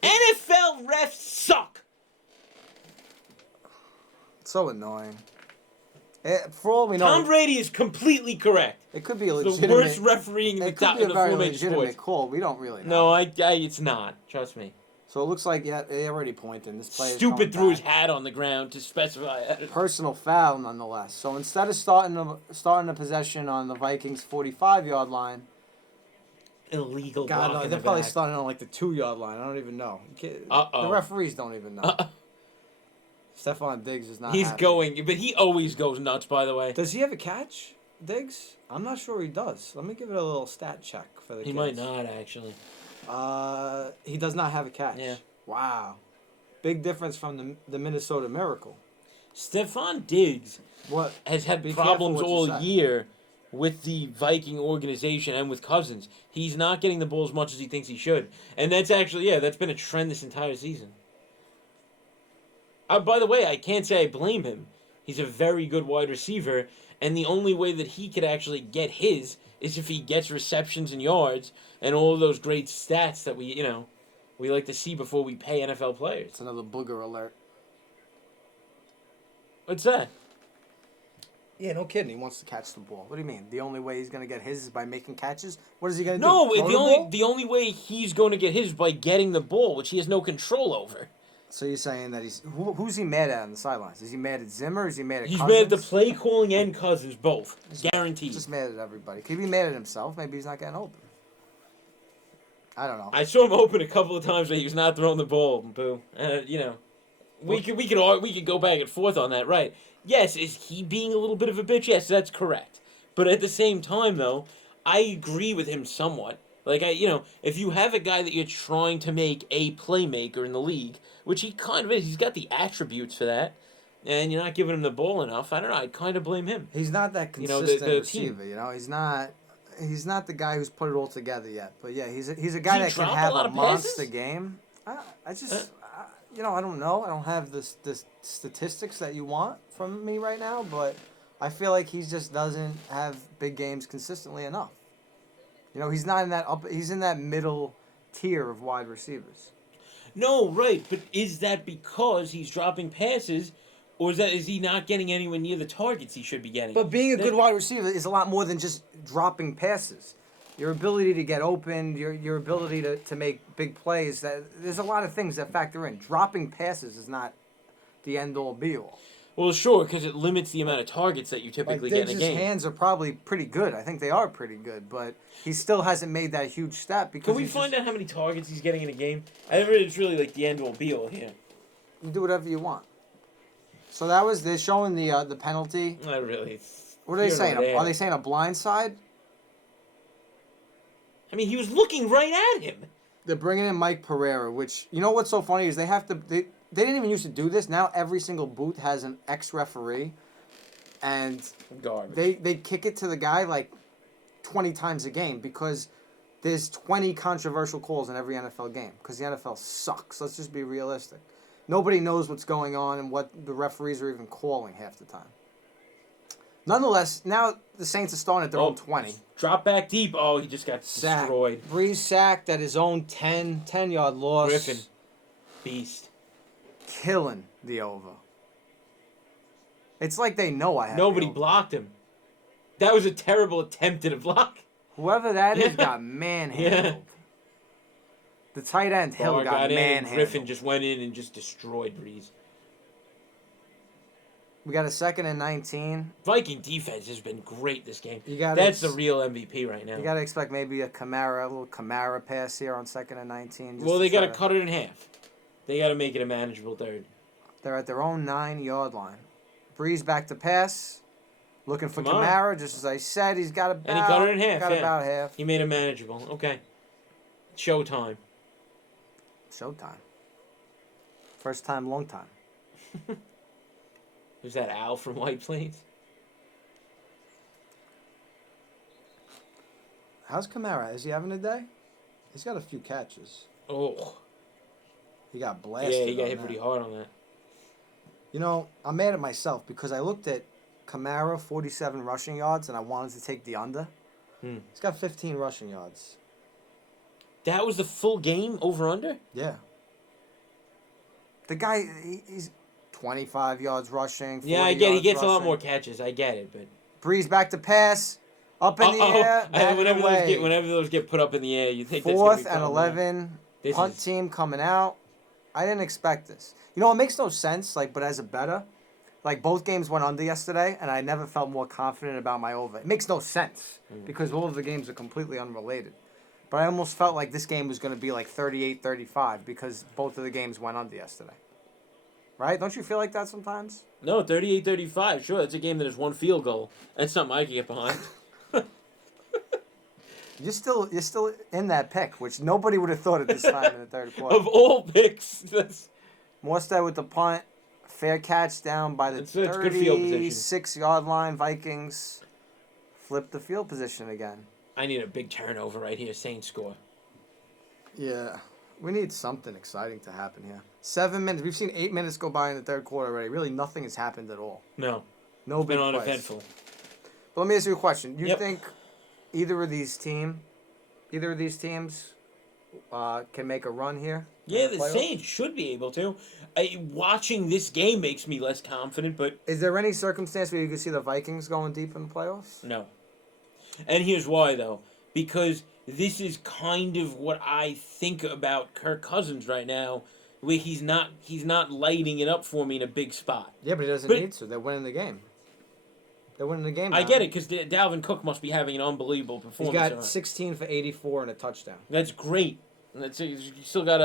NFL refs suck. So annoying. For all we know, Tom Brady is completely correct. it could be a The legitimate. worst refereeing in the It could top be in a the very full-age legitimate sports. call. We don't really know. No, it's not. Trust me. So it looks like they already pointing. This player Stupid threw his hat on the ground to specify that. Personal foul, nonetheless. So instead of starting the possession on the Vikings' 45-yard line, Illegal God, block no, in they're the probably back. starting on like the 2-yard line. I don't even know. Uh-oh. The referees don't even know. Stephon Diggs is not. He's happy. going, but he always goes nuts, by the way. Does he have a catch, Diggs? I'm not sure he does. Let me give it a little stat check for the He kids. might not, actually. He does not have a catch. Yeah. Wow. Big difference from the Minnesota Miracle. Stephon Diggs What? has had Be careful problems what you all say. year with the Viking organization and with Cousins. He's not getting the ball as much as he thinks he should. And that's actually, that's been a trend this entire season. By the way, I can't say I blame him. He's a very good wide receiver, and the only way that he could actually get his is if he gets receptions and yards and all of those great stats that we like to see before we pay NFL players. It's another booger alert. What's that? Yeah, no kidding. He wants to catch the ball. What do you mean? The only way he's going to get his is by making catches? What is he going to No, do? Throw ball? the only way he's going to get his is by getting the ball, which he has no control over. So you're saying that who's he mad at on the sidelines? Is he mad at Zimmer? Is he mad at He's Cousins? mad at the play calling and Cousins both, guaranteed. Just mad at everybody. Could he be mad at himself? Maybe he's not getting open. I don't know. I saw him open a couple of times where he was not throwing the ball. Boo, we could go back and forth on that, right? Yes, is he being a little bit of a bitch? Yes, that's correct. But at the same time, though, I agree with him somewhat. Like, if you have a guy that you're trying to make a playmaker in the league, which he kind of is, he's got the attributes for that, and you're not giving him the ball enough, I don't know, I'd kind of blame him. He's not that the consistent team. receiver. He's not the guy who's put it all together yet. But yeah, he's a guy he that can drop have a lot a of monster passes? game. I don't know. I don't have the statistics that you want from me right now, but I feel like he just doesn't have big games consistently enough. He's not in that he's in that middle tier of wide receivers. No, right, but is that because he's dropping passes, or is he not getting anywhere near the targets he should be getting? But being a good wide receiver is a lot more than just dropping passes. Your ability to get open, your ability to make big plays, there's a lot of things that factor in. Dropping passes is not the end-all, be-all. Well, sure, because it limits the amount of targets that you Like, typically get in a Diggs' game. hands are probably pretty good. I think they are pretty good, but he still hasn't made that huge step because Can we find out how many targets he's getting in a game? I never. It's really like the end all be all here. You do whatever you want. So they're showing the penalty. Not really. What are they Here nor saying? there. Are they saying a blind side? I mean, he was looking right at him. They're bringing in Mike Pereira, which, you know what's so funny is they didn't even used to do this. Now every single booth has an ex-referee, and Garbage. they kick it to the guy like 20 times a game because there's 20 controversial calls in every NFL game because the NFL sucks. Let's just be realistic. Nobody knows what's going on and what the referees are even calling half the time. Nonetheless, now the Saints are starting at their own 20. Drop back deep. Oh, he just got Sack. destroyed. Breeze sacked at his own 10-yard loss. Griffin. Beast. Killing the over. It's like they know I have Nobody the over. blocked him. That was a terrible attempt at a block. Whoever that is Yeah. got manhandled. The tight end Hill Barr got in, and manhandled. Griffin just went in and just destroyed Breeze. We got a 2nd and 19. Viking defense has been great this game. You gotta That's the real MVP right now. You got to expect maybe a little Kamara pass here on 2nd and 19. just Well, they try got to cut it in half. They got to make it a manageable third. They're at their own 9-yard line. Breeze back to pass. Looking for Come on. Kamara, just as I said. He's got about, And he cut it in half, got yeah. about half. He made it manageable. Okay. Showtime. Showtime. First time, long time. Who's that, Al from White Plains? How's Kamara? Is he having a day? He's got a few catches. Oh. He got blasted. Yeah, he got on hit that. pretty hard on that. You know, I'm mad at myself because I looked at Kamara, 47 rushing yards, and I wanted to take the under. He's got 15 rushing yards. That was the full game over-under? Yeah. The guy, he's 25 yards rushing. 40 Yeah, I get it. He yards gets a lot rushing. more catches. I get it, but... Breeze back to pass. Up in the air. Back away. Whenever those get put up in the air, you think that's 4th gonna and be 11. This Punt is- team coming out. I didn't expect this. You know, it makes no sense, but as a bettor, both games went under yesterday, and I never felt more confident about my over. It makes no sense because all of the games are completely unrelated. But I almost felt like this game was going to be 38-35 because both of the games went under yesterday. Right? Don't you feel like that sometimes? No, 38-35. Sure, that's a game that is one field goal. That's something I can get behind. You're still in that pick, which nobody would have thought at this time in the third quarter. Of all picks, that's... Morstead with the punt. Fair catch down by the It's good field position. 36-yard line. Vikings flip the field position again. I need a big turnover right here. Saints score. Yeah. We need something exciting to happen here. 7 minutes. We've seen 8 minutes go by in the third quarter already. Really, nothing has happened at all. No. No It's been big plays. uneventful. But let me ask you a question. You Yep. think either of these teams can make a run here? Yeah, in the playoffs? Saints should be able to. Watching this game makes me less confident, but Is there any circumstance where you could see the Vikings going deep in the playoffs? no. And here's why, though. Because this is kind of what I think about Kirk Cousins right now, where he's not lighting it up for me in a big spot. Yeah, but he doesn't But- need to. They're winning the game. They're winning the game. I now. get it, because Dalvin Cook must be having an unbelievable He's performance. got 16 for 84 and a touchdown. That's great. You still got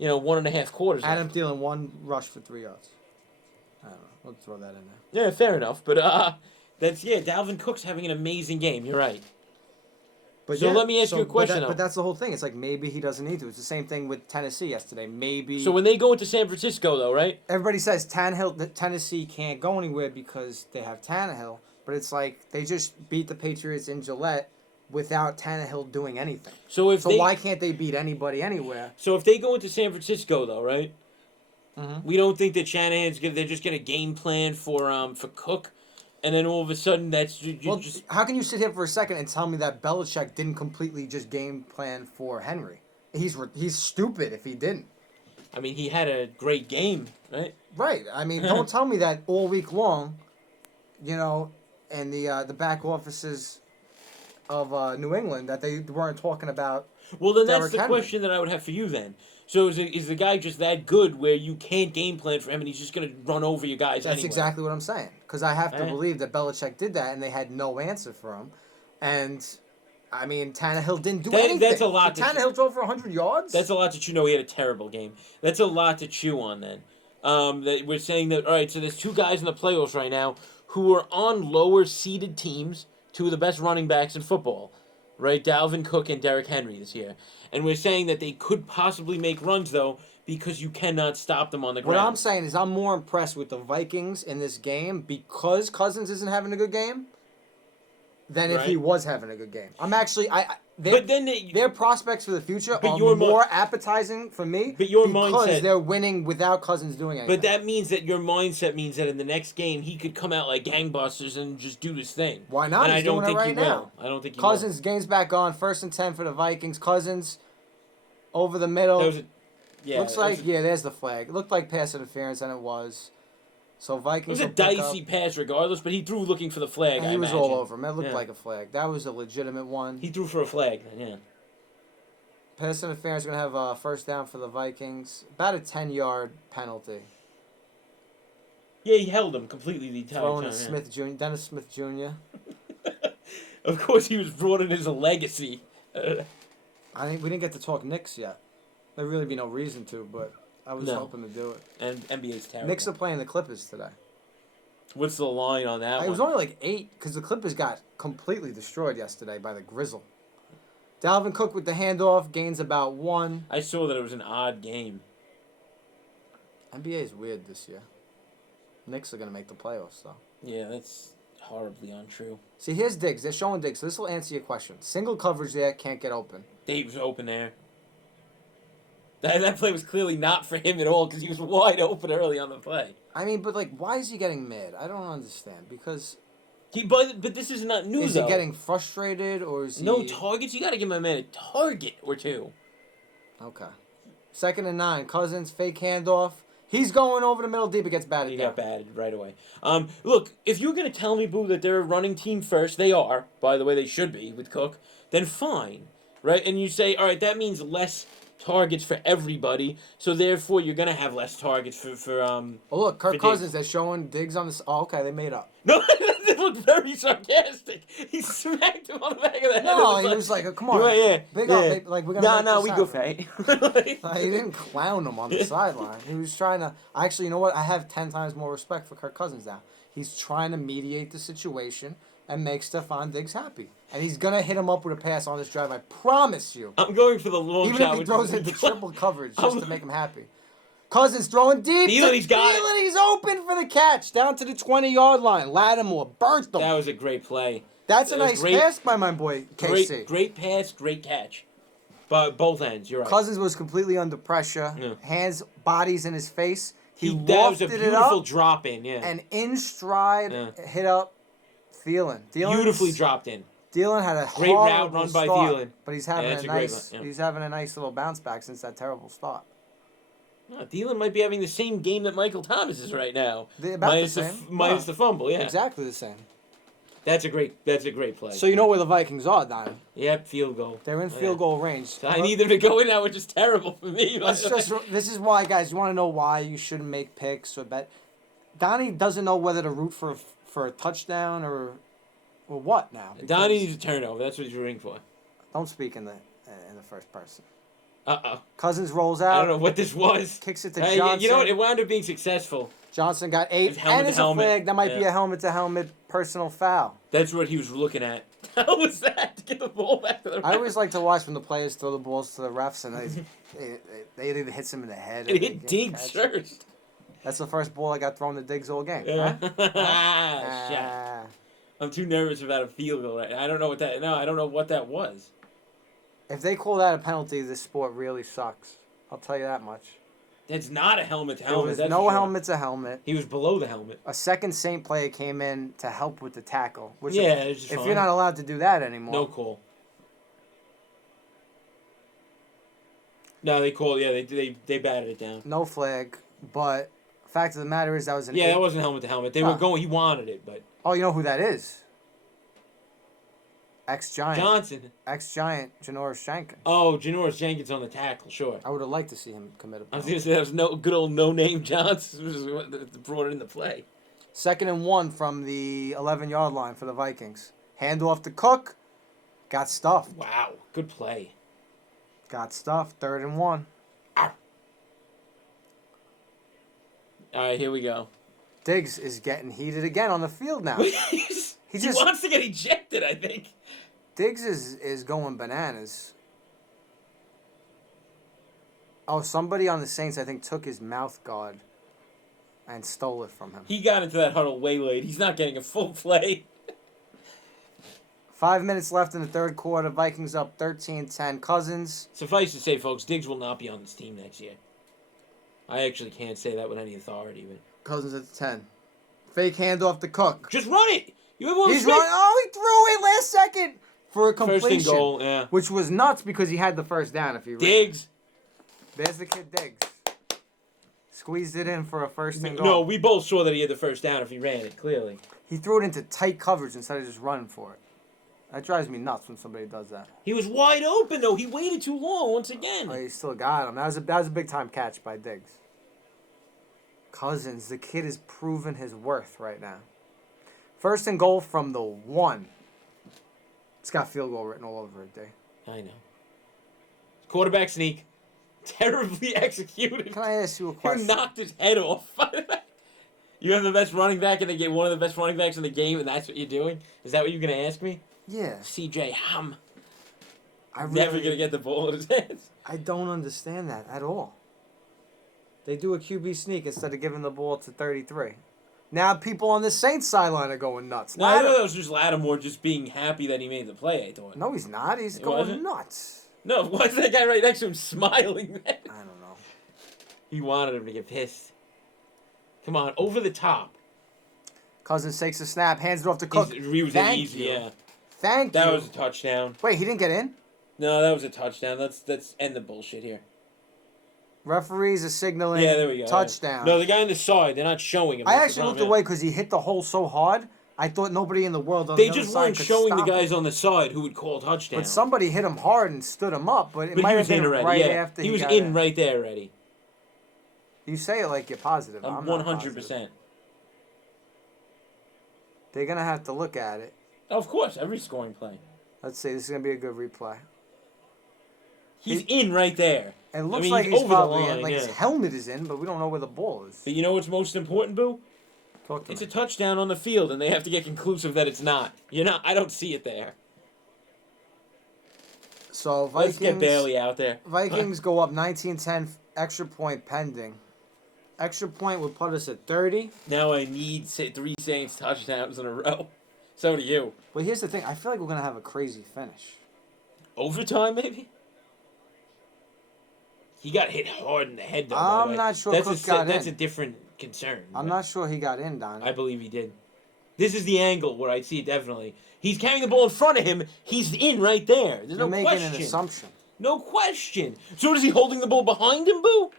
1.5 quarters left. Adam Thielen, 1 rush for 3 yards. I don't know. We'll throw that in there. Yeah, fair enough. But Dalvin Cook's having an amazing game. You're right. But So let me ask you a question, though. But that's the whole thing. It's like maybe he doesn't need to. It's the same thing with Tennessee yesterday. Maybe. So when they go into San Francisco, though, right? Everybody says that Tennessee can't go anywhere because they have Tannehill. But it's like they just beat the Patriots in Gillette without Tannehill doing anything. So why can't they beat anybody anywhere? So if they go into San Francisco, though, right? Mm-hmm. We don't think that Shanahan's they're just gonna game plan for Cook, and then all of a sudden that's just How can you sit here for a second and tell me that Belichick didn't completely just game plan for Henry? He's stupid if he didn't. I mean, he had a great game, right? Right. I mean, don't tell me that all week long, and the back offices of New England that they weren't talking about Well, then that's Derrick the Henry. question that I would have for you then. So is the guy just that good where you can't game plan for him and he's just going to run over your guys That's anyway? exactly what I'm saying. Because I have to Eh. believe that Belichick did that and they had no answer for him. And, I mean, Tannehill didn't do anything. That's a lot. Tannehill throw for 100 yards? That's a lot to chew. No, he had a terrible game. That's a lot to chew on then. That we're saying that, all right, so there's two guys in the playoffs right now who are on lower seeded teams, two of the best running backs in football, right? Dalvin Cook and Derrick Henry this year. And we're saying that they could possibly make runs, though, because you cannot stop them on the ground. What I'm saying is I'm more impressed with the Vikings in this game because Cousins isn't having a good game than if he Right. was having a good game. I'm actually But then their prospects for the future But are your more appetizing for me But your because mindset- they're winning without Cousins doing anything. But that means that your mindset means that in the next game he could come out like gangbusters and just do his thing. Why not? And He's I don't doing it think right he now. will. I don't think he Cousins game's back on, 1st and 10 for the Vikings. Cousins over the middle. will. Looks like there's the flag. It looked like pass interference, and it was. So It Vikings. was a will pick dicey up, pass regardless, but he threw looking for the flag. and I he was imagine. all over him. It looked Yeah. like a flag. That was a legitimate one. He threw for a flag. Yeah. Pass interference going to have a first down for the Vikings. About a 10-yard penalty. Yeah, he held him completely the entire Throwing time. to yeah. Smith Jr. Dennis Smith Jr. Of course, he was brought in as a legacy. We didn't get to talk Knicks yet. There'd really be no reason to, but I was No. hoping to do it. And NBA's terrible. Knicks are playing the Clippers today. What's the line on that It one? was only like 8 because the Clippers got completely destroyed yesterday by the Grizzle. Dalvin Cook with the handoff gains about 1. I saw that it was an odd game. NBA is weird this year. Knicks are going to make the playoffs, though. Yeah, that's horribly untrue. See, here's Diggs. They're showing Diggs, so this will answer your question. Single coverage there, can't get open. Dave was open there. That play was clearly not for him at all because he was wide open early on the play. I mean, but like, why is he getting mad? I don't understand. Because But this is not new, is though. he getting frustrated or is he... No targets? You got to give my man a target or two. Okay. 2nd and 9. Cousins, fake handoff. He's going over the middle deep. It gets batted He down. got batted right away. Look, if you're going to tell me, Boo, that they're a running team first, they are. By the way, they should be with Cook. Then fine, right? And you say, all right, that means less targets for everybody, so therefore you're going to have less targets for Oh, look, Kirk for Cousins, Diggs. they're showing Diggs on this. Oh, okay, they made up. No, they look very sarcastic. He smacked him on the back of the head. No, It he was like, come on. Yeah, Big yeah. up. Like, we're going to No, we go fate. He didn't clown him on the sideline. He was trying to... Actually, you know what? I have 10 times more respect for Kirk Cousins now. He's trying to mediate the situation and make Stephon Diggs happy. And he's going to hit him up with a pass on this drive. I promise you. I'm going for the long Even shot. if he which throws is- into triple coverage just to make him happy. Cousins throwing deep. Thielen, he's got it. Thielen, he's open for the catch. Down to the 20-yard line. Lattimore burnt them. That was a great play. That's a that was nice great. pass by my boy, KC. Great pass, great catch. But both ends, you're right. Cousins was completely under pressure. Yeah. Hands, bodies in his face. He that was a lofted it beautiful up. drop in, yeah. And in stride, Yeah. hit up Thielen. Beautifully dropped in. Thielen had a Great route horrible run by start, Thielen. but he's having that's a a great nice. one, yeah. He's having a nice little bounce back since that terrible start. No, Thielen might be having the same game that Michael Thomas is right now. About minus the same. minus Yeah. the fumble, yeah. Exactly the same. That's a great play. So you know where the Vikings are, Don. Yep, field goal. They're in Oh, field yeah. goal range. So I need them to go in now, which is terrible for me. This is why, guys. You want to know why you shouldn't make picks or bet. Donnie doesn't know whether to root for a touchdown or what now. because- Donnie needs a turnover. That's what he's rooting for. Don't speak in the first person. Uh-oh. Cousins rolls I out. don't know what this was. Kicks it to Hey, Johnson. you know what? It wound up being successful. Johnson got 8, It's helmet and to it's a helmet. flag. That might be Yeah. a helmet-to-helmet personal foul. That's what he was looking at. How was that? To get the ball back to the I always like to watch when the players throw the balls to the refs and they either hits him in the head. Or It they hit can't Diggs catch it. first. That's the first ball I got thrown to Diggs all game. Yeah. Right? Ah, shit. Ah. I'm too nervous about a field goal right now. I don't know what that. No, I don't know what that was. If they call that a penalty, this sport really sucks. I'll tell you that much. It's not a helmet to There helmet. was that's no for sure. helmet to helmet. He was below the helmet. A second Saint player came in to help with the tackle. Which Yeah, it's just if fine. you're not allowed to do that anymore. No call. No, they called. Yeah, they batted it down. No flag. But fact of the matter is that was an Yeah, 8. that wasn't helmet to helmet. They Ah. were going. He wanted it, but Oh, you know who that is? Ex-Giant. Johnson. Ex-Giant Janoris Jenkins. Oh, Janoris Jenkins on the tackle, sure. I would have liked to see him commit a I was penalty. going to say that was no good old no-name Johnson was what brought it into play. 2nd and 1 from the 11-yard line for the Vikings. Handoff to Cook. Got stuffed. Wow, good play. Got stuffed. 3rd and 1. All right, here we go. Diggs is getting heated again on the field now. he just- wants to get ejected, I think. Diggs is going bananas. Oh, somebody on the Saints, I think, took his mouth guard and stole it from him. He got into that huddle way late. He's not getting a full play. 5 minutes left in the 3rd quarter. Vikings up 13-10. Cousins. Suffice to say, folks, Diggs will not be on this team next year. I actually can't say that with any authority. But Cousins at the 10. Fake handoff to Cook. just run it. You have all He's the space. running. Oh, he threw it last second for a completion. First and goal, yeah. Which was nuts because he had the first down if he ran. Diggs. There's the kid Diggs. Squeezed it in for a first and goal. No, we both saw that he had the first down if he ran it, clearly. He threw it into tight coverage instead of just running for it. That drives me nuts when somebody does that. He was wide open, though. He waited too long once again. Oh, he still got him. That was a big time catch by Diggs. Cousins, the kid is proving his worth right now. First and goal from the 1. It's got field goal written all over it, Dave. I know. Quarterback sneak. Terribly executed. Can I ask you a He question? knocked his head off. You have the best running back in the game, one of the best running backs in the game, and that's what you're doing? Is that what you're going to ask me? Yeah. CJ Ham. I Never going to get the ball in his hands. I don't understand that at all. They do a QB sneak instead of giving the ball to 33. Now people on the Saints sideline are going nuts. No, I thought that was just Lattimore just being happy that he made the play, I thought. No, he's not. He's It going wasn't? nuts. No, why is that guy right next to him smiling? I don't know. He wanted him to get pissed. Come on, over the top. Cousins takes a snap, hands it off to Cook. He was Thank easy, you. yeah. Thank That you. was a touchdown. Wait, he didn't get in? No, that was a touchdown. Let's end the bullshit here. Referees are signaling Yeah, there we go. touchdown. No, the guy on the side, they're not showing him. I That's the actually looked problem, away because he hit the hole so hard. I thought nobody in the world on They the other just side weren't could showing the stop guys it. on the side who would call touchdown. But somebody hit him hard and stood him up. But it But might he have was in been already. right Yeah, after he was got in right there already. You say it like you're positive. I'm not 100%. positive. They're gonna have to look at it. Of course, every scoring play. Let's see. This is gonna be a good replay. He's in right there. It looks mean, like he's he's over the probably line, in. Like his yeah. helmet is in, but we don't know where the ball is. But you know what's most important, Boo? Talk to It's me. a touchdown on the field, and they have to get conclusive that it's not. I don't see it there. So Let's get Vikings. Bailey out there. Vikings go up 19-10. Extra point pending. Extra point would put us at 30. Now I need 3 Saints touchdowns in a row. So do you. But here's the thing. I feel like we're gonna have a crazy finish. Overtime, maybe? He got hit hard in the head, though. by I'm the way. not sure That's Cook a, got That's in. a different concern. I'm not sure he got in, Don. I believe he did. This is the angle where I see it definitely. He's carrying the ball in front of him. He's in right there. There's You're no making question. an assumption. No question. So is he holding the ball behind him, Boo?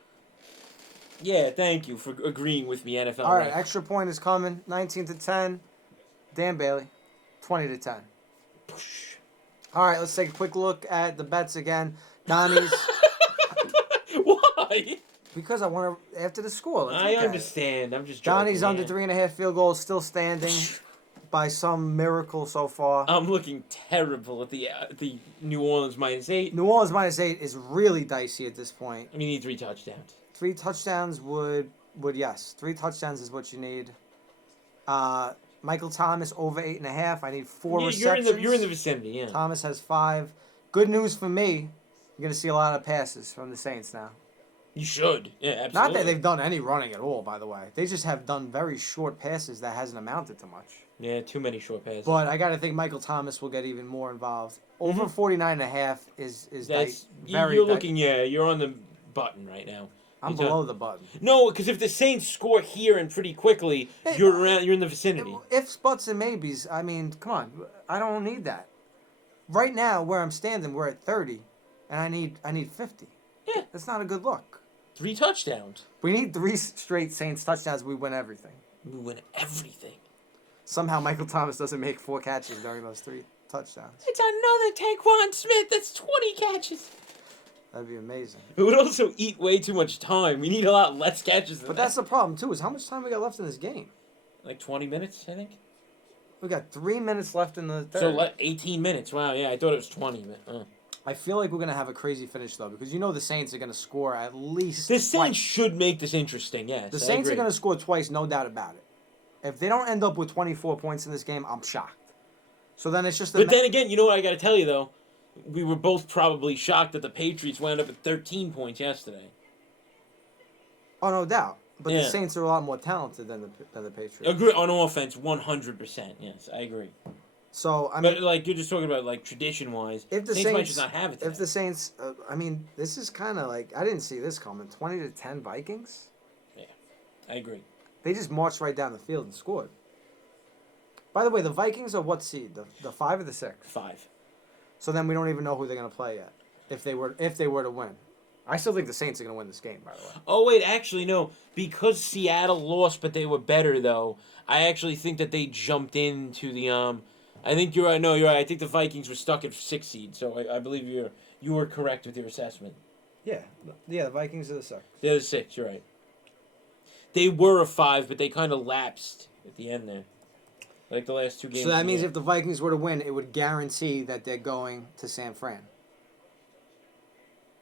Yeah, thank you for agreeing with me, NFL. All right, ref. extra point is coming. 19-10. Dan Bailey, 20-10. All right, let's take a quick look at the bets again. Donnie's Why? because I want to after the score. Let's I look at it. understand. I'm just joking. Donnie's under man. 3.5 field goals, still standing by some miracle so far. I'm looking terrible at the New Orleans -8. New Orleans -8 is really dicey at this point. We need 3 touchdowns. 3 touchdowns would yes. 3 touchdowns is what you need. Michael Thomas over 8.5. I need 4 receptions. You're in the vicinity, yeah. Thomas has 5. Good news for me. You're gonna see a lot of passes from the Saints now. You should. Yeah, absolutely. Not that they've done any running at all, by the way. They just have done very short passes that hasn't amounted to much. Yeah, too many short passes. But I gotta think Michael Thomas will get even more involved. Over 49.5 is That's very. you're looking. Yeah, you're on the button right now. I'm You're below the button. No, because if the Saints score here and pretty quickly, you're in the vicinity. Ifs, buts, and maybes. I mean, come on. I don't need that. Right now, where I'm standing, we're at 30, and I need 50. Yeah. That's not a good look. 3 touchdowns. We need 3 straight Saints touchdowns. We win everything. We win everything. Somehow Michael Thomas doesn't make 4 catches during those 3. touchdowns. It's another Taquan Smith. That's 20 catches. That'd be amazing. It would also eat way too much time. We need a lot less catches than But that. that's the problem, too, is how much time we got left in this game? Like 20 minutes, I think. We got 3 minutes left in the third. So 18 minutes. Wow, yeah, I thought it was 20. But, I feel like we're going to have a crazy finish, though, because you know the Saints are going to score at least The Saints twice. should make this interesting, yes. The I Saints are agree. going to score twice, no doubt about it. If they don't end up with 24 points in this game, I'm shocked. So then it's just But then again, you know what I got to tell you, though? We were both probably shocked that the Patriots wound up at 13 points yesterday. Oh, no doubt. But the Yeah. Saints are a lot more talented than the Patriots. Agree on offense, 100%. Yes, I agree. So, I mean, But like you're just talking about like tradition-wise, if the Saints might Saints just not have it. if Today. the Saints, I mean, this is kind of like I didn't see this coming. 20-10 Vikings. I agree. They just marched right down the field and scored. By the way, the Vikings are what seed? The 5 or the 6? 5. So then we don't even know who they're gonna play yet. If they were to win, I still think the Saints are gonna win this game. By the way. Oh wait, actually no, because Seattle lost, but they were better though. I actually think that they jumped into the I think you're right. No, you're right. I think the Vikings were stuck at 6 seed, so I believe you were correct with your assessment. Yeah, the Vikings are the 6. They're the 6. You're right. They were a 5, but they kind of lapsed at the end there, like the last 2 games. So that of the means year. if the Vikings were to win, it would guarantee that they're going to San Fran.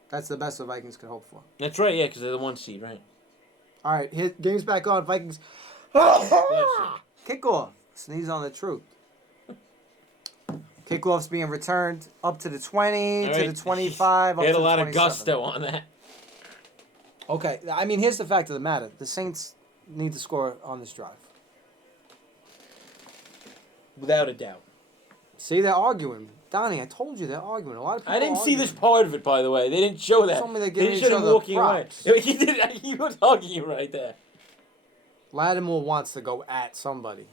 That's the best the Vikings could hope for. That's right. Yeah, because they're the 1 seed, right? All right, game's back on. Vikings. Bless you. Kickoff. Sneeze on the truth. Kickoff's being returned up to the 20, All to right. the 25, up They had to a the lot 27. of gusto on that. Okay, I mean, here's the fact of the matter. The Saints need to score on this drive. Without a doubt. See, they're arguing. Donnie, I told you they're arguing. A lot of people I didn't are see this arguing. part of it, by the way. They didn't show that. Told me they're They giving didn't each show them other walking props. away. He did. He was hugging you right there. Lattimore wants to go at somebody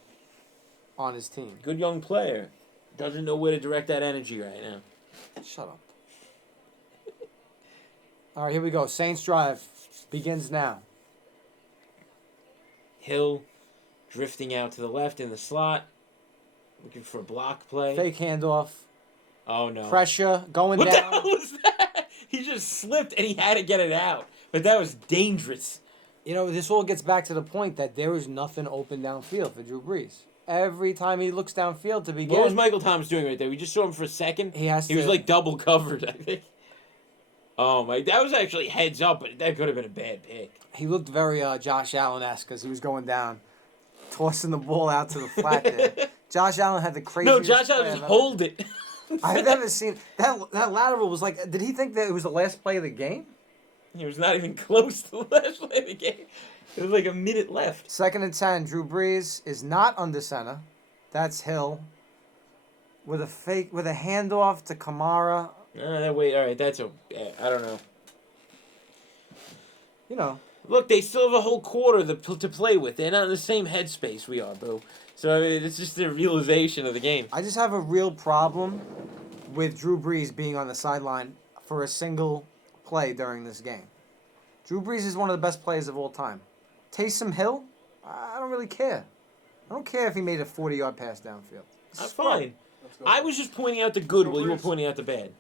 on his team. Good young player. Doesn't know where to direct that energy right now. Shut up. All right, here we go. Saints drive begins now. Hill drifting out to the left in the slot. Looking for a block play. Fake handoff. Oh, no. Pressure going What down. the hell was that? He just slipped and he had to get it out. But that was dangerous. You know, this all gets back to the point that there is nothing open downfield for Drew Brees. Every time he looks downfield to begin, What was Michael Thomas doing right there? We just saw him for a second. He has He was to- like double covered, I think. Oh, my. That was actually heads up, but that could have been a bad pick. he looked very Josh Allen-esque because he was going down, tossing the ball out to the flat there. Josh Allen had the craziest No, Josh Allen play just I've hold it. I've never seen that lateral was like. Did he think that it was the last play of the game? He was not even close to the last play of the game. It was like a minute left. 2nd and 10. Drew Brees is not under center. That's Hill. With a handoff to Kamara. That wait, all right, that's a. I don't know. You know, Look, they still have a whole quarter to play with. They're not in the same headspace we are, bro. So I mean, it's just their realization of the game. I just have a real problem with Drew Brees being on the sideline for a single play during this game. Drew Brees is one of the best players of all time. Taysom Hill, I don't really care. I don't care if he made a 40-yard pass downfield. I'm fine. I was just pointing out the good while you were pointing out the bad.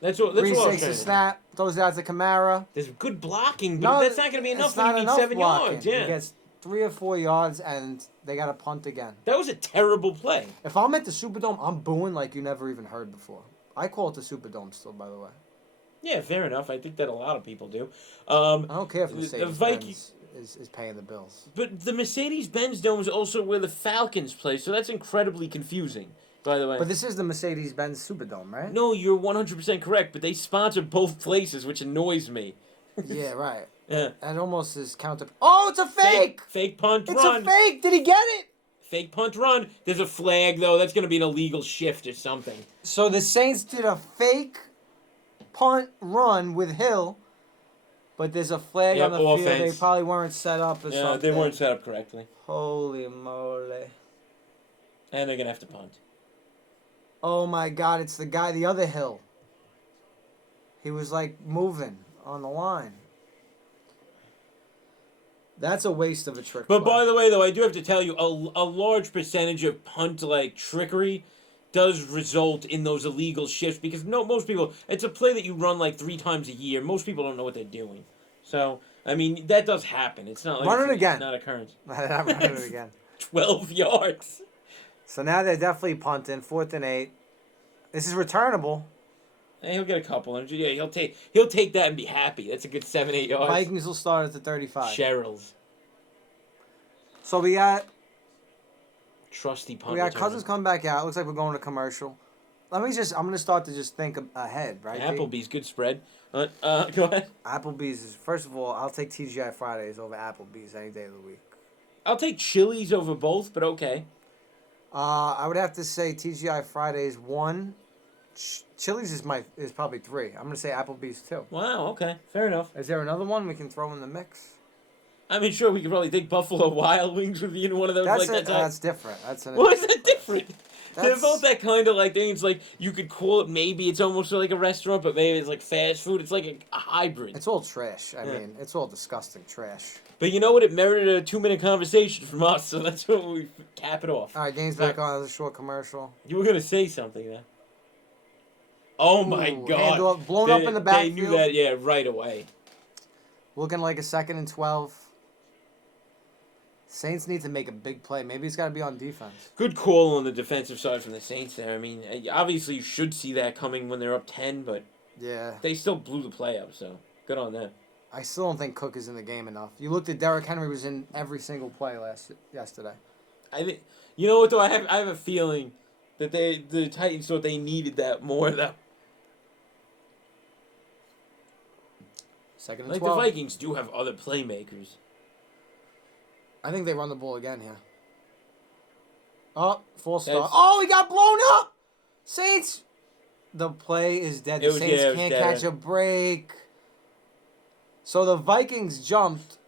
That's what. That's Brees what I was takes trying the to do. snap, throws it out to Kamara. There's good blocking, but that's not going to be enough it's when not you need enough 7 blocking. yards. Yeah. He gets 3 or 4 yards, and they got to punt again. That was a terrible play. If I'm at the Superdome, I'm booing like you never even heard before. I call it the Superdome still, by the way. Yeah, fair enough. I think that a lot of people do. I don't care if The Mercedes Vikings- is paying the bills. But the Mercedes-Benz Dome is also where the Falcons play, so that's incredibly confusing, by the way. But this is the Mercedes-Benz Superdome, right? No, you're 100% correct, but they sponsor both places, which annoys me. Yeah, right. Yeah. That almost is counter. Oh, it's a fake! Fake punt It's run. a fake! Did he get it? Fake punt run. There's a flag, though. That's going to be an illegal shift or something. So the Saints did a fake punt run with Hill, but there's a flag Yep, on the field. offense. They probably weren't set up or Yeah, something. they weren't set up correctly. Holy moly. And they're going to have to punt. Oh my God, it's the guy, the other Hill. He was like moving on the line. That's a waste of a trick But play. by the way, though, I do have to tell you, a large percentage of punt-like trickery does result in those illegal shifts because most people, it's a play that you run like 3 times a year. Most people don't know what they're doing. So, I mean, that does happen. It's not like Run it it's again. not occurrence. I'm running it again. 12 yards. So now they're definitely punting. 4th and 8. This is returnable. Hey, he'll get a couple. And yeah, he'll take that and be happy. That's a good 7-8 yards. Vikings will start at the 35. Cheryl's So we got trusty punt. we got returner. Cousins come back out. Looks like we're going to commercial. I'm gonna start to just think ahead, right? Dave? Applebee's good spread. Go ahead. Applebee's is first of all. I'll take TGI Fridays over Applebee's any day of the week. I'll take Chili's over both, but okay. I would have to say TGI Fridays 1. Chili's is probably 3. I'm gonna say Applebee's 2. Wow. Okay. Fair enough. Is there another one we can throw in the mix? I mean, sure, we could probably think Buffalo Wild Wings would be in one of those. That's different. That's an. Why is that different? They're That's- both that kind of like thing. It's like you could call it maybe it's almost like a restaurant, but maybe it's like fast food. It's like a hybrid. It's all trash. I Yeah. mean, it's all disgusting trash. But you know what? It merited a 2-minute conversation from us, so that's what we cap it off. All right, game's back on. As a short commercial. You were gonna say something there. Oh my Ooh, God! handoff, blown up in the They knew backfield. that, yeah, right away. Looking like a 2nd and 12. Saints need to make a big play. Maybe it's got to be on defense. Good call on the defensive side from the Saints there. I mean, obviously you should see that coming when they're up 10, but Yeah. they still blew the play up, so good on them. I still don't think Cook is in the game enough. You looked at Derrick Henry was in every single play yesterday. I think you know what though. I have a feeling that the Titans thought they needed that more though. 2nd and Like 12. the Vikings do have other playmakers. I think they run the ball again here. Oh, false start. That's- Oh, he got blown up! Saints! The play is dead. The Saints it was can't dead. catch a break. So the Vikings jumped,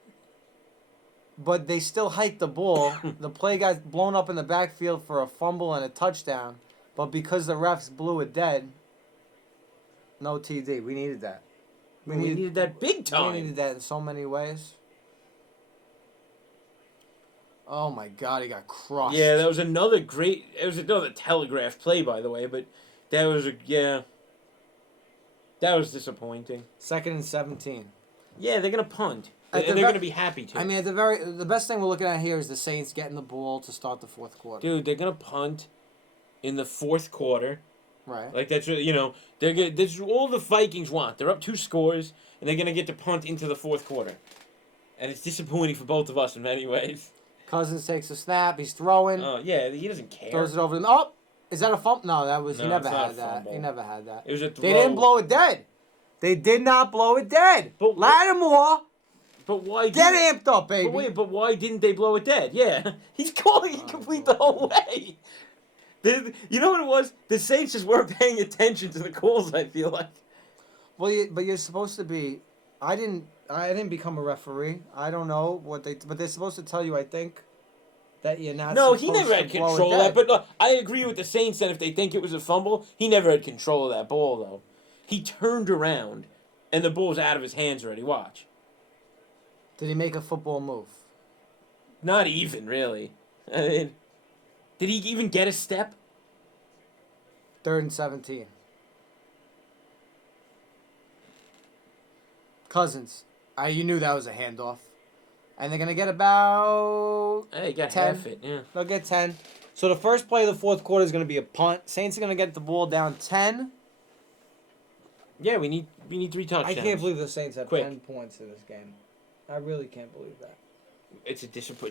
but they still hiked the ball. The play got blown up in the backfield for a fumble and a touchdown. But because the refs blew it dead, no TD. We needed that. We needed that big We time. needed that in so many ways. Oh my God, he got crushed. Yeah, that was another great. It was another telegraph play, by the way, but that was that was disappointing. 2nd and 17. Yeah, they're gonna punt, At and the they're ve- gonna be happy to. I mean, the best thing we're looking at here is the Saints getting the ball to start the 4th quarter. dude, they're gonna punt in the 4th quarter. Right. Like that's they're gonna. This is all the Vikings want. They're up 2 scores, and they're gonna get to punt into the 4th quarter, and it's disappointing for both of us in many ways. Cousins takes a snap. He's throwing. Oh yeah, he doesn't care. Throws it over them. Oh, is that a fumble? No, that was. No, he never it's not had a that. fumble. He never had that. It was a throw. They didn't blow it dead. They did not blow it dead. But- Lattimore, But why? get didn't- amped up, baby. But wait, but why didn't they blow it dead? Yeah, he's calling it complete the whole way. You know what it was? The Saints just weren't paying attention to the calls. I feel like. Well, but you're supposed to be. I didn't become a referee. I don't know what but they're supposed to tell you. I think that you're not. No, he supposed never to had blow it control of that. dead. But look, I agree with the Saints that if they think it was a fumble, he never had control of that ball though. He turned around, and the ball was out of his hands already. Watch. Did he make a football move? Not even really. I mean, did he even get a step? 3rd and 17. Cousins. You knew that was a handoff. And they're going to get about... Hey, he got 10. half it. Yeah. They'll get 10. So the first play of the 4th quarter is going to be a punt. Saints are going to get the ball down 10. Yeah, we need 3 touchdowns. I can't believe the Saints have Quick. 10 points in this game. I really can't believe that. It's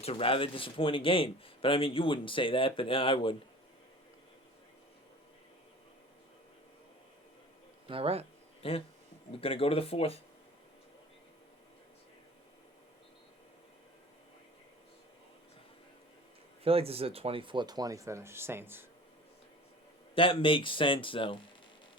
a rather disappointing game. But I mean, you wouldn't say that, but I would. All right. Yeah, we're gonna go to the 4th. I feel like this is a 24-20 finish. Saints. That makes sense though.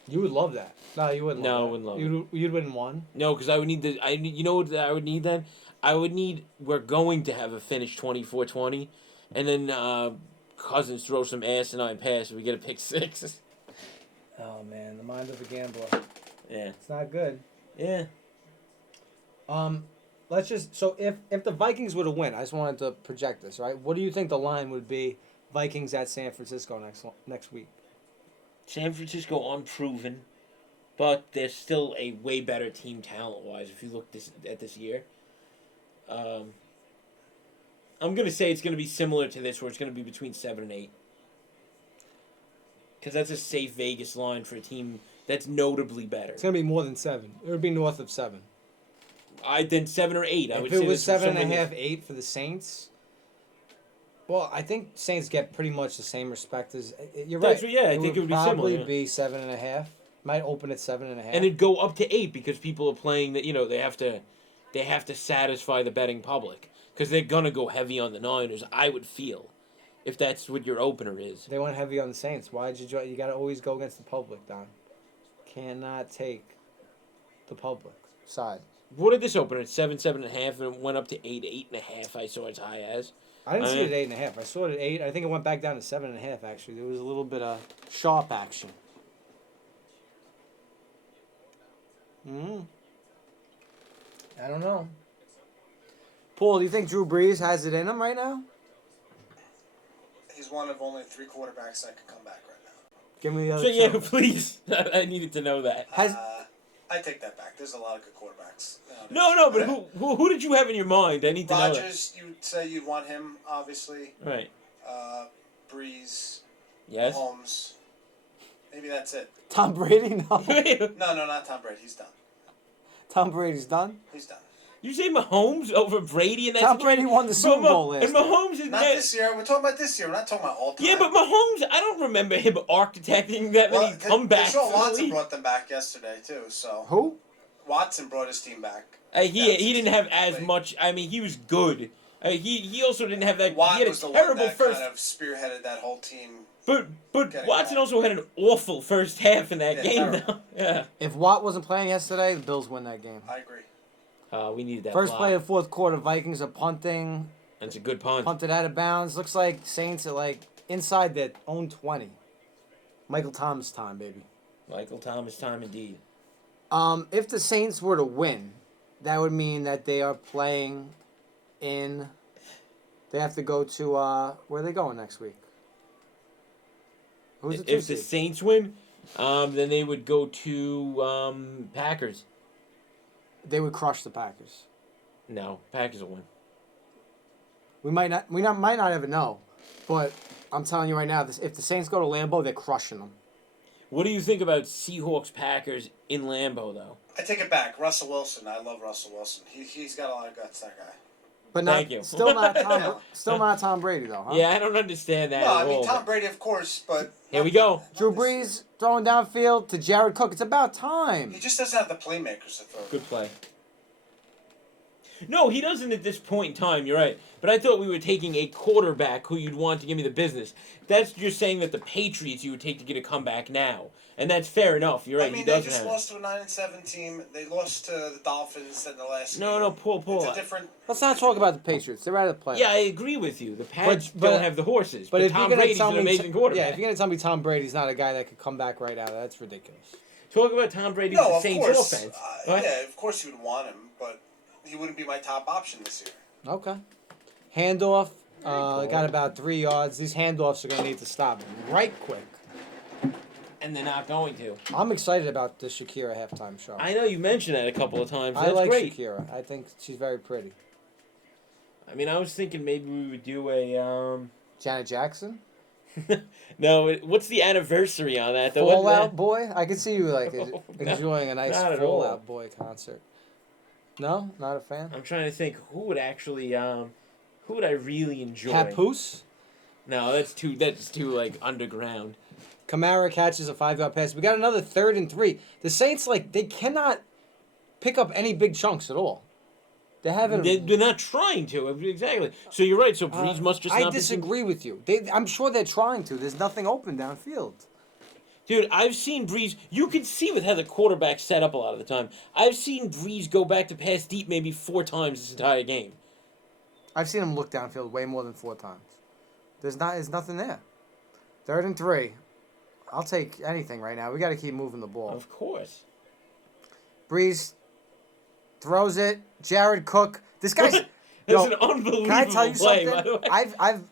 You would love that. No, you wouldn't. No, love I that. wouldn't love You'd win one. No, because I would need you know what I would need then? I would need. We're going to have a finish 24-20, and then Cousins throw some asinine pass and we get a pick 6. Oh man, the mind of a gambler. Yeah. It's not good. Yeah. let's just if the Vikings were to win, I just wanted to project this, right? What do you think the line would be? Vikings at San Francisco next week. San Francisco unproven, but they're still a way better team talent-wise if you look at this year. I'm going to say it's going to be similar to this, where it's going to be between 7 and 8. Because that's a safe Vegas line for a team that's notably better. It's gonna be more than 7. It would be north of 7. Then 7 or 8. I would If say it was that's 7.5, 8 for the Saints. Well, I think Saints get pretty much the same respect as you're right. I think it would be similar. Probably Yeah. be 7.5. Might open at 7.5. And it'd go up to 8 because people are playing that. They have to satisfy the betting public because they're gonna go heavy on the Niners. I would feel, if that's what your opener is. They went heavy on the Saints. Why did you join? You got to always go against the public, Don. Cannot take the public side. What did this open at 7, 7.5, and it went up to 8, 8.5? I saw as high as. I didn't see it at 8.5. I saw it at 8. I think it went back down to 7.5. Actually, there was a little bit of sharp action. I don't know. Paul, do you think Drew Brees has it in him right now? He's one of only 3 quarterbacks that can come back right now. Give me the other So yeah, two. please. I needed to know that. I take that back. There's a lot of good quarterbacks. No, but who did you have in your mind? I need to know that. Rodgers, you'd say you'd want him, obviously. Right. Breeze. Yes. Holmes. Maybe that's it. Tom Brady? No. No, not Tom Brady. He's done. Tom Brady's done? He's done. You say Mahomes over Brady, and that's Tom Brady won the Super Bowl last and year. Mahomes is Not this year. We're talking about this year. We're not talking about all time. Yeah, but Mahomes, I don't remember him architecting that many comebacks. Deshaun for the Watson league. brought them back yesterday too. So Who? Watson brought his team back. He didn't have as much. I mean, he was good. He also didn't have that. Watt He had was a the terrible one that first. kind of spearheaded that whole team. But getting Watson back. also had an awful first half in that Yeah, game. terrible. Though. Yeah. If Watt wasn't playing yesterday, the Bills win that game. I agree. We needed that. First block. play of fourth quarter, Vikings are punting. That's a good punt. Punted out of bounds. Looks like Saints are inside their own 20. Michael Thomas time, baby. Michael Thomas time indeed. If the Saints were to win, that would mean that they are playing in. They have to go to where are they going next week? Who's the 2 If the seed? Saints win, then they would go to Packers. They would crush the Packers. No, Packers will win. We might not ever know, but I'm telling you right now, if the Saints go to Lambeau, they're crushing them. What do you think about Seahawks Packers in Lambeau though? I take it back. Russell Wilson. I love Russell Wilson. He's got a lot of guts. That guy. But Thank you. still not Tom Brady though, huh? Yeah, I don't understand that No, at I mean all. Tom Brady, of course, but Here we go. Drew Brees throwing downfield to Jared Cook. It's about time. he just doesn't have the playmakers to throw. Good play. No, he doesn't at this point in time. You're right. But I thought we were taking a quarterback who you'd want to give me the business. That's just saying that the Patriots you would take to get a comeback now, and that's fair enough. You're right. I mean, he they doesn't just have. lost to a 9-7 team. They lost to the Dolphins in the last. No, game. no, Paul. It's a different. Let's not talk about the Patriots. They're out of the playoffs. Yeah, I agree with you. The Pats But- don't have the horses. But if Tom you're gonna Brady's tell an me, amazing quarterback. yeah, if you're gonna tell me Tom Brady's not a guy that could come back right out, that's ridiculous. Talk about Tom Brady with No, the of Saints course. offense. What? Yeah, of course you would want him, but he wouldn't be my top option this year. Okay. Handoff. They Paul. got about 3 yards. These handoffs are gonna need to stop right quick. And they're not going to. I'm excited about the Shakira halftime show. I know you mentioned that a couple of times. I That's like great. Shakira. I think she's very pretty. I mean, I was thinking maybe we would do a Janet Jackson. No, what's the anniversary on that? Though? Wasn't Fallout that- Boy. I could see you No, enjoying a nice not at all. Fallout Boy concert. No, not a fan. I'm trying to think who would actually who would I really enjoy? Papoose. No, that's too like underground. Kamara catches a 5-yard pass. We got another 3rd and 3. The Saints they cannot pick up any big chunks at all. They haven't. They're not trying to exactly. So you're right. So Breeze must just. I not disagree with you. I'm sure they're trying to. There's nothing open downfield. Dude, I've seen Breeze. You can see with how the quarterback's set up a lot of the time. I've seen Breeze go back to pass deep maybe 4 times this entire game. I've seen him look downfield way more than 4 times. There's nothing there. 3rd and 3. I'll take anything right now. We got to keep moving the ball. Of course. Breeze throws it. Jared Cook. This guy's. That's Yo, an unbelievable can I tell you play, something? by the way.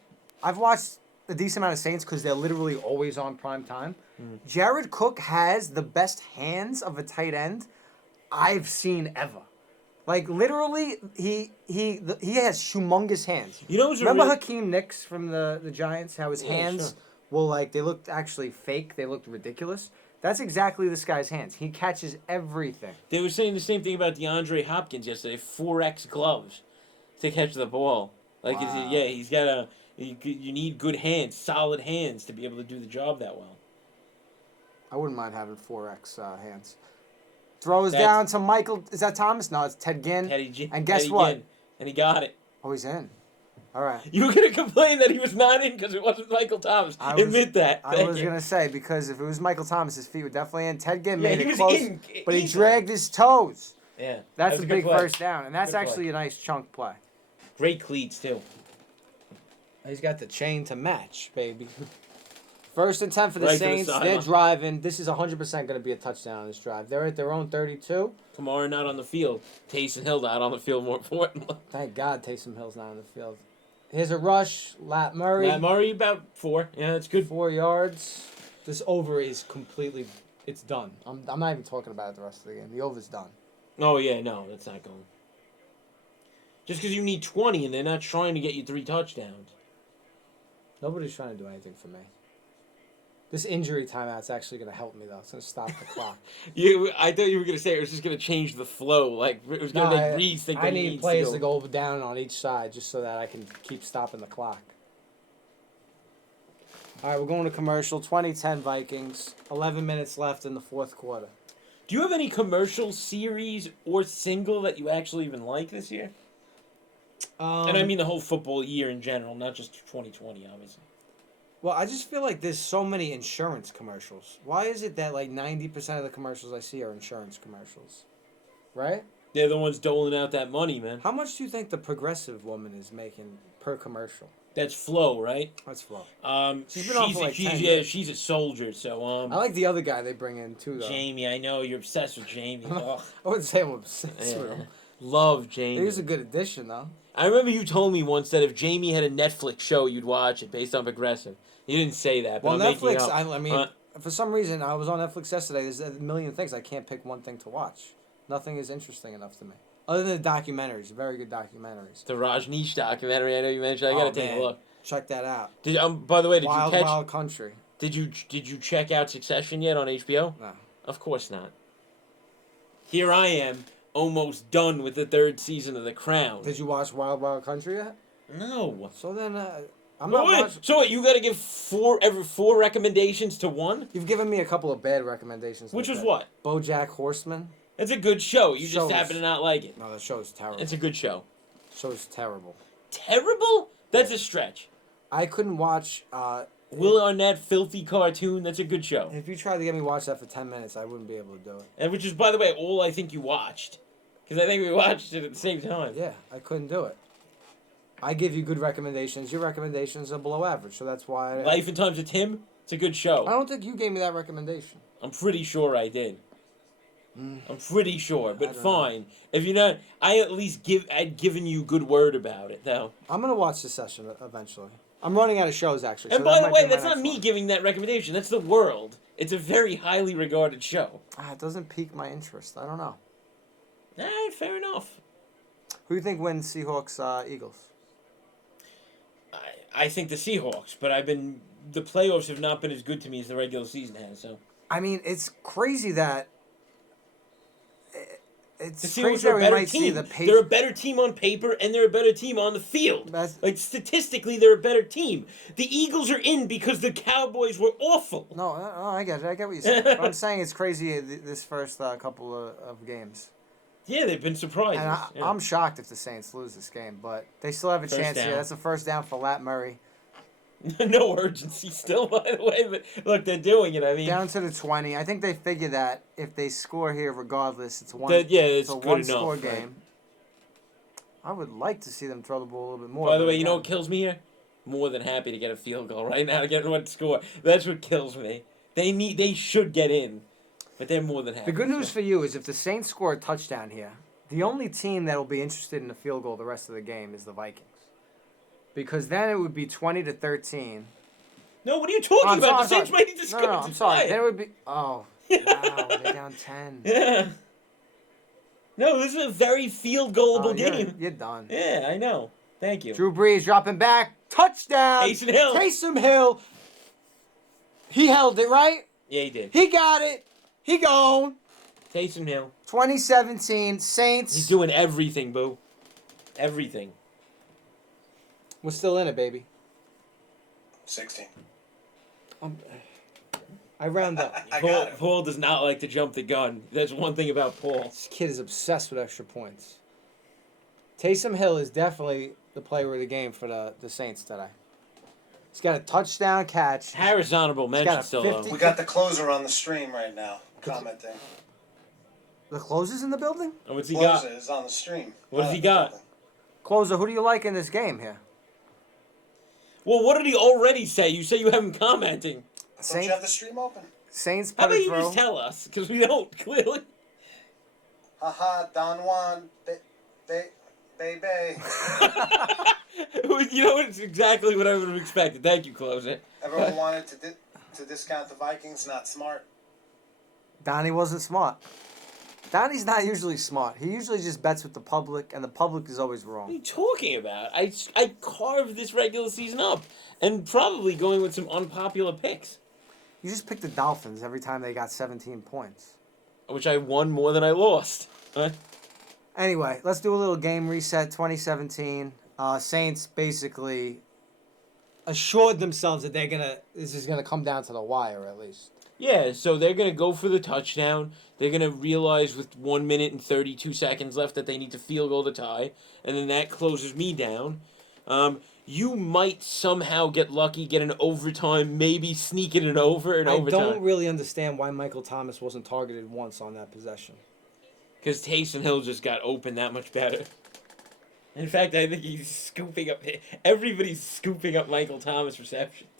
I've watched a decent amount of Saints because they're literally always on prime time. Jared Cook has the best hands of a tight end I've seen ever. Like literally, he has humongous hands. You know who's a Remember really- Hakeem Nicks from the Giants? How his Yeah, hands, sure. well, like they looked actually fake. They looked ridiculous. That's exactly this guy's hands. He catches everything. They were saying the same thing about DeAndre Hopkins yesterday. 4X gloves to catch the ball. Like, Wow. yeah, he's got a. You need good hands, solid hands, to be able to do the job that well. I wouldn't mind having 4X hands. Throws That's- down to Michael. Is that Thomas? No, it's Ted Ginn. And guess Teddy what? Ginn. And he got it. Oh, he's in. All right. You were gonna complain that he was not in because it wasn't Michael Thomas. I was- Admit that. I Thank was you. going to say, because if it was Michael Thomas, his feet were definitely in. Ted Ginn Yeah, made he it was close, in but he easily. dragged his toes. Yeah, That's that was a good big play. first down, and that's Good play. actually a nice chunk play. Great cleats too. He's got the chain to match, baby. First and 10 for the Right to the Saints. They're sideline. driving. This is 100% going to be a touchdown on this drive. They're at their own 32. Kamara not on the field. Taysom Hill not on the field. More importantly, Thank God Taysom Hill's not on the field. Here's a rush. Lat Murray. Matt Murray about 4. Yeah, that's good. 4 yards. This over is completely. It's done. I'm not even talking about it the rest of the game. The over's done. Oh yeah, no, that's not going. Just because you need 20 and they're not trying to get you 3 touchdowns. Nobody's trying to do anything for me. This injury timeout's actually going to help me, though. It's going to stop the clock. I thought you were gonna say it was just gonna change the flow. Like it was gonna make Reese think that I he need needs plays to to go down on each side just so that I can keep stopping the clock. All right, we're going to commercial. 2010 Vikings. 11 minutes left in the fourth quarter. Do you have any commercial series or single that you actually even like this year? And I mean the whole football year in general, not just 2020, obviously. Well, I just feel like there's so many insurance commercials. Why is it that like 90% of the commercials I see are insurance commercials? Right? They're the ones doling out that money, man. How much do you think the progressive woman is making per commercial? That's Flo, right? That's Flo. She's been on for like 10 years. she's a soldier. So I like the other guy they bring in too, though. Jamie, I know you're obsessed with Jamie. Ugh. I wouldn't say I'm obsessed Yeah. with him. Love Jamie. He was a good addition, though. I remember you told me once that if Jamie had a Netflix show, you'd watch it based on Progressive. You didn't say that, but Well, I'm making it Netflix, up. I mean, for some reason, I was on Netflix yesterday. There's a million things. I can't pick one thing to watch. Nothing is interesting enough to me. Other than the documentaries, very good documentaries. The Rajneesh documentary I know you mentioned. I gotta take man. a look. Check that out. Did by the way, did Wild you catch? Wild Country. Did you check out Succession yet on HBO? No. Of course not. Here I am, almost done with the 3rd season of The Crown. Did you watch Wild Wild Country yet? No. So then, I'm But not wait, watching. so what, you got to give 4 recommendations to one? You've given me a couple of bad recommendations. Which like was that. what? BoJack Horseman. It's a good show. You Shows. just happen to not like it. No, that show's terrible. It's a good show. Show's terrible. Terrible? That's a stretch. I couldn't watch. Will Arnett, filthy cartoon. That's a good show. If you tried to get me to watch that for 10 minutes, I wouldn't be able to do it. And which is, by the way, all I think you watched. Because I think we watched it at the same time. Yeah, I couldn't do it. I give you good recommendations. Your recommendations are below average, so that's why. Life and Times of Tim. It's a good show. I don't think you gave me that recommendation. I'm pretty sure I did. I'm pretty sure, but don't fine. If you're not, I'd given you good word about it though. I'm gonna watch this session eventually. I'm running out of shows actually. And so by that the might way, be my that's not next me one. giving that recommendation. That's the world. It's a very highly regarded show. It doesn't pique my interest. I don't know. Fair enough. Who do you think wins Seahawks Eagles? I think the Seahawks, but the playoffs have not been as good to me as the regular season has. So I mean, it's crazy that. the It's Seahawks crazy are that a we better might see team. the They're a better team on paper, and they're a better team on the field. That's- Like statistically, they're a better team. The Eagles are in because the Cowboys were awful. No, I get it. I get what you're saying. But I'm saying it's crazy this first couple of games. Yeah, they've been surprised. And I'm shocked if the Saints lose this game, but they still have a First chance down. here. That's a first down for Lat Murray. No urgency still, by the way, but look, they're doing it. I mean, Down to the 20. I think they figure that if they score here regardless, it's one. it's a good one-score enough, right? game. I would like to see them throw the ball a little bit more. By the but way, you know again, what kills me here? More than happy to get a field goal right now to get one score. That's what kills me. They should get in, but they're more than happy. the good news for you is if the Saints score a touchdown here, The only team that will be interested in a field goal the rest of the game is the Vikings. Because then it would be 20-13. No, what are you talking I'm about? sorry, The Saints might need to score. No, I'm sorry. Then it would be... Oh, wow. They're down 10. Yeah. No, this is a very field goalable game. You're done. Yeah, I know. Thank you. Drew Brees dropping back. Touchdown. Taysom Hill. Taysom Hill. He held it, right? Yeah, he did. He got it. He gone. Taysom Hill. 2017 Saints. He's doing everything, Boo. Everything. We're still in it, baby. 16. I round up. I got it. Paul does not like to jump the gun. That's one thing about Paul. This kid is obsessed with extra points. Taysom Hill is definitely the player of the game for the Saints today. He's got a touchdown catch. Harris honorable mention still, though. We got the closer on the stream right now commenting. The closer's in the building? And what's he Closer got? is on the stream. What does he got? Closer, who do you like in this game here? Well, what did he already say? You say you have him commenting. Don't you have the stream open? Saints How put about a you throw. just tell us? Because we don't, clearly. Haha, Don Juan, baby. You know, it's exactly what I would have expected. Thank you, closer. Everyone wanted to discount the Vikings, not smart. Donnie wasn't smart. Donnie's not usually smart. He usually just bets with the public, and the public is always What are wrong. you talking about? I carved this regular season up. And probably going with some unpopular picks. You just picked the Dolphins every time they got 17 points. Which I won more than I lost. Anyway, let's do a little game reset. 2017. Saints basically assured themselves that this is gonna come down to the wire at least. Yeah, so they're going to go for the touchdown. They're going to realize with 1 minute and 32 seconds left that they need to field goal to tie. And then that closes me down. You might somehow get lucky, get an overtime, maybe sneak it over in overtime. I don't really understand why Michael Thomas wasn't targeted once on that possession. Because Taysom Hill just got open that much better. In fact, I think he's scooping up... Everybody's scooping up Michael Thomas receptions.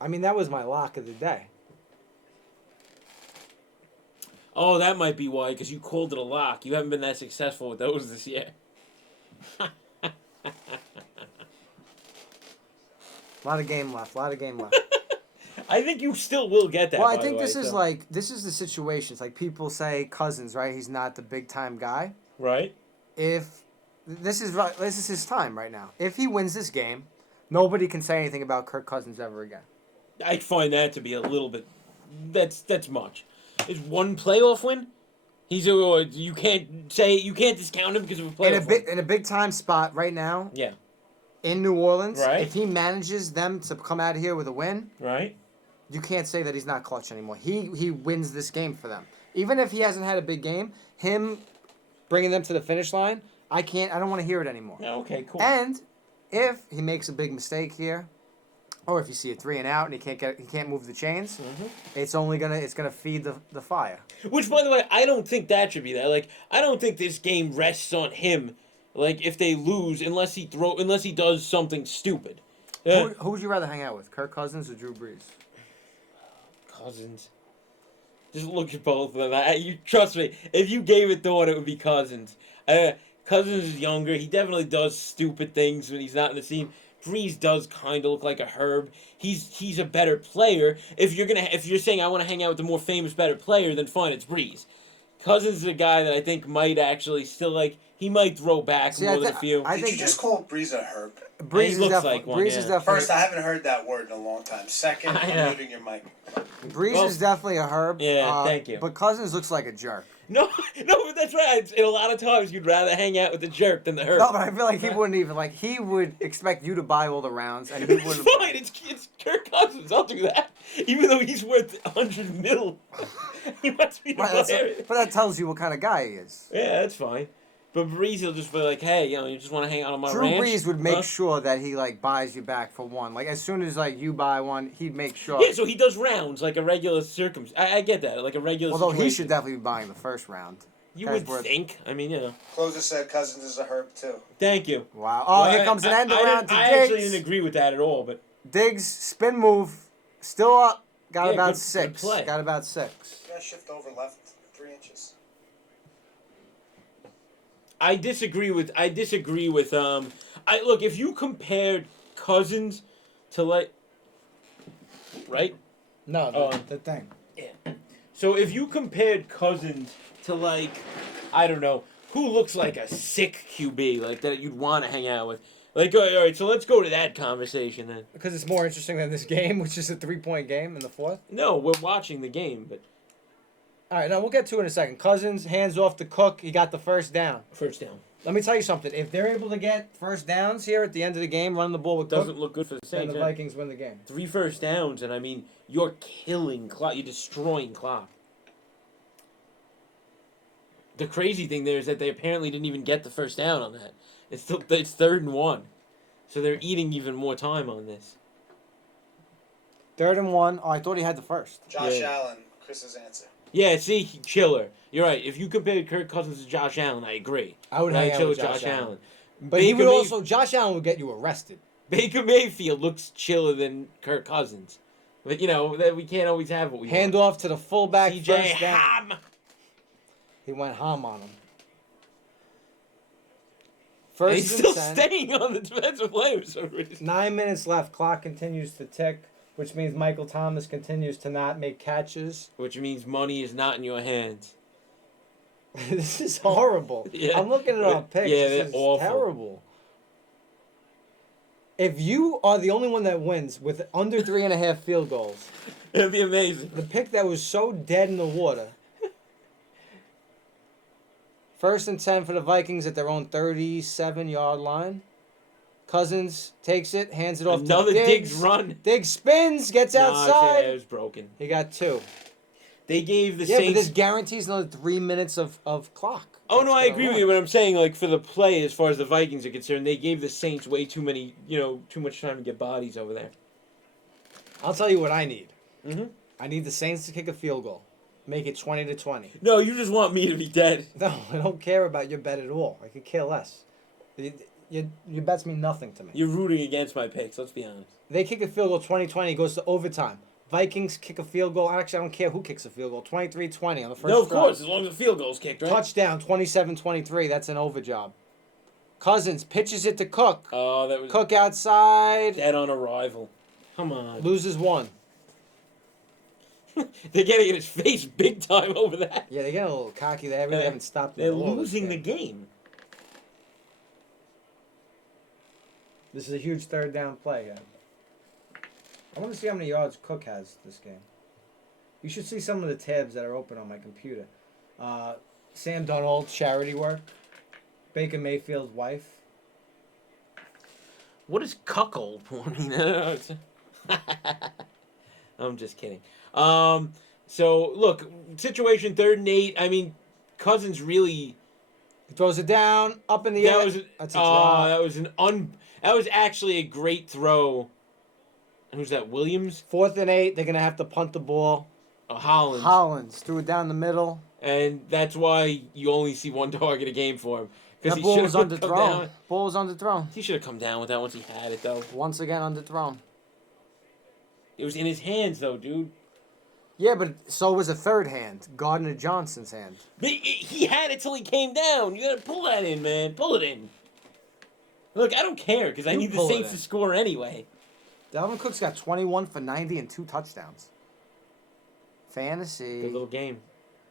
I mean, that was my lock of the day. Oh, that might be why, because you called it a lock. You haven't been that successful with those this year. A lot of game left. I think you still will get that. Well, I by think the way, this is so. like the situation. It's like people say Cousins, right? He's not the big time guy. Right? If this is his time right now. If he wins this game, nobody can say anything about Kirk Cousins ever again. I find that to be a little bit. That's much. It's one playoff win. You can't discount him because of a playoff win. In a big time spot right now. Yeah. In New Orleans, Right. if he manages them to come out of here with a win, Right. you can't say that he's not clutch anymore. He wins this game for them. Even if he hasn't had a big game, him bringing them to the finish line, I don't want to hear it anymore. Yeah, okay, cool. And if he makes a big mistake here, or if you see a 3 and out and he can't move the chains, it's gonna feed the fire. Which, by the way, I don't think that should be that. Like, I don't think this game rests on him. Like, if they lose, unless he does something stupid. Who would you rather hang out with, Kirk Cousins or Drew Brees? Cousins. Just look at both of them. You trust me. If you gave it thought, it would be Cousins. Cousins is younger. He definitely does stupid things when he's not in the scene. Brees does kind of look like a herb. He's a better player. If you're saying I want to hang out with the more famous, better player, then fine, it's Brees. Cousins is a guy that I think might actually still he might throw back more than a few. Did you just call Brees a herb? Brees is looks definitely. like one, Brees yeah. is definitely. First, I haven't heard that word in a long time. Second, I'm muting your mic. Brees is definitely a herb. Yeah, thank you. But Cousins looks like a jerk. No, but that's right. In a lot of times, you'd rather hang out with the jerk than the herb. No, but I feel like he wouldn't even he would expect you to buy all the rounds, and he It's wouldn't. fine. It's Kirk Cousins. I'll do that. Even though he's worth $100 million, he wants me to buy everything. But that tells you what kind of guy he is. Yeah, that's fine. But Brees will just be like, hey, you just want to hang out on my Drew ranch? Brees would make sure that he buys you back for one. Like as soon as you buy one, he'd make sure. Yeah, so he does rounds like a regular I get that, like a regular. Although situation. he should definitely be buying the first round. You would think. I mean, Closer said Cousins is a herb too. Thank you. Wow. Oh, here comes an end around to I Diggs. actually didn't agree with that at all, but Diggs spin move, still up. Got Yeah, about good 6. play. Got about 6. You gotta shift over left 3 inches. I disagree with. I look, if you compared Cousins to right. No, Oh. the thing. So if you compared Cousins to I don't know, who looks like a sick QB like that you'd want to hang out with. All right, so let's go to that conversation then. Because it's more interesting than this game, which is a 3-point game in the fourth. No, we're watching the game, but All right, now we'll get to it in a second. Cousins, hands off to Cook. He got the first down. first down. Let me tell you something. If they're able to get first downs here at the end of the game, running the ball with Doesn't Cook, look good for the then Saints. the yeah. Vikings win the game. 3 first downs, and I mean, you're killing clock. You're destroying clock. The crazy thing there is that they apparently didn't even get the first down on that. It's 3rd and 1, so they're eating even more time on this. 3rd and 1. Oh, I thought he had the first. Josh Yeah. Allen, Chris's answer. Yeah, see, chiller. You're right. If you compared Kirk Cousins to Josh Allen, I agree. I would I'd hang out chill with Josh Allen. But he Baker would also, Josh Allen would get you arrested. Baker Mayfield looks chiller than Kirk Cousins. But, that we can't always have what we Hand want. off to the fullback, CJ first down. Ham. He went ham on him. And First he's and still 10. staying on the defensive player for some reason. 9 minutes left. Clock continues to tick, which means Michael Thomas continues to not make catches. Which means money is not in your hands. This is horrible. Yeah. I'm looking at it on picks. Yeah, This they're is awful. terrible. If you are the only one that wins with under 3.5 field goals, It'd be amazing. the pick that was so dead in the water. First and 10 for the Vikings at their own 37-yard line. Cousins takes it, hands it off Another to Diggs. Diggs run. Diggs spins, gets Nah, outside. it was broken. He got 2. They gave the Yeah, but this Saints. guarantees another 3 minutes of clock. Oh no, I That's agree gonna with you. run. But I'm saying, for the play, as far as the Vikings are concerned, they gave the Saints way too many, too much time to get bodies over there. I'll tell you what I need. Mhm. I need the Saints to kick a field goal. Make it 20-20. No, you just want me to be dead. No, I don't care about your bet at all. I could care less. Your bets mean nothing to me. You're rooting against my picks. Let's be honest. They kick a field goal 20-20, goes to overtime. Vikings kick a field goal. Actually, I don't care who kicks a field goal. 23-20 on the first No, of drive. course, as long as the field goal's kicked, right? Touchdown, 27-23. That's an over job. Cousins pitches it to Cook. Oh, that was Cook outside. dead on arrival. Come on. Loses 1. They're getting in his face big time over that. Yeah, they get a little cocky. They really haven't stopped. They're the ball this losing the game. This is a huge 3rd down play, guys. I want to see how many yards Cook has this game. You should see some of the tabs that are open on my computer. Sam Darnold, charity work. Baker Mayfield's wife. What is cuckold porn mean? I'm just kidding. So look, situation 3rd and 8. I mean, Cousins really. He throws it down, up in the air. That's a drop. That was actually a great throw. And who's that? Williams? 4th and 8. They're gonna have to punt the ball. Hollins. Threw it down the middle. And that's why you only see one target a game for him. That ball was underthrown. Ball was underthrown. He should have come down with that once he had it, though. Once again underthrown. It was in his hands, though, dude. Yeah, but so was a third hand, Gardner Johnson's hand. But he had it till he came down. You gotta pull that in, man. Pull it in. Look, I don't care because I You need the pull it Saints in. to score anyway. Dalvin Cook's got 21 for 90 and 2 touchdowns. Fantasy. Good little game,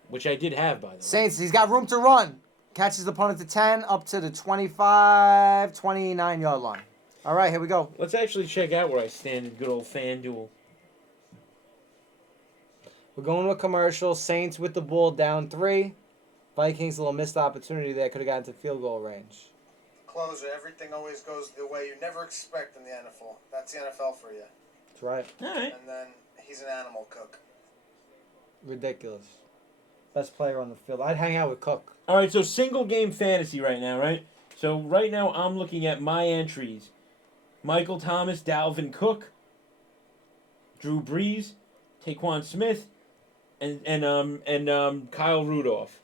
which I did have, by the way. Saints, he's got room to run. Catches the punt at the 10, up to the 25, 29-yard line. All right, here we go. Let's actually check out where I stand in good old FanDuel. We're going to a commercial. Saints with the ball down 3. Vikings, a little missed opportunity there. Could have gotten to field goal range. Closer, everything always goes the way you never expect in the NFL. That's the NFL for you. That's right. All right. And then he's an animal cook. Ridiculous. Best player on the field. I'd hang out with Cook. All right, so single game fantasy right now, right? So right now I'm looking at my entries. Michael Thomas, Dalvin Cook, Drew Brees, Taquan Smith, and Kyle Rudolph.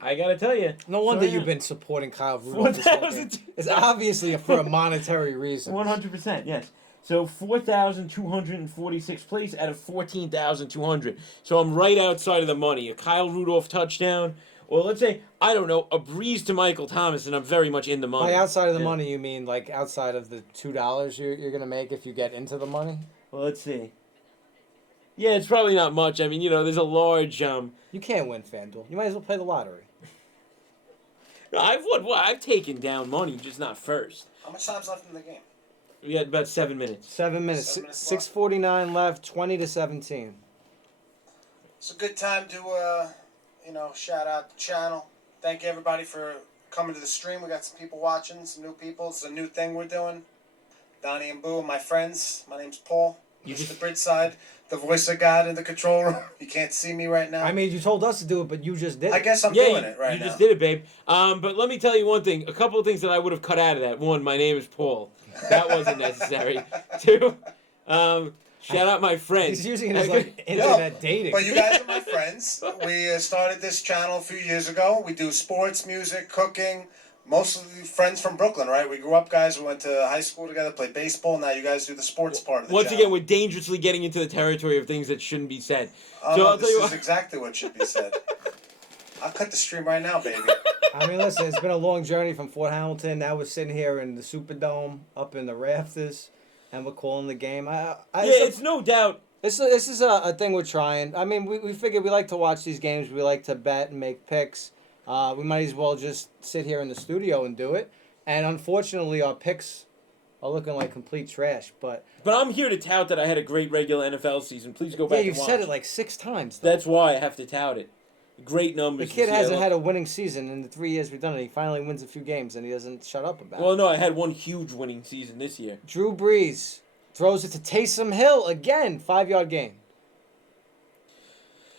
I gotta tell you. No wonder yeah. you've been supporting Kyle Rudolph this whole game. It's obviously for a monetary reason. 100%, yes. So 4,246 plays out of 14,200. So I'm right outside of the money. A Kyle Rudolph touchdown Or let's say, I don't know, a breeze to Michael Thomas, and I'm very much in the money. By outside of the Yeah. money, you mean like outside of the $2 you're gonna make if you get into the money? Well, let's see. Yeah, it's probably not much. I mean, there's a large. You can't win FanDuel. You might as well play the lottery. I've taken down money, just not first. How much time's left in the game? We had about 7 minutes. 7 minutes. 7 minutes 6:49 left. 20-17. It's a good time to, shout out the channel. Thank you, everybody, for coming to the stream. We got some people watching, some new people. It's a new thing we're doing. Donnie and Boo, my friends. My name's Paul. You This is just- the Bridgeside, the voice of God in the control room. You can't see me right now. I mean, you told us to do it, but you just did it. I guess I'm Yeah, doing it right you now. just did it, babe. But let me tell you one thing. A couple of things that I would have cut out of that. One, my name is Paul. That wasn't necessary. Two, shout out my friends. He's using it as like internet dating. But you guys are my friends. We started this channel a few years ago. We do sports, music, cooking. Mostly friends from Brooklyn, right? We grew up, guys. We went to high school together, played baseball. Now you guys do the sports part of the Once channel. again, we're dangerously getting into the territory of things that shouldn't be said. Oh, So no, I'll tell you this is what. exactly what should be said. I'll cut the stream right now, baby. I mean, listen, it's been a long journey from Fort Hamilton. Now we're sitting here in the Superdome, up in the rafters, and we're calling the game. It's no doubt. This is a thing we're trying. I mean, we figured we like to watch these games. We like to bet and make picks. We might as well just sit here in the studio and do it. And unfortunately, our picks are looking like complete trash. But I'm here to tout that I had a great regular NFL season. Please go back yeah, and you've said watch. it like 6 times. Though. That's why I have to tout it. Great The numbers. kid this hasn't year. had a winning season in the 3 years we've done it. He finally wins a few games, and he doesn't shut up about Well, it. no, I had one huge winning season this year. Drew Brees throws it to Taysom Hill again, 5-yard gain.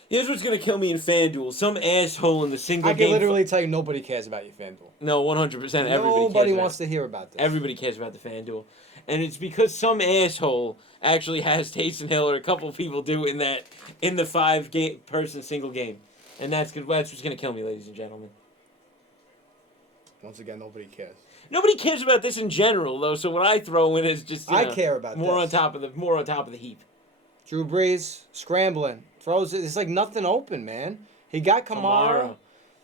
Here's what's gonna kill me in FanDuel. Some asshole in the single I game. can literally tell you nobody cares about your FanDuel. No, 100%. Everybody Nobody cares wants about to hear about this. Everybody cares about the FanDuel, and it's because some asshole actually has Taysom Hill, or a couple of people do in the 5-person single game, and that's what's gonna kill me, ladies and gentlemen. Once again, nobody cares. Nobody cares about this in general, though. So what I throw in is just I care about more this. on top of the heap. Drew Brees scrambling, throws it. It's like nothing open, man. He got Kamara,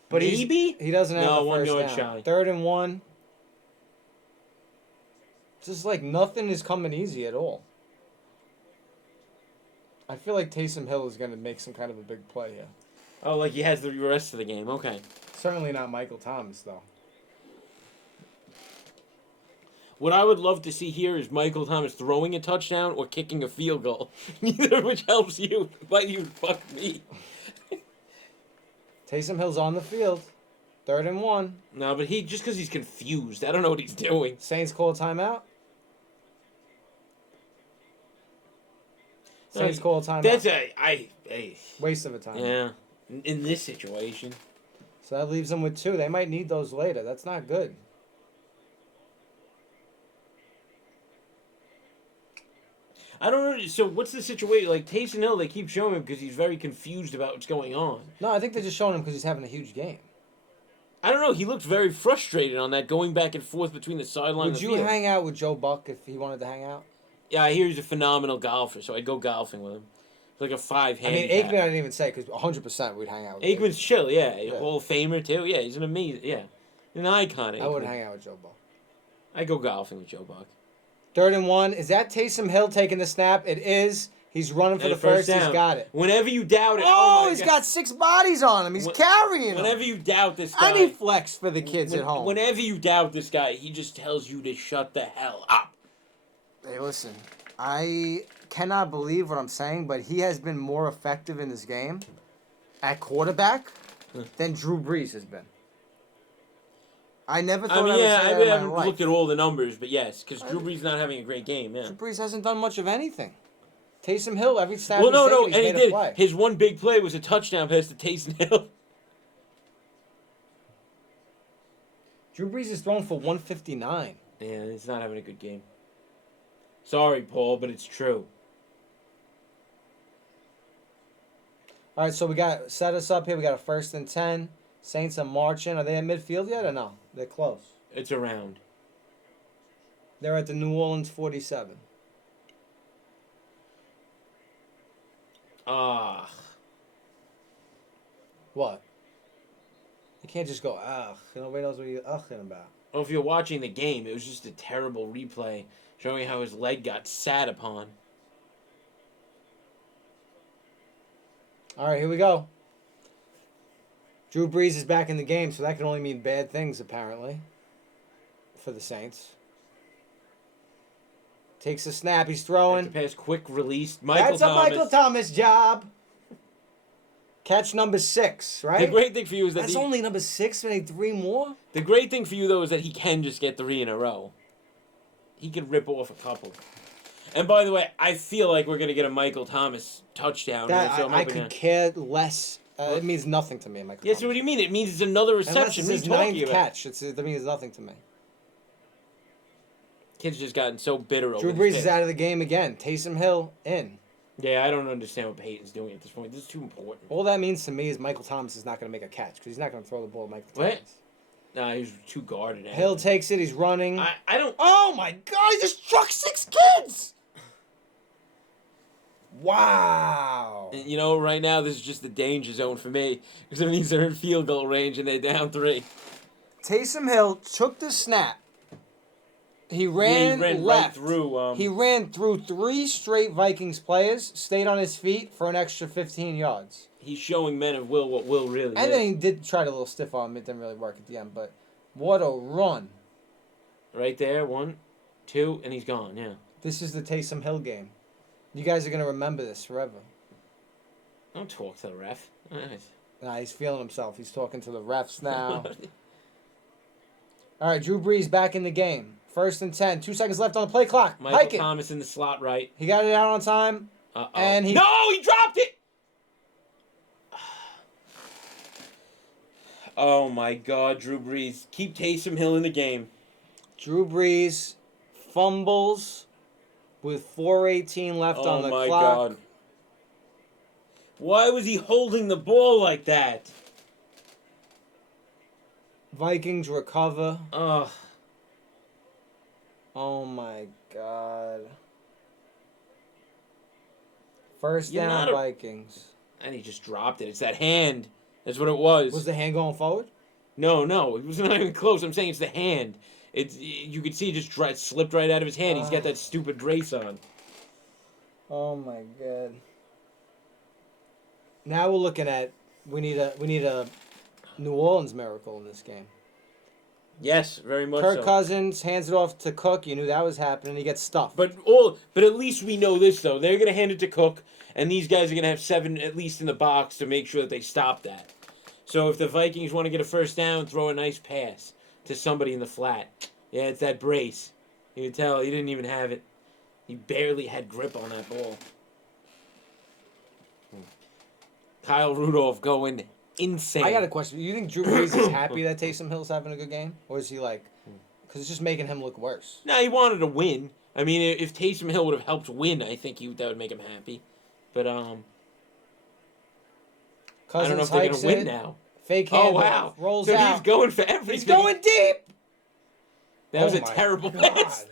but Maybe? he doesn't have No, the 1 first yard down. shy. 3rd and 1. Just like nothing is coming easy at all. I feel like Taysom Hill is going to make some kind of a big play here. Oh, like he has the rest of the game. Okay. Certainly not Michael Thomas, though. What I would love to see here is Michael Thomas throwing a touchdown or kicking a field goal. Neither of which helps you, but you fuck me. Taysom Hill's on the field. 3rd and 1. No, but just because he's confused. I don't know what he's doing. Saints call a timeout. Saints call a timeout. That's Waste of a timeout. yeah. In this situation. So that leaves them with 2. They might need those later. That's not good. I don't know. So what's the situation? Like Taysom Hill, they keep showing him because he's very confused about what's going on. No, I think they're just showing him because he's having a huge game. I don't know. He looked very frustrated on that, going back and forth between the sideline and Would the you field. hang out with Joe Buck if he wanted to hang out? Yeah, I hear he's a phenomenal golfer, so I'd go golfing with him. It's like a 5 I mean, handicap. Aikman I didn't even say because 100% we'd hang out with Aikman's chill, yeah. Yeah. Hall of Famer, too. Yeah, he's an amazing, yeah. An icon, I would Aikman. hang out with Joe Buck. I'd go golfing with Joe Buck. 3rd and 1. Is that Taysom Hill taking the snap? It is. He's running for And the first. He's down. got it. Whenever you doubt it. Oh, my he's God. got 6 bodies on him. He's carrying him. Whenever you doubt this guy. And he flexed for the kids at home. Whenever you doubt this guy, he just tells you to shut the hell up. Hey, listen. I cannot believe what I'm saying, but he has been more effective in this game at quarterback than Drew Brees has been. I never thought I mean, I would yeah, say I that in my haven't life. looked at all the numbers, but yes, because Drew Brees not having a great game, yeah. Drew Brees hasn't done much of anything. Taysom Hill, every snap Well, no, he's no, taken, and he he's made a did. play. His one big play was a touchdown pass to Taysom Hill. Drew Brees is thrown for 159. Yeah, he's not having a good game. Sorry, Paul, but it's true. All right, so we got set us up here. We got a 1st and 10. Saints are marching. Are they at midfield yet or no? They're close. It's around. They're at the New Orleans 47. Ah. What? can't just go, ugh. Nobody knows what you're ughing about. Well, if you're watching the game, it was just a terrible replay showing how his leg got sat upon. All right, here we go. Drew Brees is back in the game, so that can only mean bad things, apparently, for the Saints. Takes a snap. He's throwing. After pass, quick release. That's a Michael Thomas job. Catch number 6, right? The great thing for you is that That's only number 6. We need 3 more. The great thing for you, though, is that he can just get 3 in a row. He could rip off a couple. And by the way, I feel like we're going to get a Michael Thomas touchdown. That, here, so I could care less. It means nothing to me, Michael Yes, Thomas. so what do you mean? It means it's another reception. Unless it's his What are you 9th talking about? catch. That means nothing to me. Kid's just gotten so bitter over Drew this Brees kid. is out of the game again. Taysom Hill in. Yeah, I don't understand what Peyton's doing at this point. This is too important. All that means to me is Michael Thomas is not going to make a catch because he's not going to throw the ball at Michael Thomas. What? Nah, he's too guarded. Hill takes it. He's running. I don't... Oh, my God. He just struck 6 kids. Wow. And, you know, right now, this is just the danger zone for me. Because it means they're in field goal range and they're down 3. Taysom Hill took the snap. He ran, he ran left. right through. He ran through 3 straight Vikings players, stayed on his feet for an extra 15 yards. He's showing men of Will what Will really is. And then he did try to little stiff arm. It didn't really work at the end, but what a run. Right there, 1, 2, and he's gone, yeah. This is the Taysom Hill game. You guys are going to remember this forever. Don't talk to the ref. Nice. Nah, he's feeling himself. He's talking to the refs now. All right, Drew Brees back in the game. 1st and 10. 2 seconds left on the play clock. Michael Hike it. Thomas in the slot right. He got it out on time. Uh-oh. And he... No, he dropped it! Oh, my God, Drew Brees. Keep Taysom Hill in the game. Drew Brees fumbles with 4:18 left on the Oh, my clock. God. Why was he holding the ball like that? Vikings recover. Ugh. Oh, my God. First You're down, not a- Vikings. And he just dropped it. It's that hand. That's what it was. Was the hand going forward? No, it was not even close. I'm saying it's the hand. You could see it just slipped right out of his hand. He's got that stupid brace on. Oh, my God. Now we're looking at we need a New Orleans miracle in this game. Yes, very much Kirk so. Cousins hands it off to Cook. You knew that was happening. He gets stuffed. But at least we know this though. They're gonna hand it to Cook, and these guys are gonna have 7 at least in the box to make sure that they stop that. So if the Vikings want to get a first down, throw a nice pass to somebody in the flat. Yeah, it's that brace. You can tell he didn't even have it. He barely had grip on that ball. Kyle Rudolph going insane. I got a question. You think Drew Brees is happy that Taysom Hill's having a good game? Or is he like... Because it's just making him look worse. No, he wanted to win. I mean, if Taysom Hill would have helped win, I think that would make him happy. But, I don't know if they're going to win now. Fake Oh, handoff. wow. Rolls So out. he's going for everything. He's going deep! That was Oh a my terrible God. pass.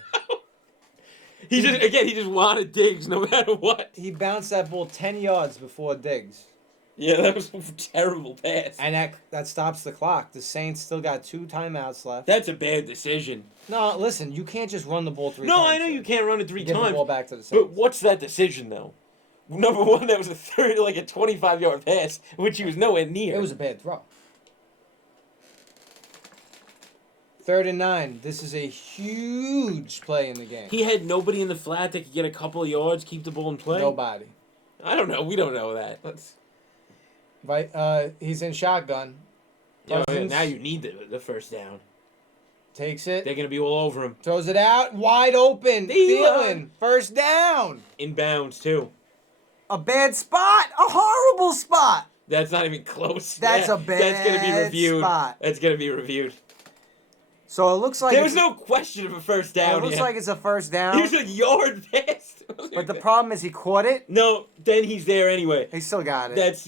He just wanted Diggs no matter what. He bounced that ball 10 yards before Diggs. Yeah, that was a terrible pass. And that stops the clock. The Saints still got 2 timeouts left. That's a bad decision. No, listen, you can't just run the ball 3 times. No, I know you can't run it 3 Give the times. ball back to the Saints. But what's that decision, though? Number one, that was a 25-yard pass, which he was nowhere near. It was a bad throw. 3rd and 9. This is a huge play in the game. He had nobody in the flat that could get a couple of yards, keep the ball in play. Nobody. I don't know. We don't know that. He's in shotgun. Yeah, Cousins now you need the first down. takes it. They're going to be all over him. Throws it out. Wide open. Thielen. First down. Inbounds, too. A bad spot. A horrible spot. That's not even close. That's a That's going to be bad reviewed. spot. That's going to be reviewed. So it looks like There was no question of a first down. It looks yet. like it's a first down. He was a yard past. But the problem is he caught it. No, then he's there anyway. He still got it. That's.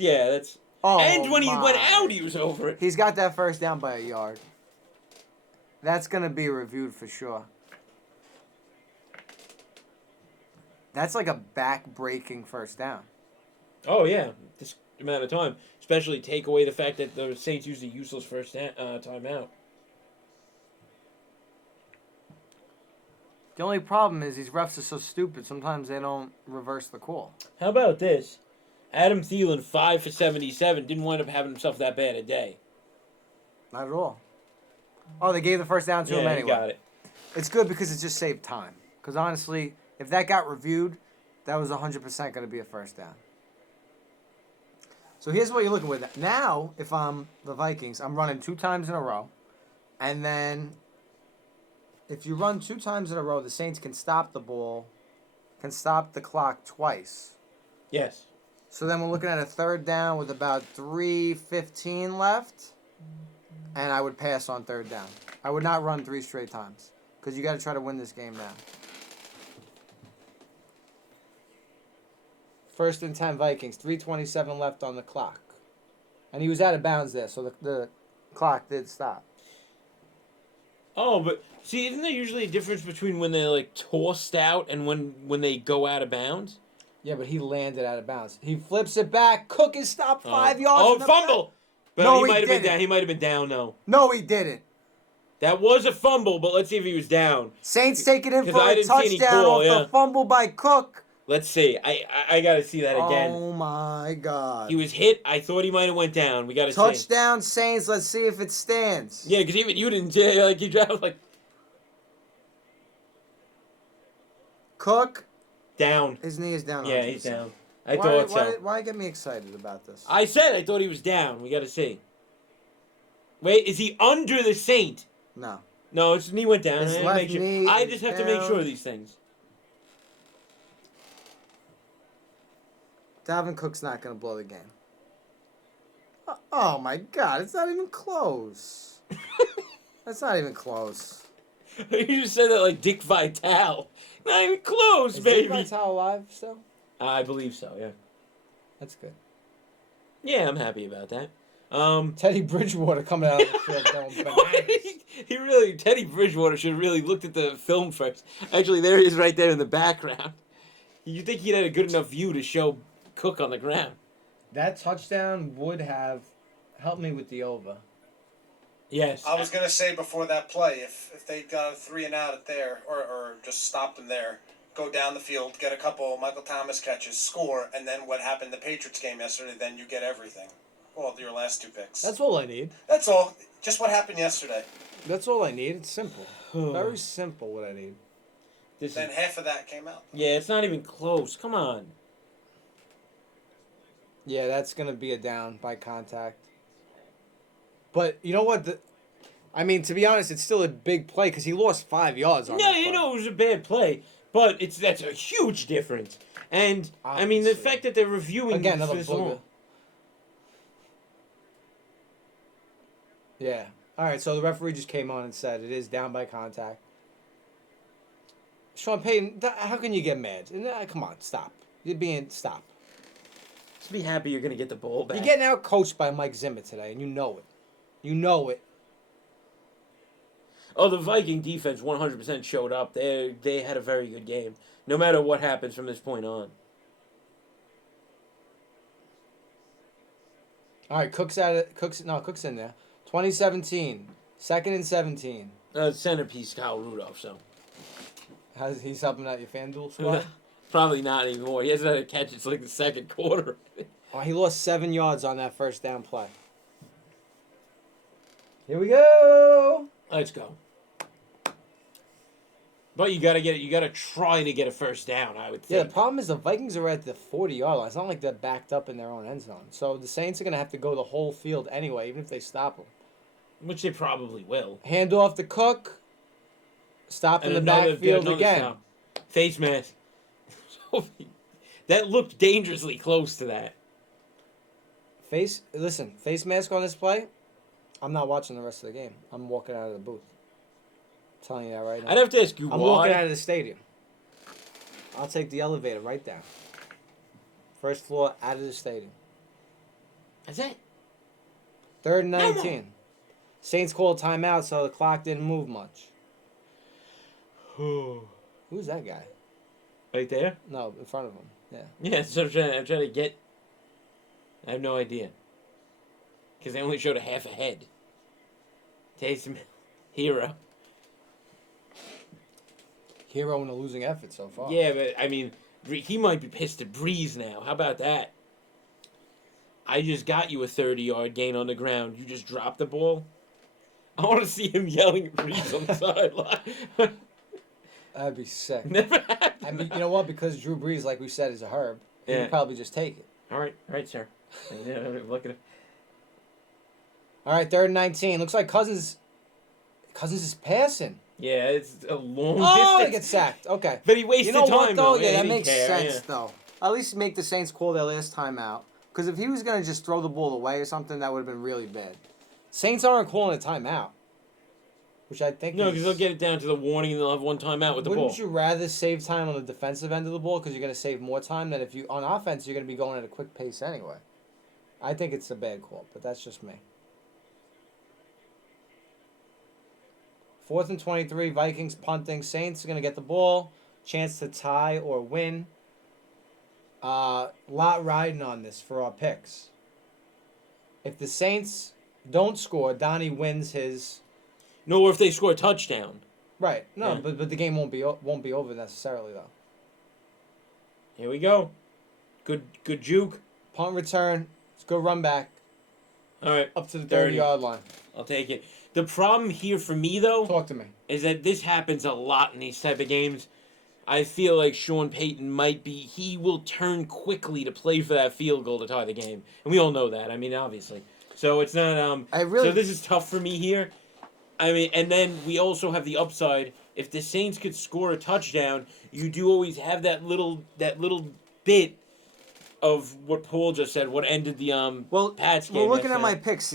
Oh, and when he my. went out, he was over it. He's got that first down by a yard. That's going to be reviewed for sure. That's like a back-breaking first down. Oh yeah, amount of time. Especially take away the fact that the Saints used a useless first timeout. The only problem is these refs are so stupid. Sometimes they don't reverse the call. How about this? Adam Thielen, 5 for 77, didn't wind up having himself that bad a day. Not at all. Oh, they gave the first down to him Yeah, anyway. he got it. It's good because it just saved time. Because honestly, if that got reviewed, that was 100% going to be a first down. So here's what you're looking with. Now, if I'm the Vikings, I'm running 2 times in a row. And then if you run 2 times in a row, the Saints can stop the ball, can stop the clock twice. Yes. So then we're looking at a third down with about 3:15 left. And I would pass on third down. I would not run 3 straight times. Because you got to try to win this game now. 1st and 10 Vikings. 3:27 left on the clock. And he was out of bounds there, so the clock did stop. Oh, but see, isn't there usually a difference between when they're like tossed out and when they go out of bounds? Yeah, but he landed out of bounds. He flips it back. Cook is stopped 5 yards. Oh, in the fumble! back. But No, he he might have been didn't. down. He might have been down though. No, he didn't. That was a fumble, but let's see if he was down. Saints take it in 'Cause for I a didn't see any touchdown call, off yeah. the fumble by Cook. Let's see. I gotta see that again. Oh my God. He was hit. I thought he might have went down. We gotta see. Touchdown Saints. Let's see if it stands. Yeah, because even you didn't say like you dropped like Cook, down. his knee is down. Yeah, he's 100%. down. I thought so. Why get me excited about this? I said I thought he was down. We gotta see. Wait, is he under the Saint? No. No, his knee went down. His I, left make sure. knee I is just have to make down. sure of these things. Dalvin Cook's not going to blow the game. Oh my God, it's not even close. That's not even close. You just said that like Dick Vitale. Not even close, Is baby. Dick Vitale alive still? I believe so. Yeah. That's good. Yeah, I'm happy about that. Teddy Bridgewater coming out of the field going bananas. Teddy Bridgewater should have really looked at the film first. Actually, there he is right there in the background. You think he'd had a good enough view to show Cook on the ground? That touchdown would have helped me with the over. Yes. I was gonna say before that play, if they got a 3 and out at there, or just stopped them there, go down the field, get a couple Michael Thomas catches, score, and then what happened in the Patriots game yesterday, then you get everything. Well, your last 2 picks. That's all I need. That's all. Just what happened yesterday. That's all I need. It's simple. Very simple what I need. Then half of that came out. Yeah, it's not even close. Come on. Yeah, that's going to be a down by contact. But you know what? I mean, to be honest, it's still a big play because he lost 5 yards on that Yeah, play. you know it was a bad play, but that's a huge difference. And I mean the Obviously. fact that they're reviewing Again, another this booger. long. Yeah. All right, so the referee just came on and said it is down by contact. Sean Payton, how can you get mad? Come on, stop. Stop. Just be happy you're gonna get the ball back. You're getting out coached by Mike Zimmer today, and you know it. You know it. Oh, the Viking defense 100% showed up. They had a very good game, no matter what happens from this point on. All right, Cook's in there. 2017, 2nd and 17. Centerpiece Kyle Rudolph. So He's helping out your FanDuel squad? probably not anymore. He hasn't had a catch. It's like the second quarter. Oh, he lost 7 yards on that first down play. Here we go. Let's go. But you gotta try to get a first down, I would Yeah, think. the problem is the Vikings are at the 40-yard line. It's not like they're backed up in their own end zone. So the Saints are going to have to go the whole field anyway, even if they stop them. Which they probably will. Hand off to Cook. Stop in And the backfield another again. stop. Face mask. That looked dangerously close to that. Face mask on this play. I'm not watching the rest of the game. I'm walking out of the booth. I'm telling you that right now. I'd have to ask you I'm why. walking out of the stadium. I'll take the elevator right down. First floor out of the stadium. Is that? 3rd and 19. Saints called timeout, so the clock didn't move much. Who's that guy? Right there? No, in front of him. Yeah. Yeah, so I'm trying to get. I have no idea. Because they only showed a half a head. Taysom Hero. Hero in a losing effort so far. Yeah, but, I mean, he might be pissed at Breeze now. How about that? I just got you a 30-yard gain on the ground. You just dropped the ball? I want to see him yelling at Breeze on the sideline. That'd be sick. Never happened. I mean, you know what? Because Drew Brees, like we said, is a herb. He Yeah. would probably just take it. All right, sir. Yeah, look at it. All right, 3rd and 19. Looks like Cousins is passing. Yeah, it's a long Oh, he distance. gets sacked. Okay. But he wasted You know time, what, though? though. Yeah, he that didn't makes care, sense, yeah. though. At least make the Saints call their last timeout. Because if he was going to just throw the ball away or something, that would have been really bad. Saints aren't calling a timeout, which I think No, is- because they'll get it down to the warning and they'll have one time out with the ball. Wouldn't you rather save time on the defensive end of the ball because you're going to save more time than if you on offense you're going to be going at a quick pace anyway? I think it's a bad call, but that's just me. 4th and 23, Vikings punting. Saints are going to get the ball, chance to tie or win. Lot riding on this for our picks. If the Saints don't score, Donnie wins his. No, or if they score a touchdown. Right. No, Yeah. but the game won't be over necessarily though. Here we go. Good juke. Punt return. Let's go run back All right, up to the 30. 30-yard line. I'll take it. The problem here for me, though, Talk to me. is that this happens a lot in these type of games. I feel like Sean Payton he will turn quickly to play for that field goal to tie the game. And we all know that. I mean, obviously. So it's not, so this is tough for me here. I mean, and then we also have the upside. If the Saints could score a touchdown, you do always have that little bit of what Paul just said, what ended the Pats game. Well, looking at yesterday. my picks,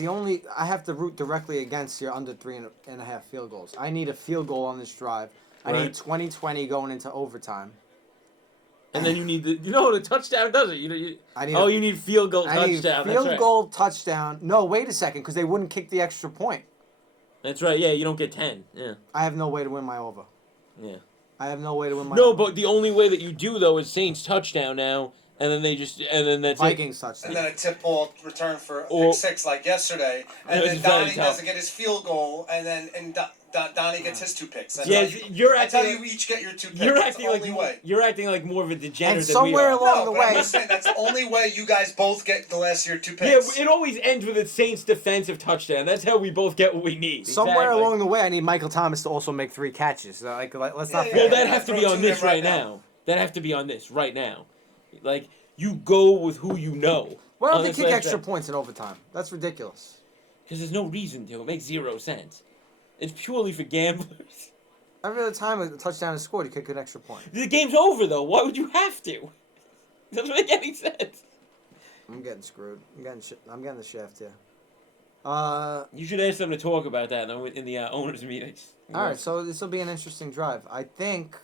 I have to root directly against your under 3.5 field goals. I need a field goal on this drive. I Right. need 20-20 going into overtime. And then you need the touchdown does it. You need field goal I need touchdown. field That's right. goal touchdown. No, wait a second, because they wouldn't kick the extra point. That's right. Yeah, you don't get 10. Yeah. I have no way to win my over. Yeah. I have no way to win my No, over. but the only way that you do though is Saints touchdown now, and then that's Vikings touchdown. And then a tip ball return for a Or- pick six like yesterday, and It then was very Donnie tough. doesn't get his field goal, and then Donnie gets his 2 picks. That's Yeah, how you're that's how acting you each get your 2 picks. You're That's acting the like only way. you're acting like more of a degenerate And than somewhere we are. along No, the but I'm way, just saying that's the only way you guys both get the last of your 2 Yeah, picks. it always ends with a Saints defensive touchdown. That's how we both get what we need. somewhere Exactly. along the way, I need Michael Thomas to also make 3 catches. Let's not Yeah, forget. Well, yeah. that have to be Throw on two this in right right now. now. That have to be on this right now. Like you go with who you know. Why don't on they this kick last extra drive. points in overtime? That's ridiculous. Because there's no reason to. It makes 0 sense. It's purely for gamblers. Every other time a touchdown is scored, you kick an extra point. The game's over though. Why would you have to? Doesn't make any sense. I'm getting screwed. I'm getting the shaft here. You should ask them to talk about that in the owners' meetings. All right, so this will be an interesting drive. I think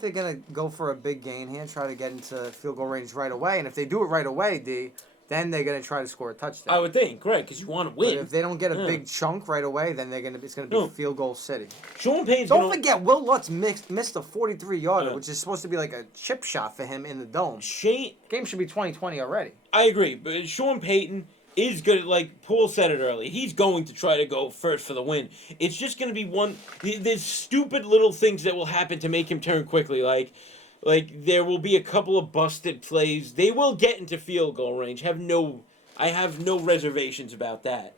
they're gonna go for a big gain here, try to get into field goal range right away. And if they do it right away, then they're gonna try to score a touchdown. I would think, right? Because you want to But win. if they don't get a Yeah. big chunk right away, then it's gonna be No. field goal city. Sean Payton's Don't gonna, forget, Will Lutz missed a 43-yarder, Yeah. which is supposed to be like a chip shot for him in the dome. Shane. Game should be 20-20 already. I agree, but Sean Payton is good. Like Paul said it early, he's going to try to go first for the win. It's just going to be there's stupid little things that will happen to make him turn quickly. Like there will be a couple of busted plays. They will get into field goal range. I have no reservations about that.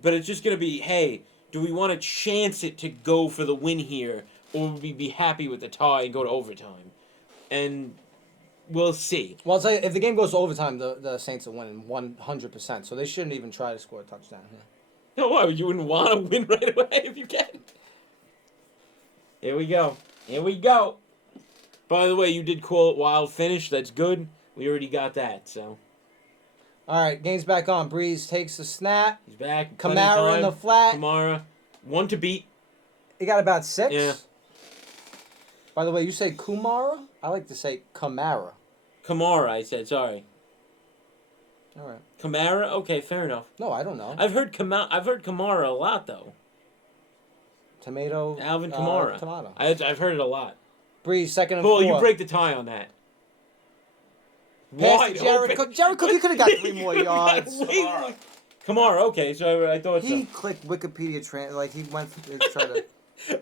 But it's just going to be, hey, do we want to chance it to go for the win here, or would we be happy with the tie and go to overtime? And we'll see. Well, I'll tell you, if the game goes to overtime, the Saints are winning 100%. So they shouldn't even try to score a touchdown here. No, why? You wouldn't want to win right away if you can. Here we go. Here we go. By the way, you did call it wild finish. That's good. We already got that, so. All right, game's back on. Breeze takes the snap. He's back. Plenty of Kamara in time. the flat. Kamara. 1 to beat. He got about 6. Yeah. By the way, you say Kumara? I like to say Kamara. Kamara, I said. Sorry. All right. Kamara? Okay, fair enough. No, I don't know. I've heard Kamara a lot, though. Tomato. Alvin Kamara. Tomato. I've heard it a lot. Breeze, second and Paul, 4. you break the tie on that. Pass Wide to Jared open. Cook. Jared Cook, you could have got 3 more yards. Kamara, okay, so I thought He so. clicked Wikipedia like he went to try to.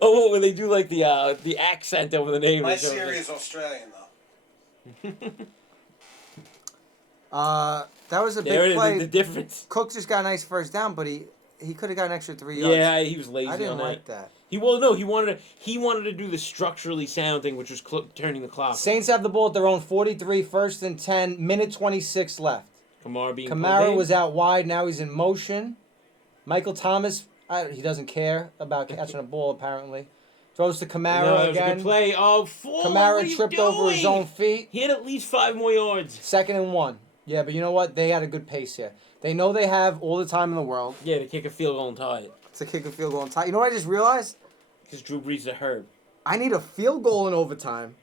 Oh, when they do like the accent over the name. My or something. Siri is Australian though. That was a There it big is, play. the difference. Cook just got a nice first down, but he could have got an extra 3 yards. Yeah, he was lazy I didn't on that. like that. He wanted to do the structurally sound thing, which was turning the clock. Saints have the ball at their own 43, 1st and 10, minute 26 left. Kamara was out wide, now he's in motion. Michael Thomas, he doesn't care about catching a ball apparently. Throws to Kamara No, that was again. a good play. Oh, Fuller, Kamara what are you tripped over his doing? own feet. He had at least 5 more yards. 2nd and 1. Yeah, but you know what? They had a good pace here. They know they have all the time in the world Yeah, to kick a field goal and tie it. to kick a field goal and tie. You know what I just realized? Because Drew Brees is a herb. I need a field goal in overtime,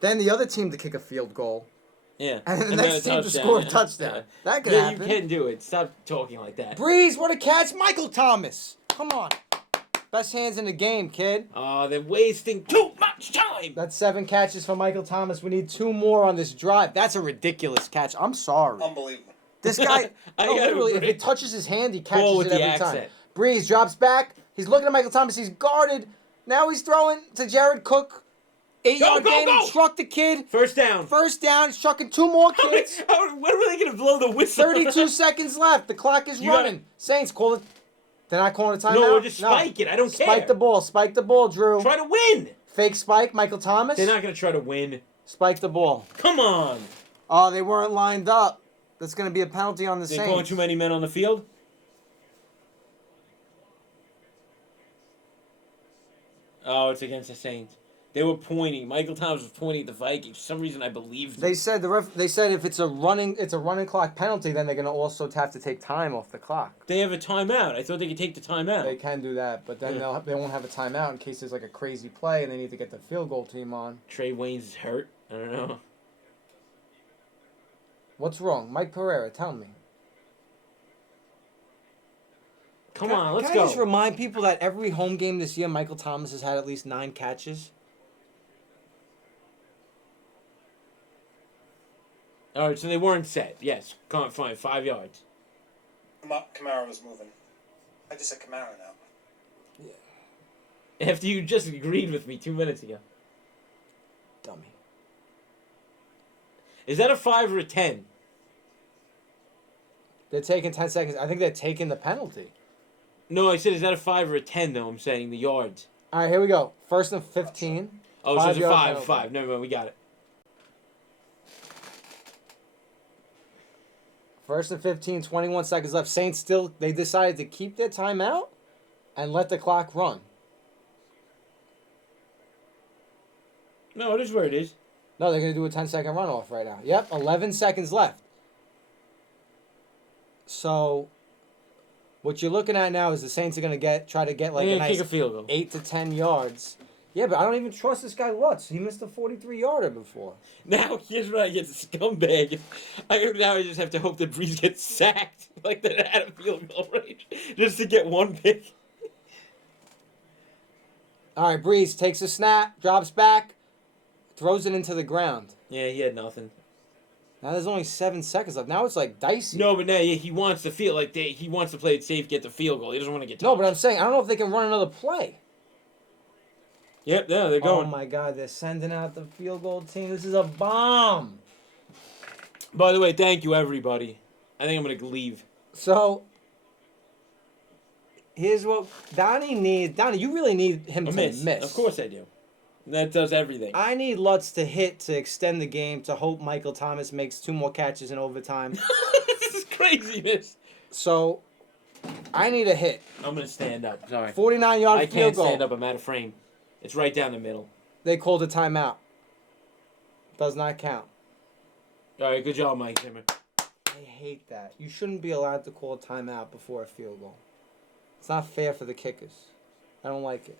then the other team to kick a field goal, Yeah. and the then next a team to touchdown, score a yeah. touchdown. Yeah. That could Yeah, happen. you can do it. Stop talking like that. Breeze, what a catch. Michael Thomas. Come on. Best hands in the game, kid. Oh, they're wasting too much time. That's 7 catches for Michael Thomas. We need 2 more on this drive. That's a ridiculous catch. I'm sorry. Unbelievable. This guy, I no, gotta literally, if agree. it touches his hand, he Ball catches with it the every time. accent. Breeze drops back. He's looking at Michael Thomas. He's guarded. Now he's throwing to Jared Cook. 8-yard go, gain. go. He trucked the kid. First down. First down. He's trucking 2 more kids. When are they going to blow the whistle? 32 seconds left. The clock is You gotta- running. Saints, call it. They're not calling a timeout? No, just spike it. I don't care. Spike the ball. Spike the ball, Drew. Try to win. Fake spike, Michael Thomas. They're not going to try to win. Spike the ball. Come on. Oh, they weren't lined up. That's going to be a penalty on the They're Saints. calling too many men on the field. Oh, it's against the Saints. They were pointing. Michael Thomas was pointing at the Vikings. For some reason, I believed them. They said They said if it's a running clock penalty, then they're going to also have to take time off the clock. They have a timeout. I thought they could take the timeout. They can do that, but then they won't have a timeout in case there's like a crazy play and they need to get the field goal team on. Trey Wayne's hurt. I don't know. What's wrong, Mike Pereira? Tell me. Come on, let's Can go. I just remind people that every home game this year, Michael Thomas has had at least 9 catches. All right, so they weren't set. Yes, come on, fine, 5 yards. Kamara was moving. I just said Kamara now. After you just agreed with me 2 minutes ago. Dummy. Is that a 5 or a 10? They're taking 10 seconds. I think they're taking the penalty. No, I said is that a 5 or a 10, though, I'm saying, the yards. All right, here we go. 1st and 15. Oh, so it's a 5-yard 5, penalty. 5. Never mind, we got it. 1st and 15, 21 seconds left. Saints they decided to keep their timeout and let the clock run. No, it is where it is. No, they're going to do a 10-second runoff right now. Yep, 11 seconds left. So, what you're looking at now is the Saints are going to try to get like They're a gonna nice kick a field goal. 8 to 10 yards. Yeah, but I don't even trust this guy Lutz. He missed a 43-yarder before. Now, here's what I get the scumbag. Now I just have to hope that Breeze gets sacked like that out of field goal range just to get 1 pick. All right, Breeze takes a snap, drops back, throws it into the ground. Yeah, he had nothing. Now there's only 7 seconds left. Now it's like dicey. No, but now he wants to feel like he wants to play it safe, get the field goal. He doesn't want to get touched. No, but I'm saying, I don't know if they can run another play. Yep, yeah, they're going. Oh my God, they're sending out the field goal team. This is a bomb. By the way, thank you, everybody. I think I'm going to leave. So, here's what Donnie needs. Donnie, you really need him A to miss. miss. Of course I do. That does everything. I need Lutz to hit to extend the game to hope Michael Thomas makes 2 more catches in overtime. This is craziness. So, I need a hit. I'm going to stand up. Sorry. 49-yard I field can't goal. stand up. I'm out of frame. It's right down the middle. They called a timeout. Does not count. All right, good job, Mike Zimmer. I hate that. You shouldn't be allowed to call a timeout before a field goal. It's not fair for the kickers. I don't like it.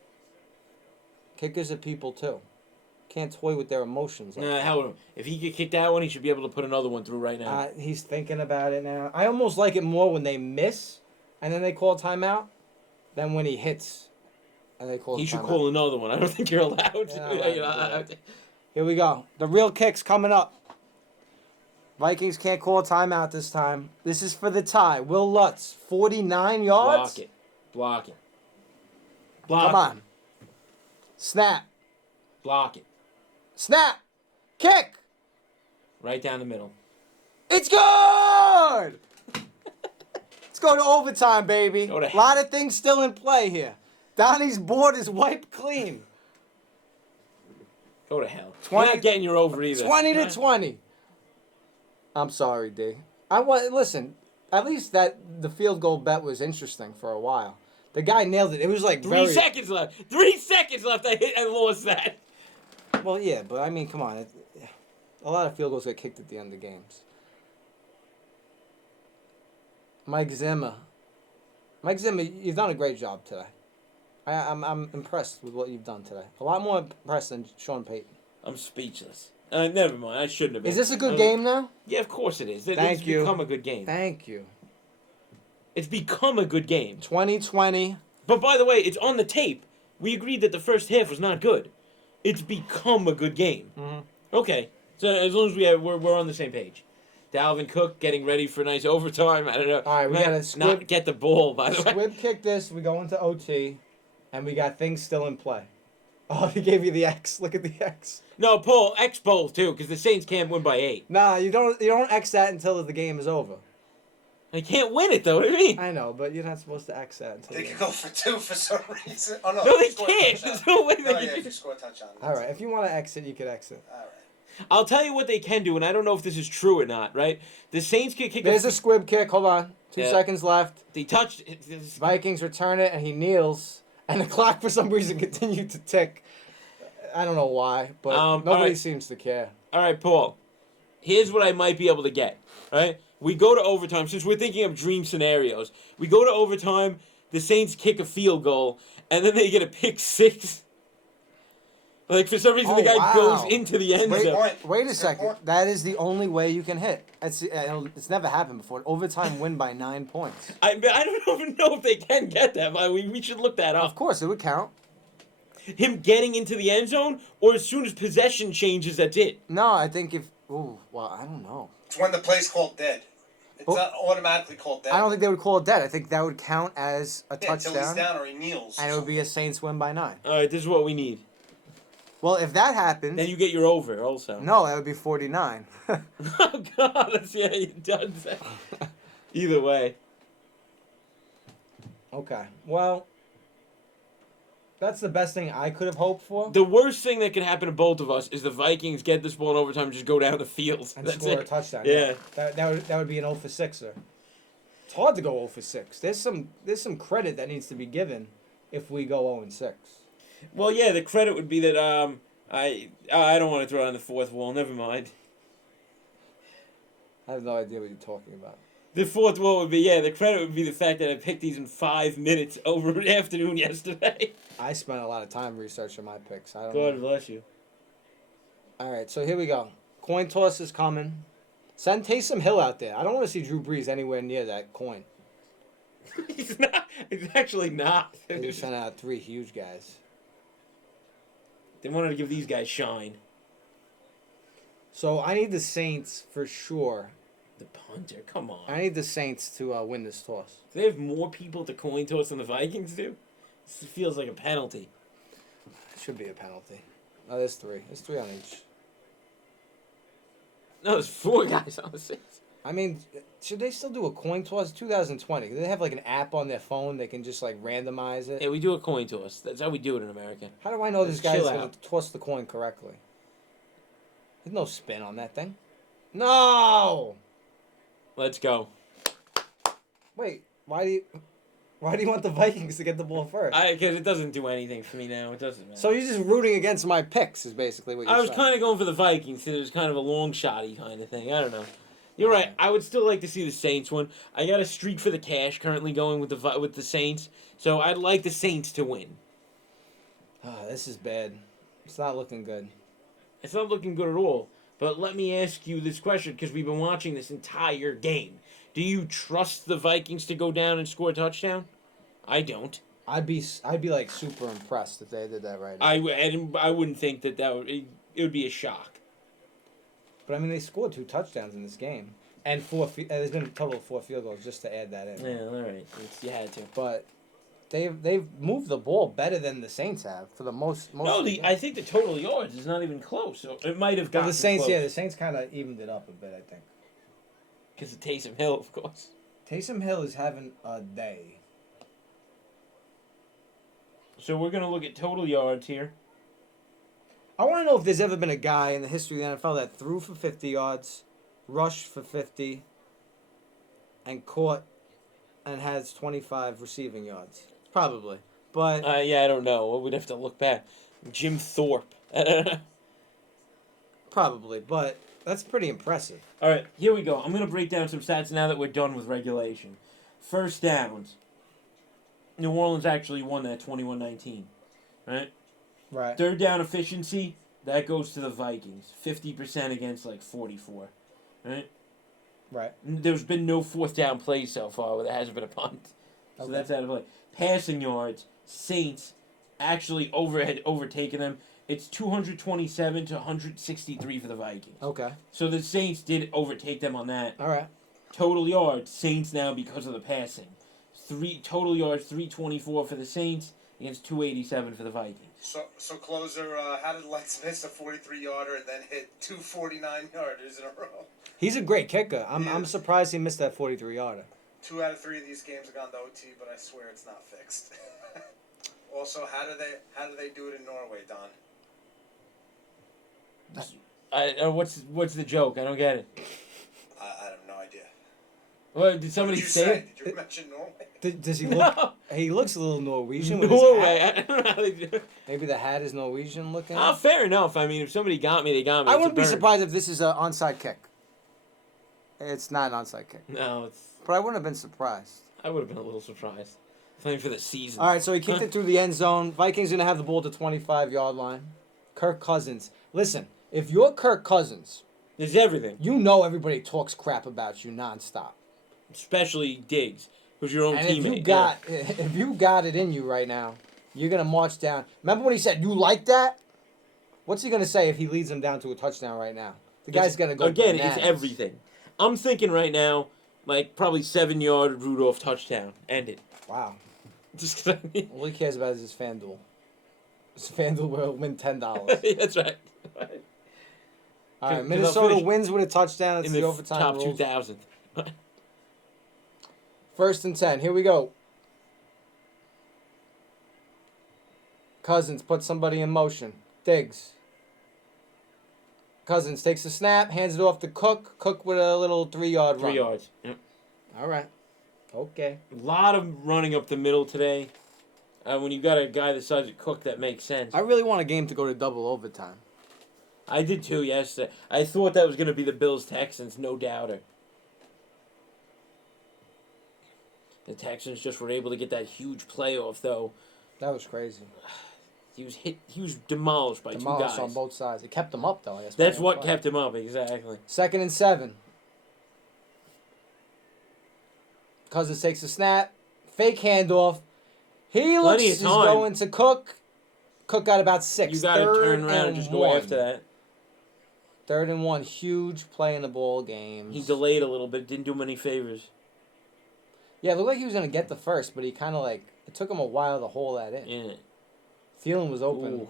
Kickers are people too. Can't toy with their emotions. Like that. Hell, if he could kick that one, he should be able to put another one through right now. He's thinking about it now. I almost like it more when they miss and then they call timeout than when he hits and they call He a should timeout. call another one. I don't think you're allowed to. Yeah, You know, Here we go. The real kick's coming up. Vikings can't call a timeout this time. This is for the tie. Will Lutz, 49 yards. Block it. Block it. Come on. Snap. Block it. Snap. Kick. Right down the middle. It's good! Let's go to overtime, baby. Go to A lot of things still in play here. Donnie's board is wiped clean. Go to hell. 20 You're not getting your over either. 20 to 20. I'm sorry, D. Listen, at least the field goal bet was interesting for a while. The guy nailed it. It was like 3 seconds left. 3 seconds left. I lost that. Well, yeah, but I mean, come on. A lot of field goals get kicked at the end of games. Mike Zimmer, you've done a great job today. I'm impressed with what you've done today. A lot more impressed than Sean Payton. I'm speechless. Never mind. I shouldn't have been. Is this a good game now? Yeah, of course it is. Thank you. It's become a good game. Thank you. It's become a good game. 2020. But by the way, it's on the tape. We agreed that the first half was not good. It's become a good game. Mhm. Okay. So as long as we're on the same page. Dalvin Cook getting ready for a nice overtime. I don't know. All right, we gotta not get the ball, by the way. Squib kick this. We go into OT, and we got things still in play. Oh, he gave you the X. Look at the X. No, Paul, X bowl too, because the Saints can't win by 8. Nah, you don't X that until the game is over. They can't win it though. What do you mean? I know, but you're not supposed to X that until. They could go for 2 for some reason. Oh no, No, they if you score a can't. touchdown. There's no way they No, can yeah, do if you score a touchdown. All right, if you want to exit, you could exit. All right. I'll tell you what they can do, and I don't know if this is true or not. Right? The Saints can kick. There's a squib kick. Hold on. 2 Yeah. seconds left. They touched. Vikings return it, and he kneels, and the clock for some reason continued to tick. I don't know why, but nobody alright. seems to care. All right, Paul. Here's what I might be able to get. Right? We go to overtime. Since we're thinking of dream scenarios, we go to overtime. The Saints kick a field goal, and then they get a pick 6. Like, for some reason, the guy wow. goes into the end Wait, zone. wait a Good second. point. That is the only way you can hit. It's never happened before. An overtime win by 9 points. I don't even know if they can get that, but we should look that Of up. course, it would count. Him getting into the end zone, or as soon as possession changes, that's it. No, I think if. Ooh, well, I don't know. It's when the play's called dead. It's Well, not automatically called dead. I don't think they would call it dead. I think that would count as a Yeah, until he's touchdown, down or he kneels. and it would be a Saints win by 9. All right, this is what we need. Well, if that happens, Then you get your over also. no, that would be 49. Oh, God. That's, yeah, you done that. Either way. Okay. Well, that's the best thing I could have hoped for. The worst thing that could happen to both of us is the Vikings get this ball in overtime and just go down the field. And That's score a it. touchdown. Yeah. That would be an 0 for 6er. It's hard to go 0 for 6. There's some credit that needs to be given if we go 0 and 6. Well, yeah, the credit would be that I don't want to throw it on the fourth wall. Never mind. I have no idea what you're talking about. The fourth wall would be, the credit would be the fact that I picked these in 5 minutes over the afternoon yesterday. I spent a lot of time researching my picks. I don't God know. bless you. All right, so here we go. Coin toss is coming. Send Taysom Hill out there. I don't want to see Drew Brees anywhere near that coin. He's not. He's actually not. They sent out 3 huge guys. They wanted to give these guys shine. So I need the Saints for sure. The punter, come on. I need the Saints to win this toss. Do they have more people to coin toss than the Vikings do? This feels like a penalty. Should be a penalty. Oh, there's 3. There's 3 on each. No, there's 4 guys on the 6. I mean, should they still do a coin toss? 2020. Do they have like an app on their phone they can just like randomize it? Yeah, we do a coin toss. That's how we do it in America. How do I know this Let's guy's chill going out. to toss the coin correctly? There's no spin on that thing. No! Let's go. Wait, why do you want the Vikings to get the ball first? Because it doesn't do anything for me now. It doesn't matter. So you're just rooting against my picks is basically what you're I was saying. kind of going for the Vikings. So it was kind of a long shotty kind of thing. I don't know. You're right. I would still like to see the Saints win. I got a streak for the cash currently going with the Saints. So I'd like the Saints to win. This is bad. It's not looking good. It's not looking good at all. But let me ask you this question, because we've been watching this entire game. Do you trust the Vikings to go down and score a touchdown? I don't. I'd be like super impressed if they did that right now. I wouldn't think that would it would be a shock. But I mean, they scored 2 touchdowns in this game, and there's been a total of 4 field goals just to add that in. Yeah, all right. You had to. But they've moved the ball better than the Saints have for the most. No, of the game. I think the total yards is not even close. So it might have Well, gotten the Saints, close. yeah, the Saints kind of evened it up a bit, I think. Because of Taysom Hill, of course. Taysom Hill is having a day. So we're going to look at total yards here. I want to know if there's ever been a guy in the history of the NFL that threw for 50 yards, rushed for 50, and caught and has 25 receiving yards. Probably. But Yeah, I don't know. We'd have to look back. Jim Thorpe. probably, but that's pretty impressive. All right, here we go. I'm going to break down some stats now that we're done with regulation. First downs. New Orleans actually won that 21-19. Right? Right. Third down efficiency, that goes to the Vikings. 50% against like 44. Right? Right. There's been no fourth down plays so far where there hasn't been a punt. So Okay. that's out of play. Passing yards, Saints actually overtaken them. It's 227 to 163 for the Vikings. Okay. So the Saints did overtake them on that. All right. Total yards, Saints now because of the passing. Total yards, 324 for the Saints against 287 for the Vikings. So closer, how did Lex miss a 43-yarder and then hit 2 49-yarders in a row? He's a great kicker. I'm Yeah. surprised he missed that 43-yarder. 2 out of 3 of these games have gone to OT, but I swear it's not fixed. Also, how do they do it in Norway, Don? What's the joke? I don't get it. I have no idea. What did What somebody did you say? say? It? Did you mention Norway? Does he look? No. He looks a little Norwegian with his Norway. hat. I don't know how they do it. Maybe the hat is Norwegian looking. Fair enough. I mean, if somebody got me, they got me. I It's a wouldn't be burn. surprised if this is an onside kick. It's not an onside kick. No, it's. But I wouldn't have been surprised. I would have been a little surprised. Playing for the season. All right, so he kicked it through the end zone. Vikings going to have the ball at the 25-yard line. Kirk Cousins. Listen, if you're Kirk Cousins, There's everything, you know everybody talks crap about you nonstop. especially Diggs, who's your own And teammate. if you got it in you right now, you're going to march down. Remember when he said, you like that? What's he going to say if he leads him down to a touchdown right now? The guy's going to go again. bananas. It's everything. I'm thinking right now, like probably 7-yard Rudolph touchdown. End it. Wow. Just 'cause All he cares about is his FanDuel. His FanDuel will win $10. That's right. All right, 'Cause they'll Minnesota finish wins with a touchdown. It's in the the overtime top rules. 2,000. First and 10. Here we go. Cousins puts somebody in motion. Diggs. Cousins takes a snap, hands it off to Cook. Cook with a little 3-yard run. 3 yards. Yep. All right. Okay. A lot of running up the middle today. When you got a guy the size of Cook, that makes sense. I really want a game to go to double overtime. I did too yesterday. I thought that was going to be the Bills-Texans, no doubter. The Texans just were able to get that huge playoff, though. That was crazy. He was demolished by Demolished two guys. on both sides. It kept them up, though, I guess. That's by what one kept him up, exactly. Second and 7. Cousins takes a snap. Fake handoff. He looks Plenty of is time. going to Cook. Cook got about 6. You got to turn around and just go 1. after that. 3rd and 1. Huge play in the ball game. He delayed a little bit, didn't do him any favors. Yeah, it looked like he was going to get the first, but he kind of it took him a while to hold that in. Yeah. Thielen was open. Ooh.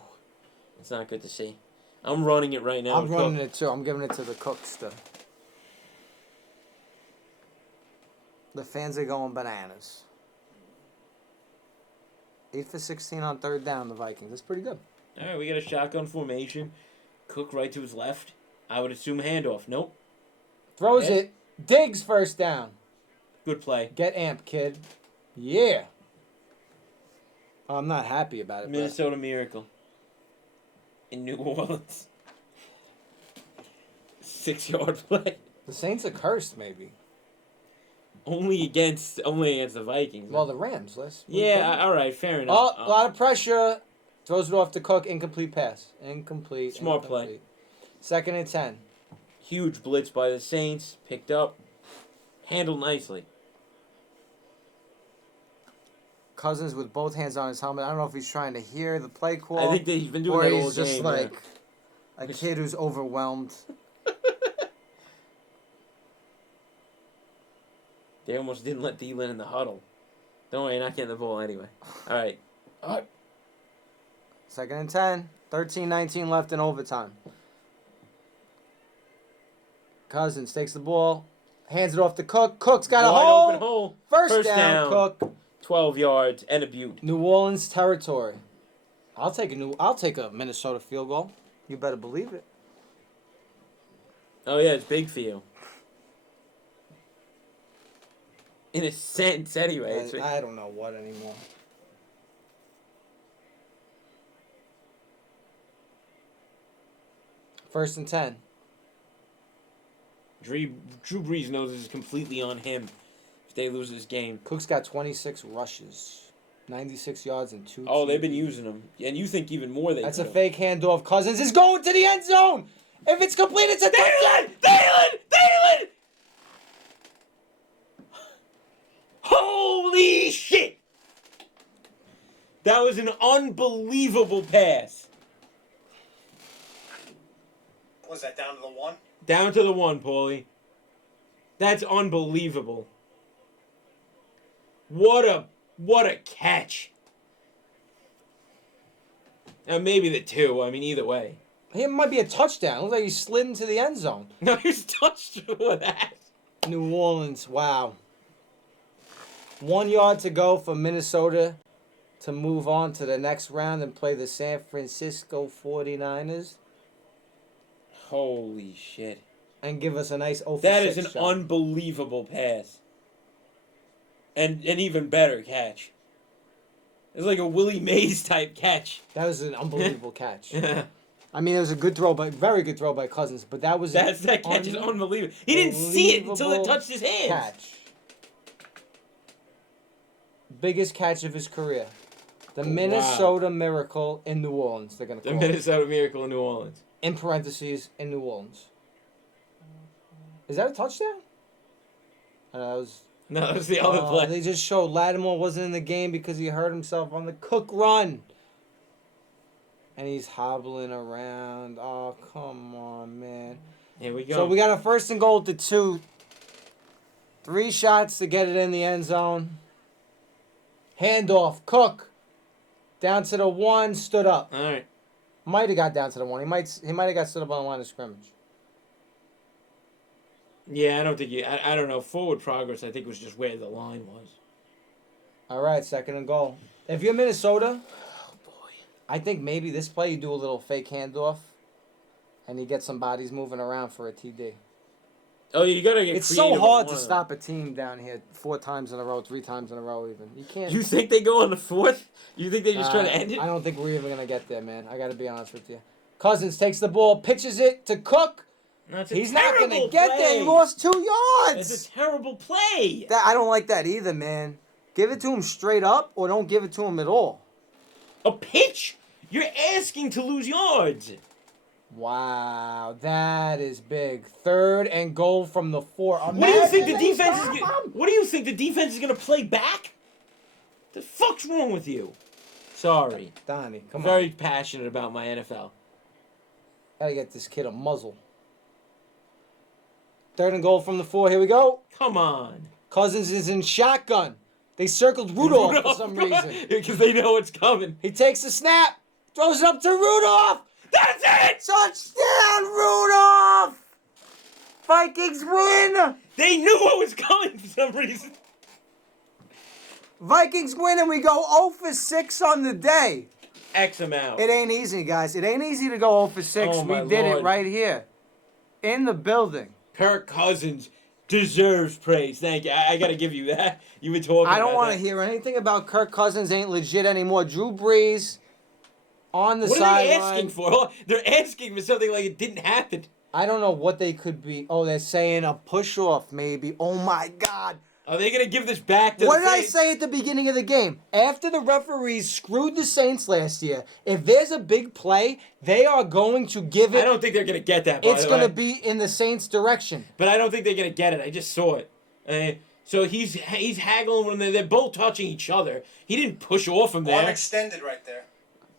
It's not good to see. I'm running it right now. I'm with running Cook. it too. I'm giving it to the Cooks. The fans are going bananas. 8 for 16 on 3rd down, the Vikings. That's pretty good. All right, we got a shotgun formation. Cook right to his left. I would assume handoff. Nope. Throws Yeah. it. Diggs first down. Good play. Get amped, kid. Yeah. I'm not happy about it. But Minnesota Miracle. In New Orleans. 6-yard play. the Saints are cursed, maybe. Only against the Vikings. Well, the Rams. all right, fair enough. Oh, a lot of pressure. Throws it off to Cook. Incomplete pass. Incomplete. Smart play. Incomplete. 2nd and 10. Huge blitz by the Saints. Picked up. Handled nicely. Cousins with both hands on his helmet. I don't know if he's trying to hear the play call. I think that he's been doing or that all he's just game. like yeah. a kid who's overwhelmed. They almost didn't let Thielen in the huddle. Don't worry, you're not getting the ball anyway. All right. Second and 10. 13-19 left in overtime. Cousins takes the ball. Hands it off to Cook. Cook's got a Wide hole. open hole. First down, Cook. 12 yards and a beaut. New Orleans territory. I'll take a Minnesota field goal. You better believe it. Oh, yeah, it's big for you. In a sense, anyway. I don't know what anymore. First and 10. Drew Brees knows this is completely on him if they lose this game. Cook's got 26 rushes, 96 yards, and 2. Oh, they've been using him. And you think even more they That's could a have. fake handoff. Cousins is going to the end zone. If it's complete, it's a touchdown. Thielen! Holy shit! That was an unbelievable pass. Was that down to the 1? Down to the 1, Paulie. That's unbelievable. What a catch. And maybe the 2. I mean, either way. It might be a touchdown. It looks like he slid into the end zone. No, he's touched with that. New Orleans, wow. 1 yard to go for Minnesota to move on to the next round and play the San Francisco 49ers. Holy shit. And give us a nice 0 for That 6 is an shot. unbelievable pass. And an even better catch. It's like a Willie Mays type catch. That was an unbelievable catch. Yeah. I mean, it was a good throw, very good throw by Cousins, but that was That catch is unbelievable. He didn't see it until it touched his hands. Catch. Biggest catch of his career. The Minnesota Miracle in New Orleans, they're going to The call it. Minnesota Miracle in New Orleans. In parentheses, in New Orleans. Is that a touchdown? That was... No, that was the other play. They just showed Lattimore wasn't in the game because he hurt himself on the Cook run. And he's hobbling around. Oh, come on, man. Here we go. So we got a 1st and goal to 2. 3 shots to get it in the end zone. Handoff. Cook. Down to the 1. Stood up. All right. Might have got down to the 1. He might have got stood up on the line of scrimmage. Yeah, I don't think I don't know. Forward progress, I think, was just where the line was. All right, 2nd and goal. If you're Minnesota, I think maybe this play you do a little fake handoff, and you get some bodies moving around for a TD. Oh, you gotta get. It's creative so hard on to one. stop a team down here 4 times in a row, 3 times in a row even. You can't. You think they go on the 4th? You think they just try to end it? I don't think we're even going to get there, man. I got to be honest with you. Cousins takes the ball, pitches it to Cook. No, it's a He's not going terrible to get there. He play. lost 2 yards. It's a terrible play. I don't like that either, man. Give it to him straight up or don't give it to him at all. A pitch? You're asking to lose yards. Wow, that is big. 3rd and goal from the 4. What do you think the defense is? What do you think the defense is gonna play back? The fuck's wrong with you? Sorry, Donnie, I'm come very on. passionate about my NFL. Gotta get this kid a muzzle. 3rd and goal from the 4. Here we go. Come on, Cousins is in shotgun. They circled Rudolph for some reason. because they know it's coming. He takes the snap, throws it up to Rudolph. That's it. Touchdown, Rudolph! Vikings win! They knew what was coming for some reason. Vikings win and we go 0 for 6 on the day. X amount. It ain't easy, guys. It ain't easy to go 0 for 6. Oh, We my did Lord. it right here. In the building. Kirk Cousins deserves praise. Thank you. I gotta give you that. You've been talking. I don't want want to hear anything about Kirk Cousins ain't legit anymore. Drew Brees on the What are they sideline. asking for? They're asking for something like it didn't happen. I don't know what they could be. Oh, they're saying a push-off maybe. Oh, my God. Are they gonna give this back to What the did I Saints? say at the beginning of the game? After the referees screwed the Saints last year, if there's a big play, they are going to give it. I don't think they're gonna get that. It's going to be in the Saints' direction. But I don't think they're gonna get it. I just saw it. So he's haggling when they're both touching each other. He didn't push off from Arm there. extended right there.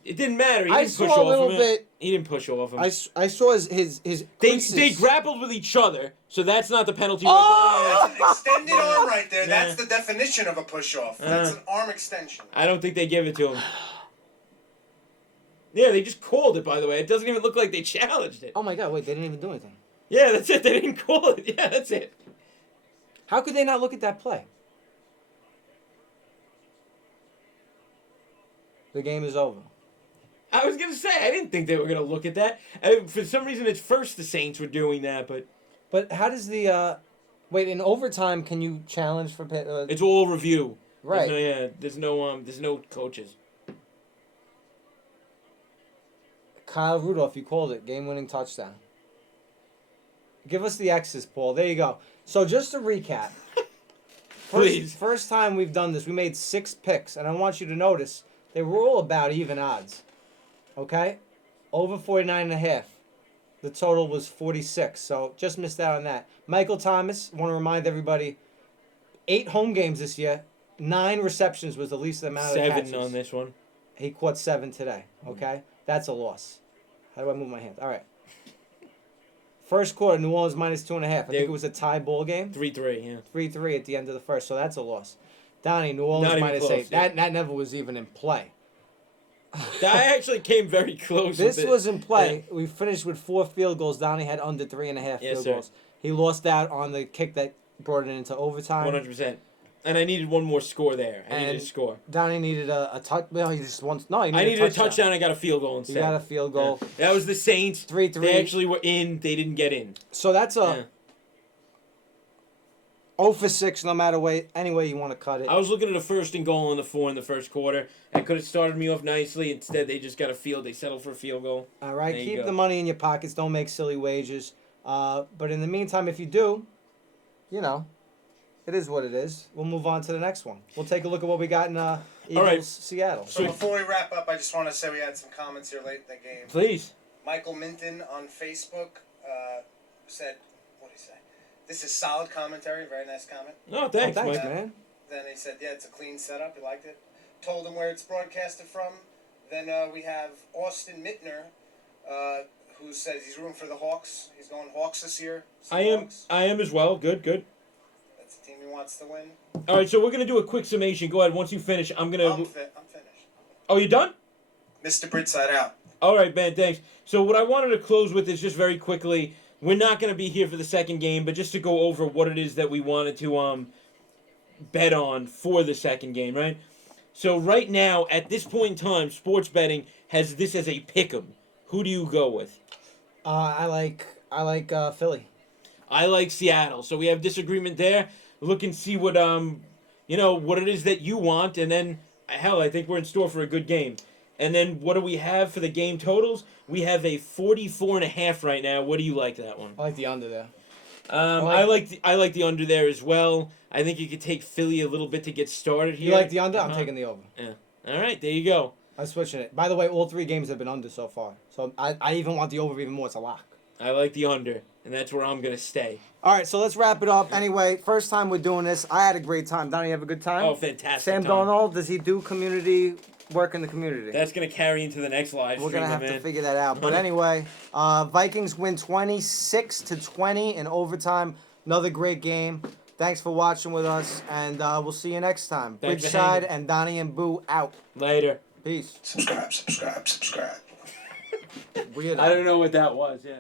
It didn't matter. He I didn't push saw a off little him. bit. He didn't push off him. I saw his They creases. grappled with each other, so that's not the penalty. Oh! That's an extended arm right there. Yeah. That's the definition of a push-off. That's an arm extension. I don't think they give it to him. Yeah, they just called it, by the way. It doesn't even look like they challenged it. Oh my God! Wait, they didn't even do anything. Yeah, that's it. They didn't call it. Yeah, that's it. How could they not look at that play? The game is over. I was going to say, I didn't think they were going to look at that. For some reason, it's first the Saints were doing that, but... But how does the wait in overtime? Can you challenge for? It's all review. Right. There's no coaches. Kyle Rudolph, you called it game-winning touchdown. Give us the X's, Paul. There you go. So just to recap, Please. first time we've done this, we made 6 picks, and I want you to notice they were all about even odds. Okay, over 49.5. The total was 46, so just missed out on that. Michael Thomas, want to remind everybody, 8 home games this year, 9 receptions was the least amount of catches. 7 on this one. He caught 7 today. Okay, that's a loss. How do I move my hand? All right. First quarter, New Orleans minus 2.5. I think it was a tie ball game. 3-3, yeah. 3-3 at the end of the first, so that's a loss. Donnie, New Orleans Not even minus close, 8. yeah. That never was even in play. That actually came very close. This was in play. We finished with 4 field goals. Donnie had under 3.5 field sir. goals. He lost out on the kick that brought it into overtime. 100%. And I needed one more score there. I needed And a score. Donnie needed a touch. Well, he just wants. No, he I needed needed a touchdown. I got a field goal instead. He got a field goal. Yeah. That was the Saints. 3-3. They actually were in. They didn't get in. So that's a Yeah. 0 for 6, no matter any way you want to cut it. I was looking at a 1st and goal and the 4 in the first quarter. That could have started me off nicely. Instead, they just got a field. They settled for a field goal. All right, There you keep go. the money in your pockets. Don't make silly wagers. But in the meantime, if you do, it is what it is. We'll move on to the next one. We'll take a look at what we got in Eagles, right. Seattle. So before we wrap up, I just want to say we had some comments here late in the game. Please. Michael Minton on Facebook said, what did he say? This is solid commentary, very nice comment. No, thanks, Thanks, Mike. man. Then he said, yeah, it's a clean setup. He liked it. Told him where it's broadcasted from. Then we have Austin Mittner, who says he's rooting for the Hawks. He's going Hawks this year. I am Hawks. as well. Good. That's the team he wants to win. All right, so we're going to do a quick summation. Go ahead. Once you finish, I'm going I'm to... finished. Oh, you done? Mr. Bridgeside out. All right, man, thanks. So what I wanted to close with is just very quickly, we're not going to be here for the second game, but just to go over what it is that we wanted to bet on for the second game, right? So right now, at this point in time, sports betting has this as a pick'em. Who do you go with? I like Philly. I like Seattle. So we have disagreement there. Look and see what what it is that you want, and then hell, I think we're in store for a good game. And then what do we have for the game totals? We have a 44.5 right now. What do you like that one? I like the under there. I like the under there as well. I think you could take Philly a little bit to get started here. You like the under? I'm taking the over. Yeah. All right, there you go. I'm switching it. By the way, all 3 games have been under so far. So I even want the over even more. It's a lock. I like the under, and that's where I'm gonna stay. All right, so let's wrap it up. Anyway, first time we're doing this. I had a great time. Donnie, you have a good time? Oh, fantastic! Sam time. Darnold, does he do community work in the community? That's gonna carry into the next live We're stream, gonna have man. to figure that out. But anyway, Vikings win 26-20 in overtime. Another great game. Thanks for watching with us, and we'll see you next time. Thanks for Bridgeside hanging. and Donnie and Boo out. Later. Peace. Subscribe. Weird. I don't know what that was. Yeah.